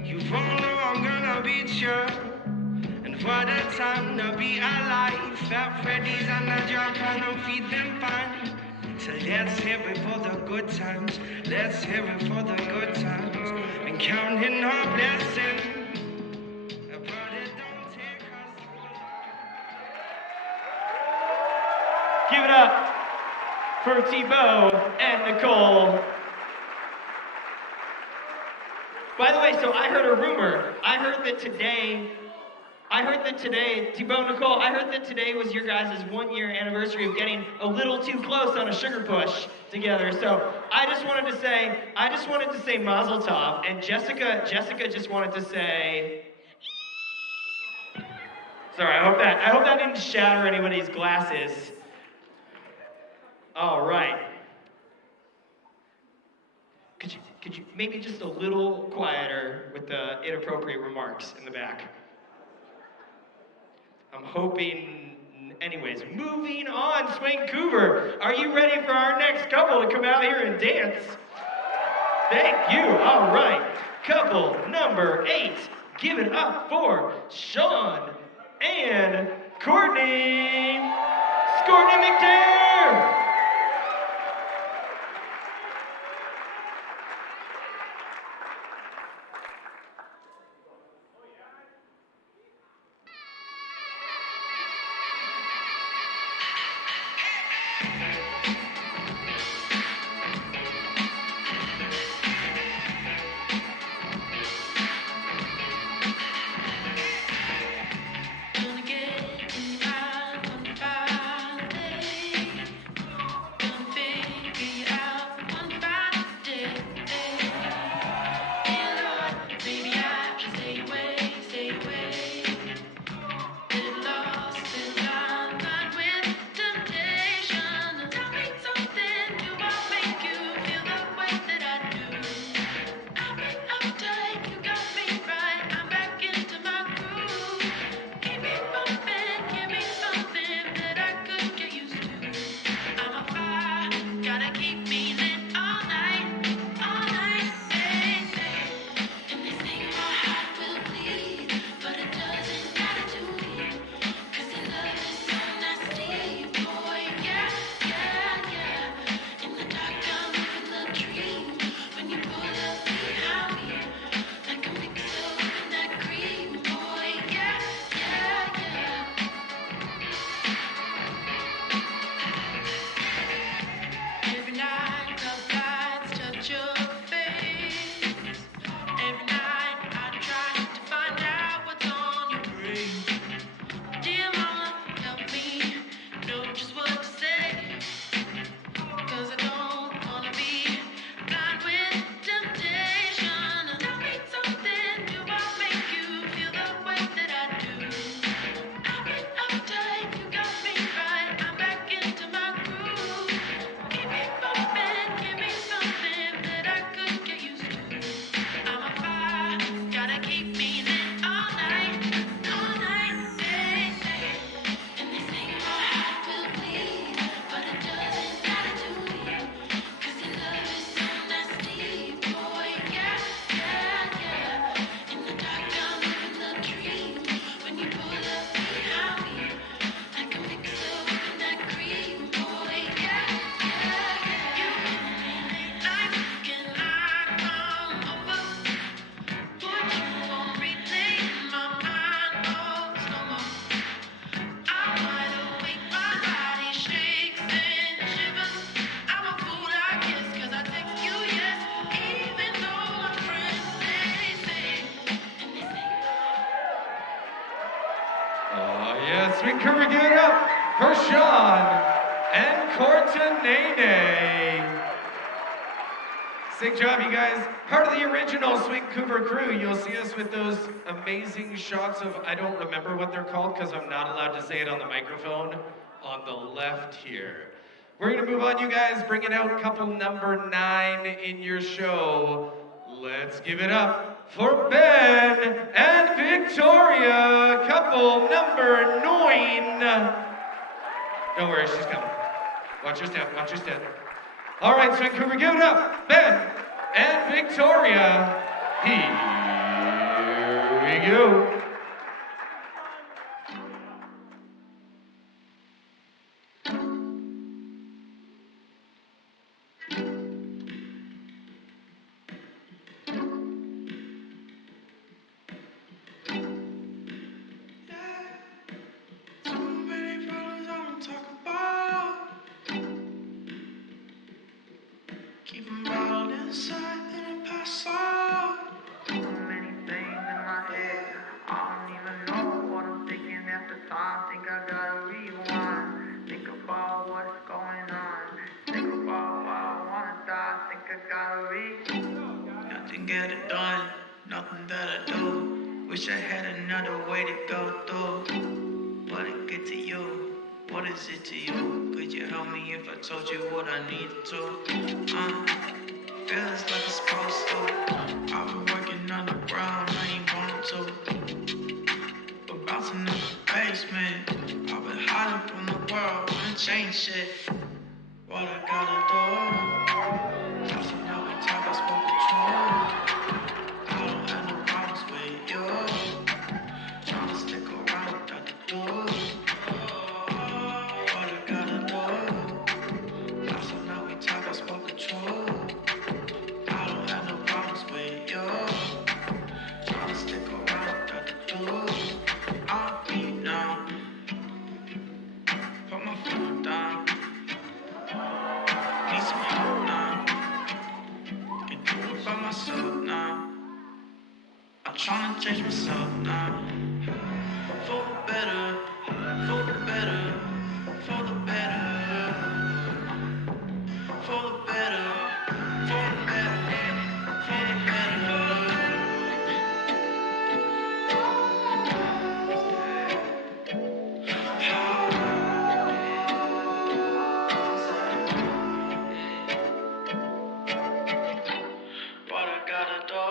You won't know I'm gonna beat you. And for the time to be alive, Fat Freddy's on the job and I'll feed them fine. So let's have it for the good times. Let's have it for the good times. And counting our blessings. But it don't take us. Give it up for Thibaut and Nicole. By the way, so I heard a rumor. I heard that today, Thibaut and Nicole, I heard that today was your guys' 1-year anniversary of getting a little too close on a sugar push together. So I just wanted to say Mazel Tov, and Jessica just wanted to say. Sorry, I hope that didn't shatter anybody's glasses. All right. Could you maybe just a little quieter with the inappropriate remarks in the back? I'm hoping, anyways, moving on, SwingCouver. Are you ready for our next couple to come out here and dance? Thank you, all right. Couple number 8, give it up for Sean and Courtney. Courtney McDare. SwingCouver, give it up for Sean and Courtenay. Sick job, you guys. Part of the original SwingCouver crew. You'll see us with those amazing shots of, I don't remember what they're called because I'm not allowed to say it on the microphone, on the left here. We're gonna move on, you guys, bringing out couple number 9 in your show. Let's give it up for Ben and Victoria, couple number 9. Don't worry, she's coming. Watch your step, watch your step. All right, SwingCouver, give it up, Ben and Victoria. Here we go. Keep 'em bottled inside, then I pass out. So many things in my head, I don't even know what I'm thinking at the time. Think I gotta rewind, think about what's going on. Think about why I wanna die, think I gotta nothing get it done, nothing that I do. Wish I had another way to go through. But it get to you. What is it to you? Could you help me if I told you what I need to? Feels like it's supposed to. I've been working underground, I ain't want to. But bouncing in the basement, I've been hiding from the world, wanna change shit. What I gotta do? Tossing out my talk, I spoke the truth. I don't have no problems with you. Tryna stick around without the door. Trying to change myself now. For the better, for the better, for the better, for the better, for the better, for the better. What I gotta do?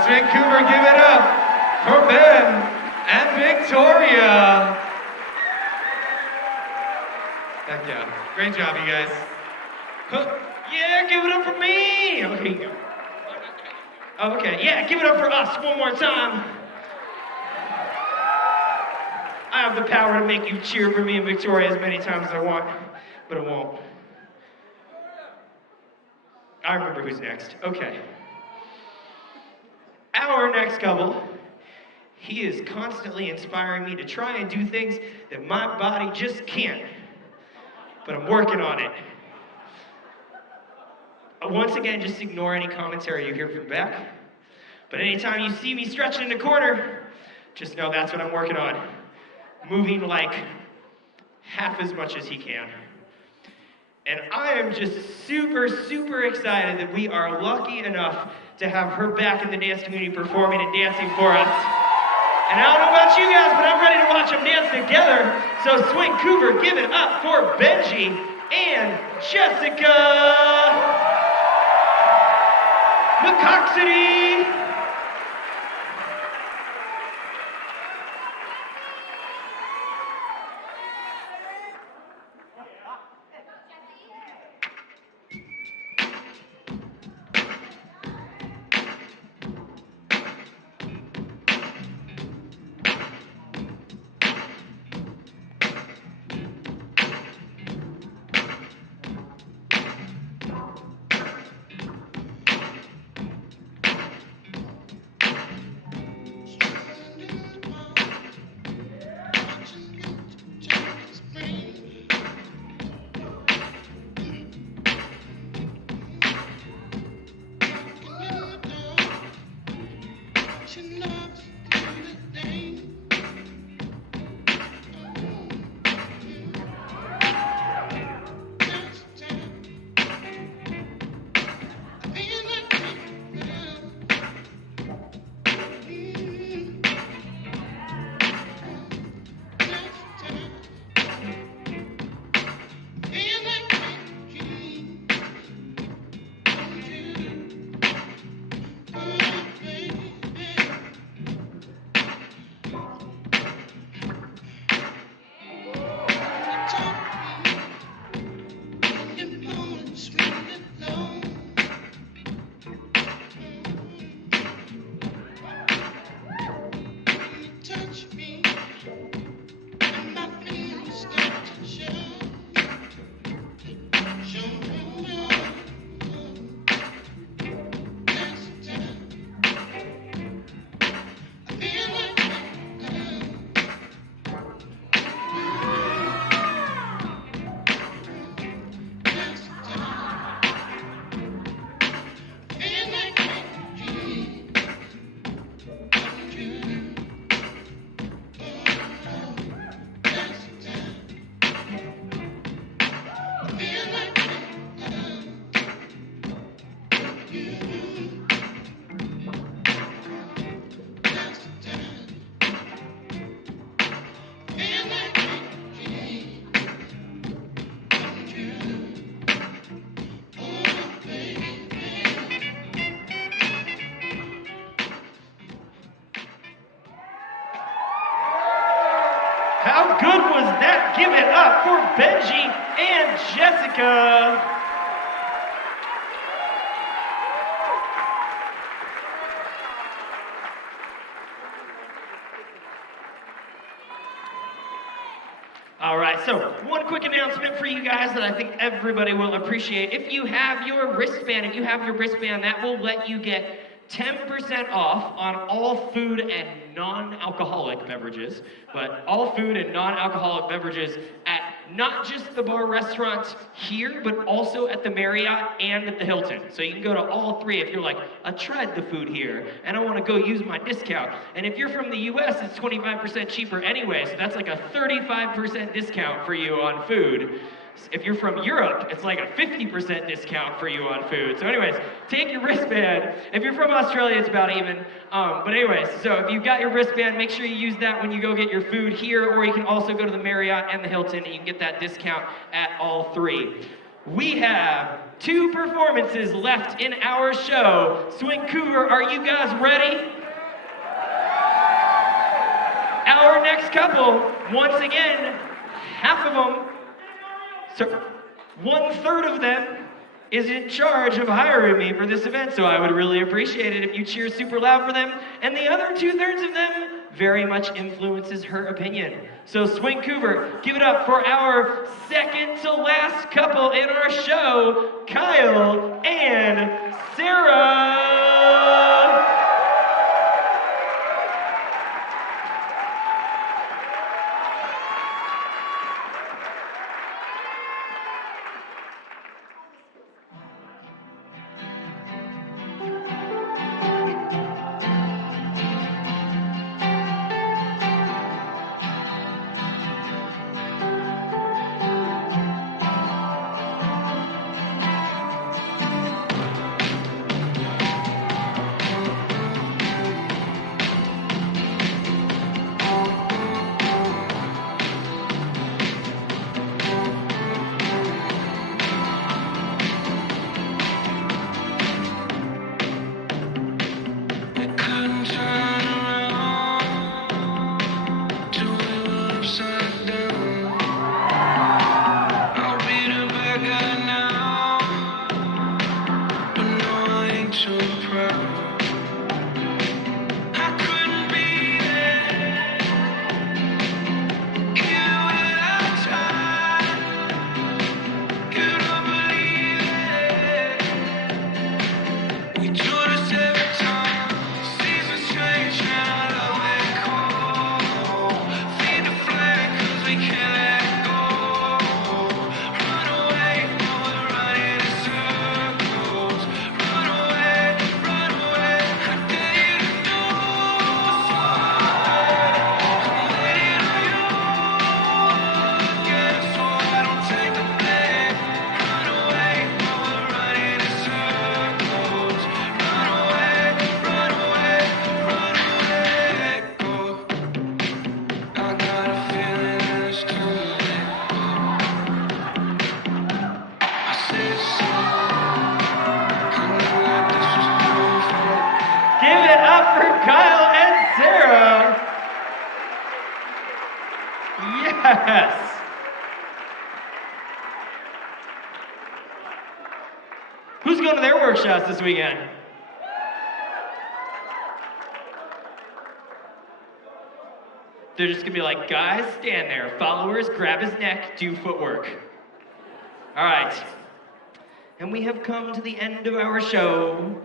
SwingCouver, give it up for Ben and Victoria. Heck yeah. Great job, you guys. Yeah, give it up for me. Okay. Okay, yeah, give it up for us one more time. I have the power to make you cheer for me and Victoria as many times as I want, but I won't. I remember who's next. Okay. Our next couple, he is constantly inspiring me to try and do things that my body just can't. But I'm working on it. Once again, just ignore any commentary you hear from Beck. But anytime you see me stretching in the corner, just know that's what I'm working on. Moving like half as much as he can. And I am just super, super excited that we are lucky enough to have her back in the dance community performing and dancing for us. And I don't know about you guys, but I'm ready to watch them dance together. So SwingCouver, give it up for Benji and Jessica McCoxity. Give it up for Benji and Jessica. All right, so one quick announcement for you guys that I think everybody will appreciate. If you have your wristband, that will let you get 10% off on all food and non-alcoholic beverages, but all food and non-alcoholic beverages at not just the bar restaurants here, but also at the Marriott and at the Hilton. So you can go to all three if you're like, I tried the food here and I want to go use my discount. And if you're from the US, it's 25% cheaper anyway, so that's like a 35% discount for you on food. If you're from Europe, it's like a 50% discount for you on food. So anyways, take your wristband. If you're from Australia, it's about even. But anyways, so if you've got your wristband, make sure you use that when you go get your food here, or you can also go to the Marriott and the Hilton and you can get that discount at all three. We have 2 performances left in our show. SwingCouver, are you guys ready? Our next couple, once again, half of them, so 1/3 of them is in charge of hiring me for this event, so I would really appreciate it if you cheer super loud for them. And the other 2/3 of them very much influences her opinion. So SwingCouver, give it up for our second to last couple in our show, Kyle and Sarah. Yes! Who's going to their workshops this weekend? They're just gonna be like, guys, stand there. Followers, grab his neck, do footwork. All right. And we have come to the end of our show,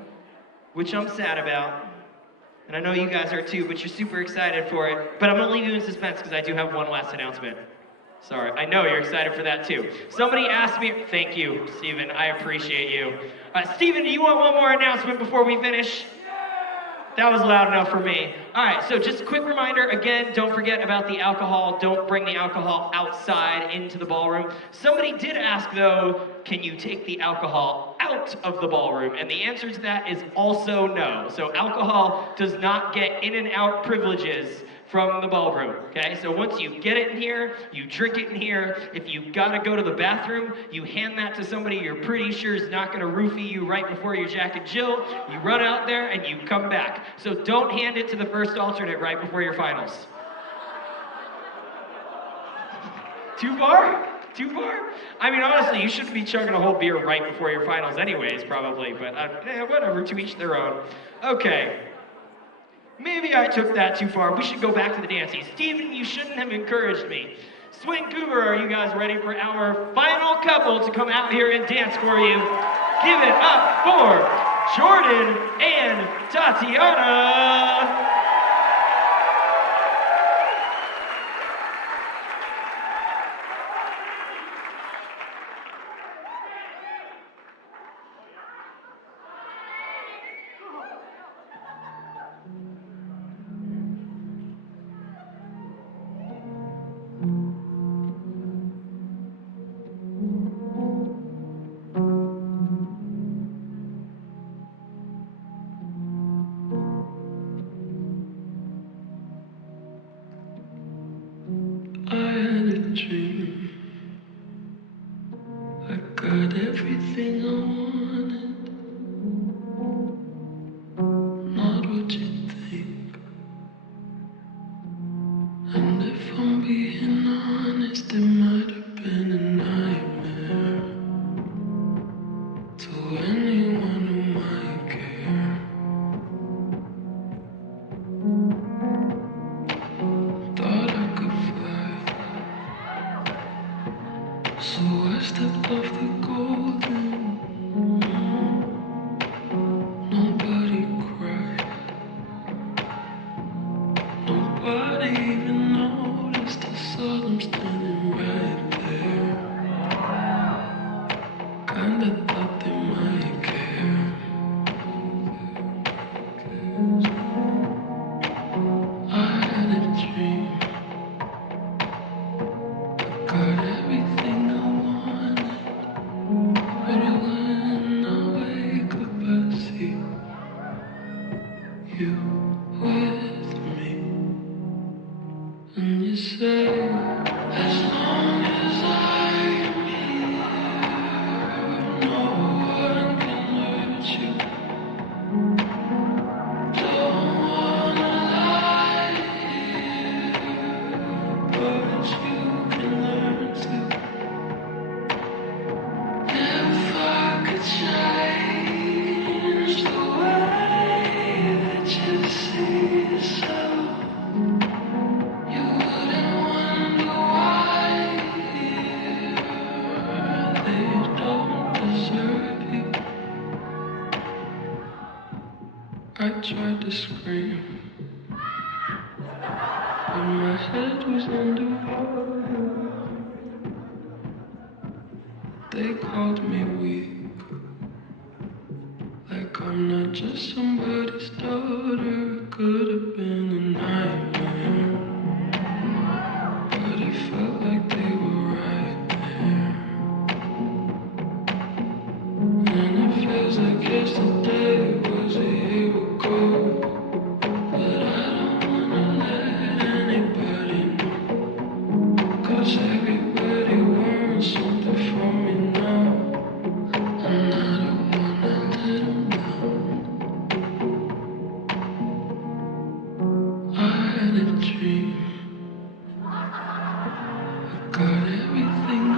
which I'm sad about. And I know you guys are too, but you're super excited for it. But I'm gonna leave you in suspense because I do have one last announcement. Sorry, I know you're excited for that too. Somebody asked me, thank you, Steven, I appreciate you. Steven, do you want one more announcement before we finish? That was loud enough for me. All right, so just a quick reminder, again, don't forget about the alcohol. Don't bring the alcohol outside into the ballroom. Somebody did ask though, can you take the alcohol out of the ballroom? And the answer to that is also no. So alcohol does not get in and out privileges from the ballroom, okay? So once you get it in here, you drink it in here. If you gotta go to the bathroom, you hand that to somebody you're pretty sure is not gonna roofie you right before your Jack and Jill. You run out there and you come back. So don't hand it to the first alternate right before your finals. Too far? Too far? I mean, honestly, you shouldn't be chugging a whole beer right before your finals anyways, probably, but whatever, to each their own. Okay. Maybe I took that too far. We should go back to the dancing. Steven, you shouldn't have encouraged me. SwingCouver, are you guys ready for our final couple to come out here and dance for you? Give it up for Jordan and Tatiana. I had a dream. I got everything I wanted. Not what you think. And if I'm being honest, it might have been a nightmare to anyone who might care. Thought I could fly, so I stepped off the golden. Nobody cried. Nobody even noticed. I saw them standing right there. Kinda thought they might care. I had a dream. I got everything I wanted. But when I wake up, I see you with me. And you say, as long as I am here, no one can hurt you. Don't wanna lie here, but you can learn to. If I could change the way that you see yourself, you wouldn't wonder why they don't deserve you. I tried to scream, but my head was underwater. They called me weak, like I'm not just somebody's daughter. It could have been a nightmare, but it felt like they were right there. And it feels like yesterday was a year ago, but I don't wanna let anybody know, 'cause everybody wants something from me now, and I don't wanna let them down. I had a dream. I got everything I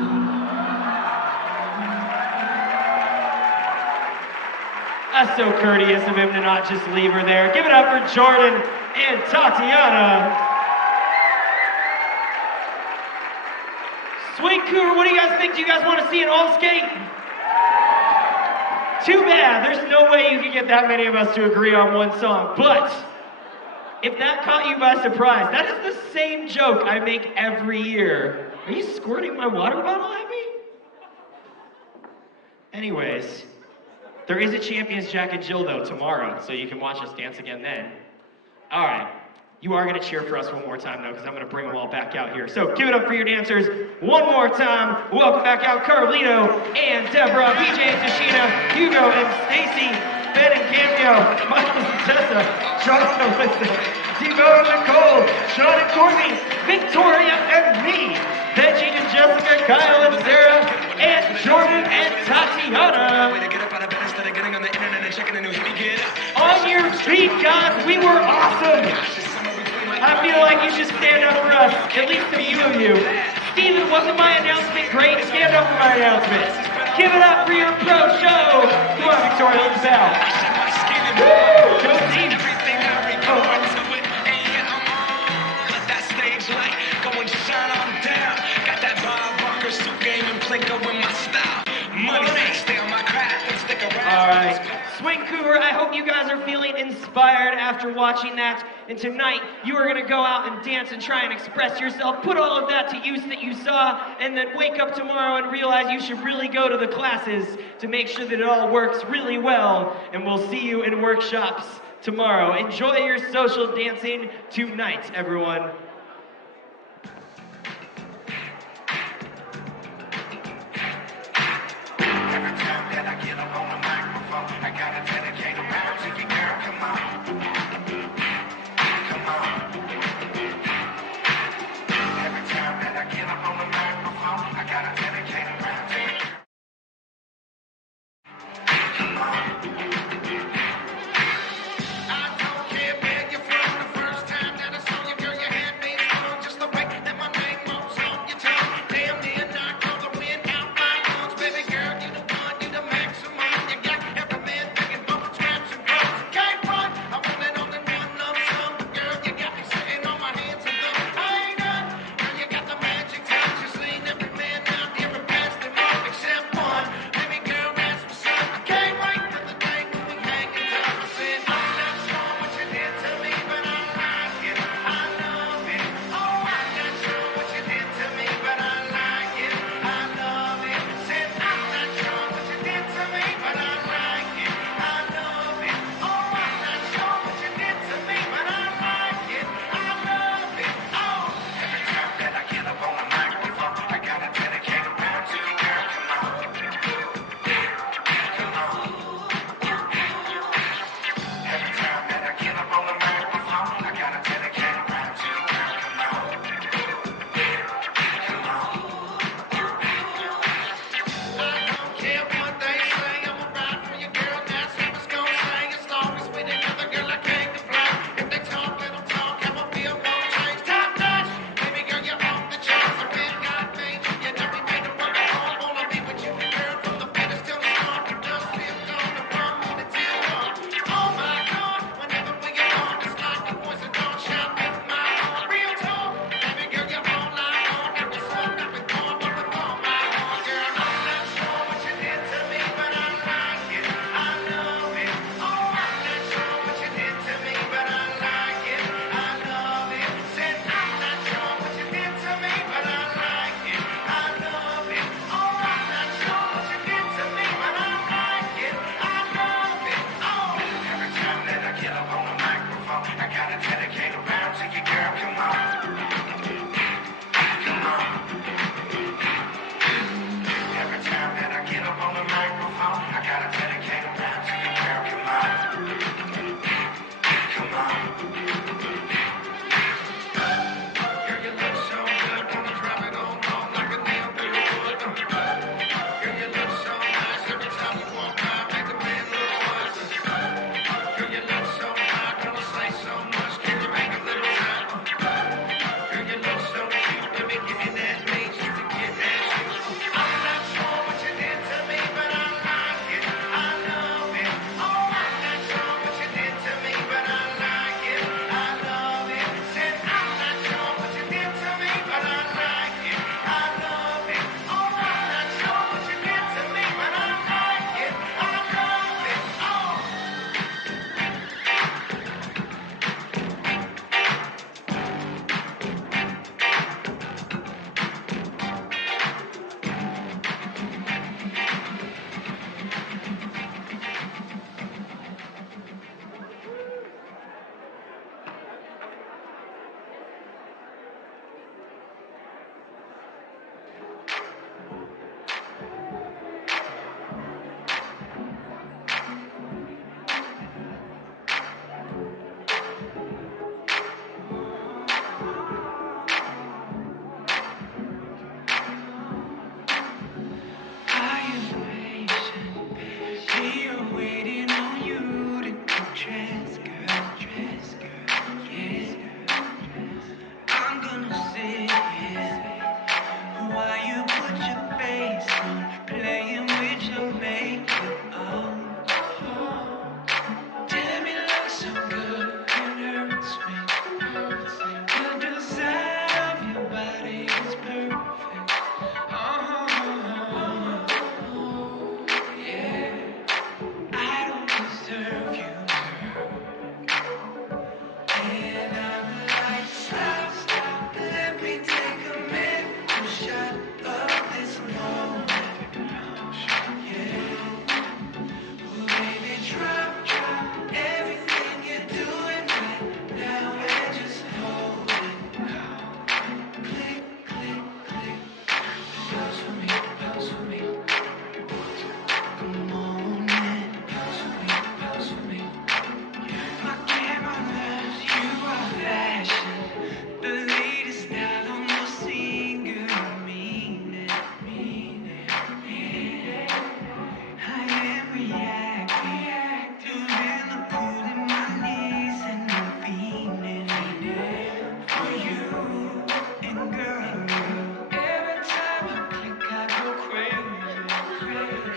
That's so courteous of him to not just leave her there. Give it up for Jordan and Tatiana. SwingCouver, what do you guys think? Do you guys want to see an all skate? Too bad. There's no way you can get that many of us to agree on one song. But if that caught you by surprise, that is the same joke I make every year. Are you squirting my water bottle at me? Anyways, there is a Champions Jack and Jill though tomorrow, so you can watch us dance again then. All right, you are gonna cheer for us one more time though, because I'm gonna bring them all back out here. So give it up for your dancers one more time. Welcome back out Carlito and Deborah, BJ and Tashina, Hugo and Stacy, Ben and Cameo, Michael and Tessa, John and Alyssa, Devo and Nicole, Sean and Courtney, Victoria and me, Benji and Jessica, Kyle and Sarah, and Jordan and Tatiana. On your feet, guys, we were awesome. I feel like you should stand up for us, at least a few of you. Steven, wasn't my announcement great? Stand up for my announcement. Give it up for your pro show. Come on, Victoria, let's bow. Woo! Go team. Everything I record to it, and yeah, I'm on. Let that stage light go and shine on down. Got that Bob Barker suit game and Plinko in my style. Money, stay on my craft and stick around. All right. SwingCouver, I hope you guys are feeling inspired after watching that. And tonight, you are going to go out and dance and try and express yourself. Put all of that to use that you saw, and then wake up tomorrow and realize you should really go to the classes to make sure that it all works really well. And we'll see you in workshops tomorrow. Enjoy your social dancing tonight, everyone. Every time that I get up on the microphone, I gotta dedicate a round to you, girl. Come on. Come on. Every time that I get up on the microphone, I gotta dedicate a round to you. Come on. I don't care where you're from. The first time that I saw you, girl, you had me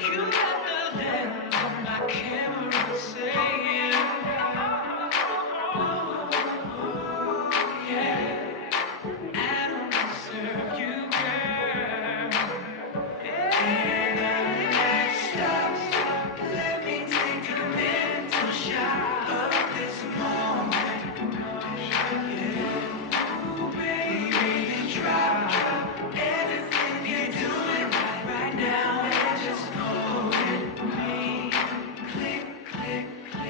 You got the lens on my camera saying, yeah, I don't deserve you, girl. Stop, let me take a mental shot of this moment. Ooh, baby, drop everything you're doing right now and just hold me. Click, click, click.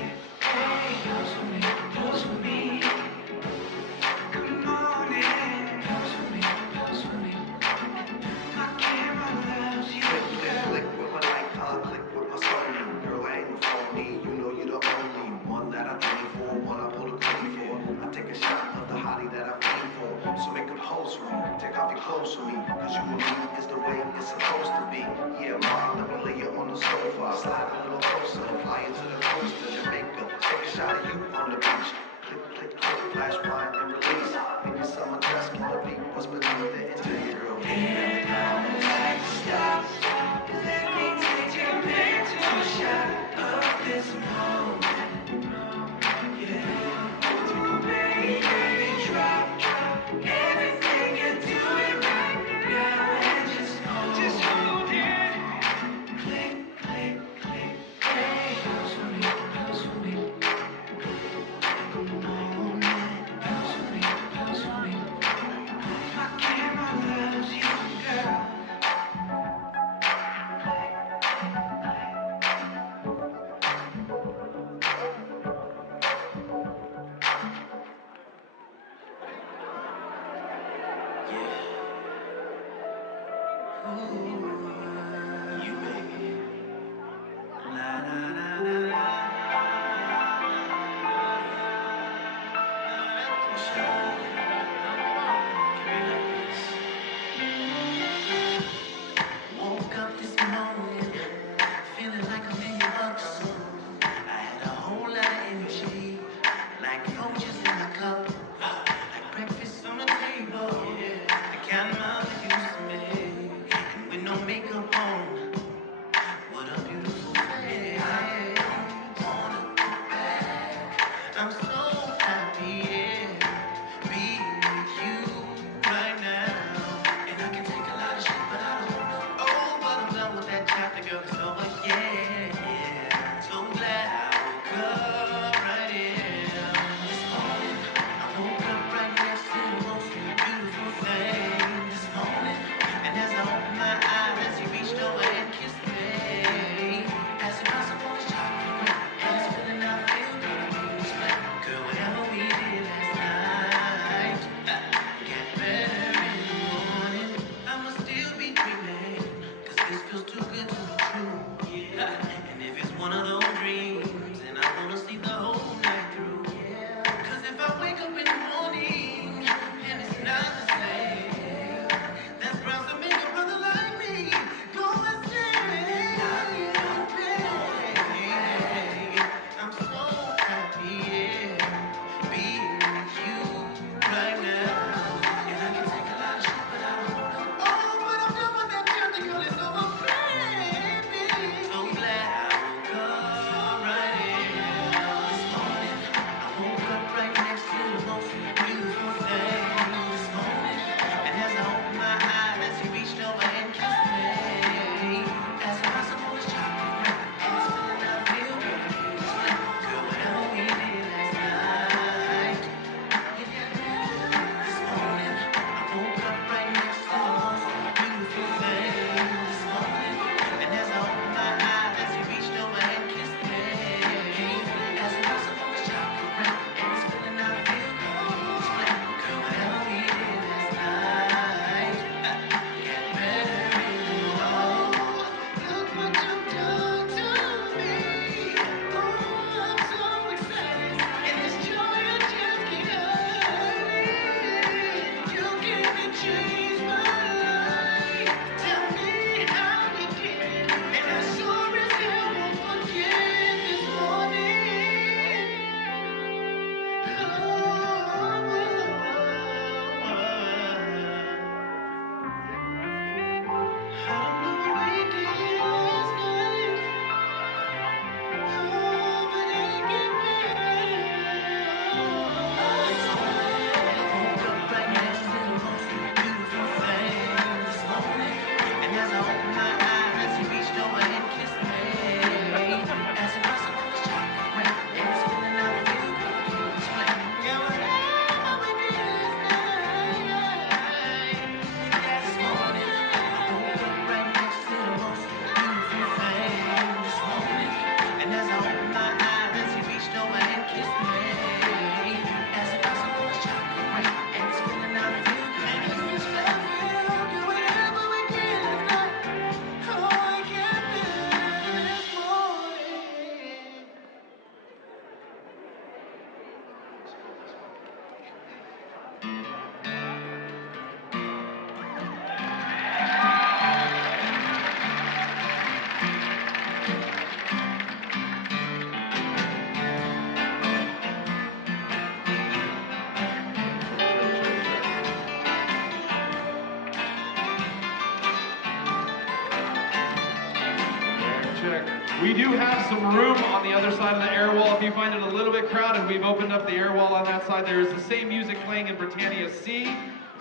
check. We do have some room on the other side of the air wall. If you find it a little bit crowded, we've opened up the air wall on that side. There is the same music playing in Britannia C.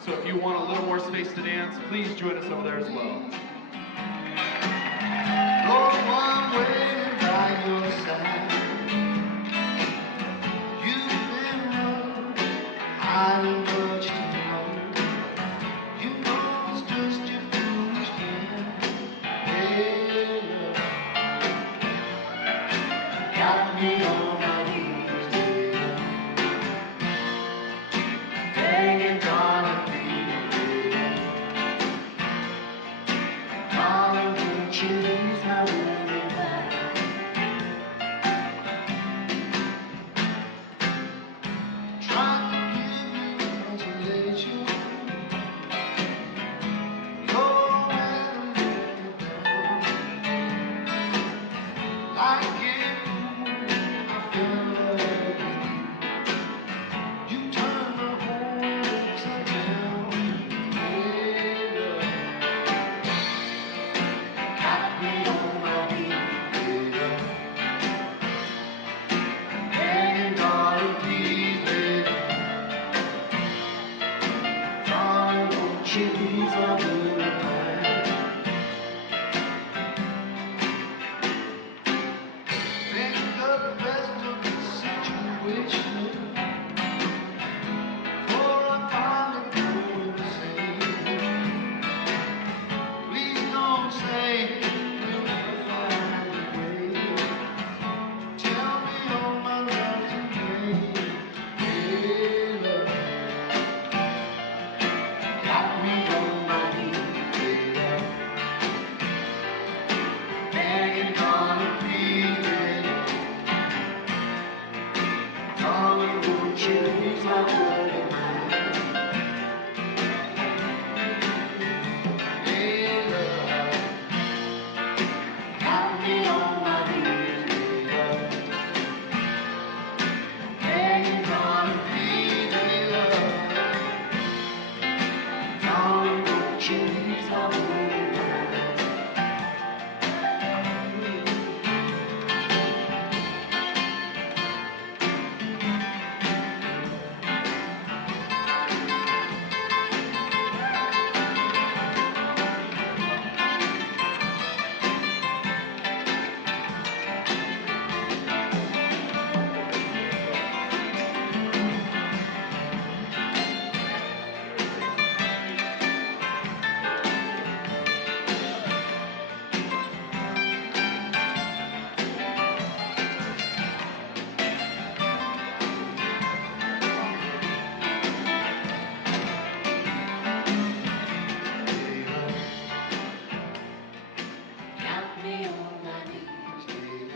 So if you want a little more space to dance, please join us over there as well. No one waiting by your side. You've been wrong, hiding much too long. You know it's just your foolish game. Hey, love, got me on my knees, baby. Begging, darling, baby. Darling, won't you ease my worry back? Trying to give you consolation. You're away to let me down. Like you, I fell with you. You turned my whole world upside down. Hey, love, got me on my knees, baby. Begging, darling, please, baby. Darling, won't you ease my worry mind? Make the best of the situation. For I finally go insane. Please don't say you'll never find a way. Tell me all my love today. Hey, love, got me on my knees, baby. Begging, darling, please, baby. Darling, won't you ease my worry mind? Hey, love, got me on my knees, baby. Begging, darling, please, baby. Darling, won't you ease my worry mind? Got me on my knees, baby.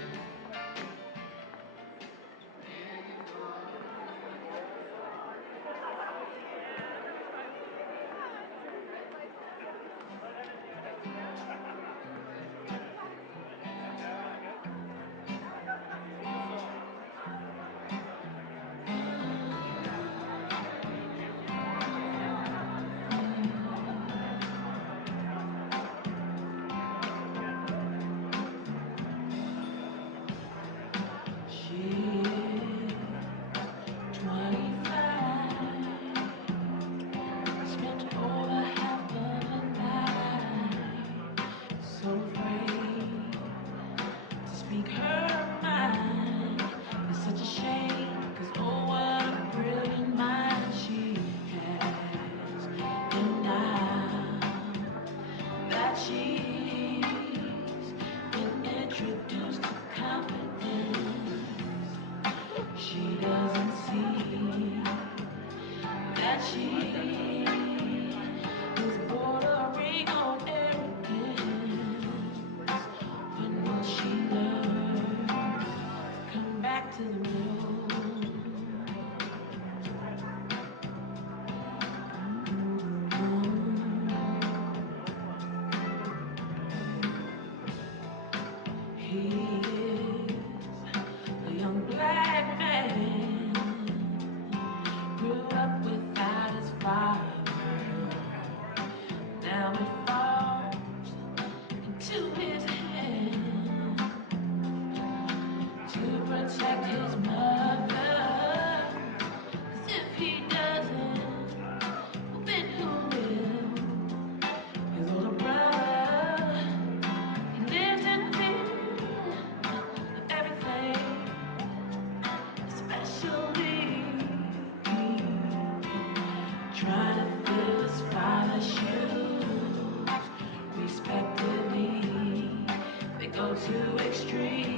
Now it falls into his hands. dream.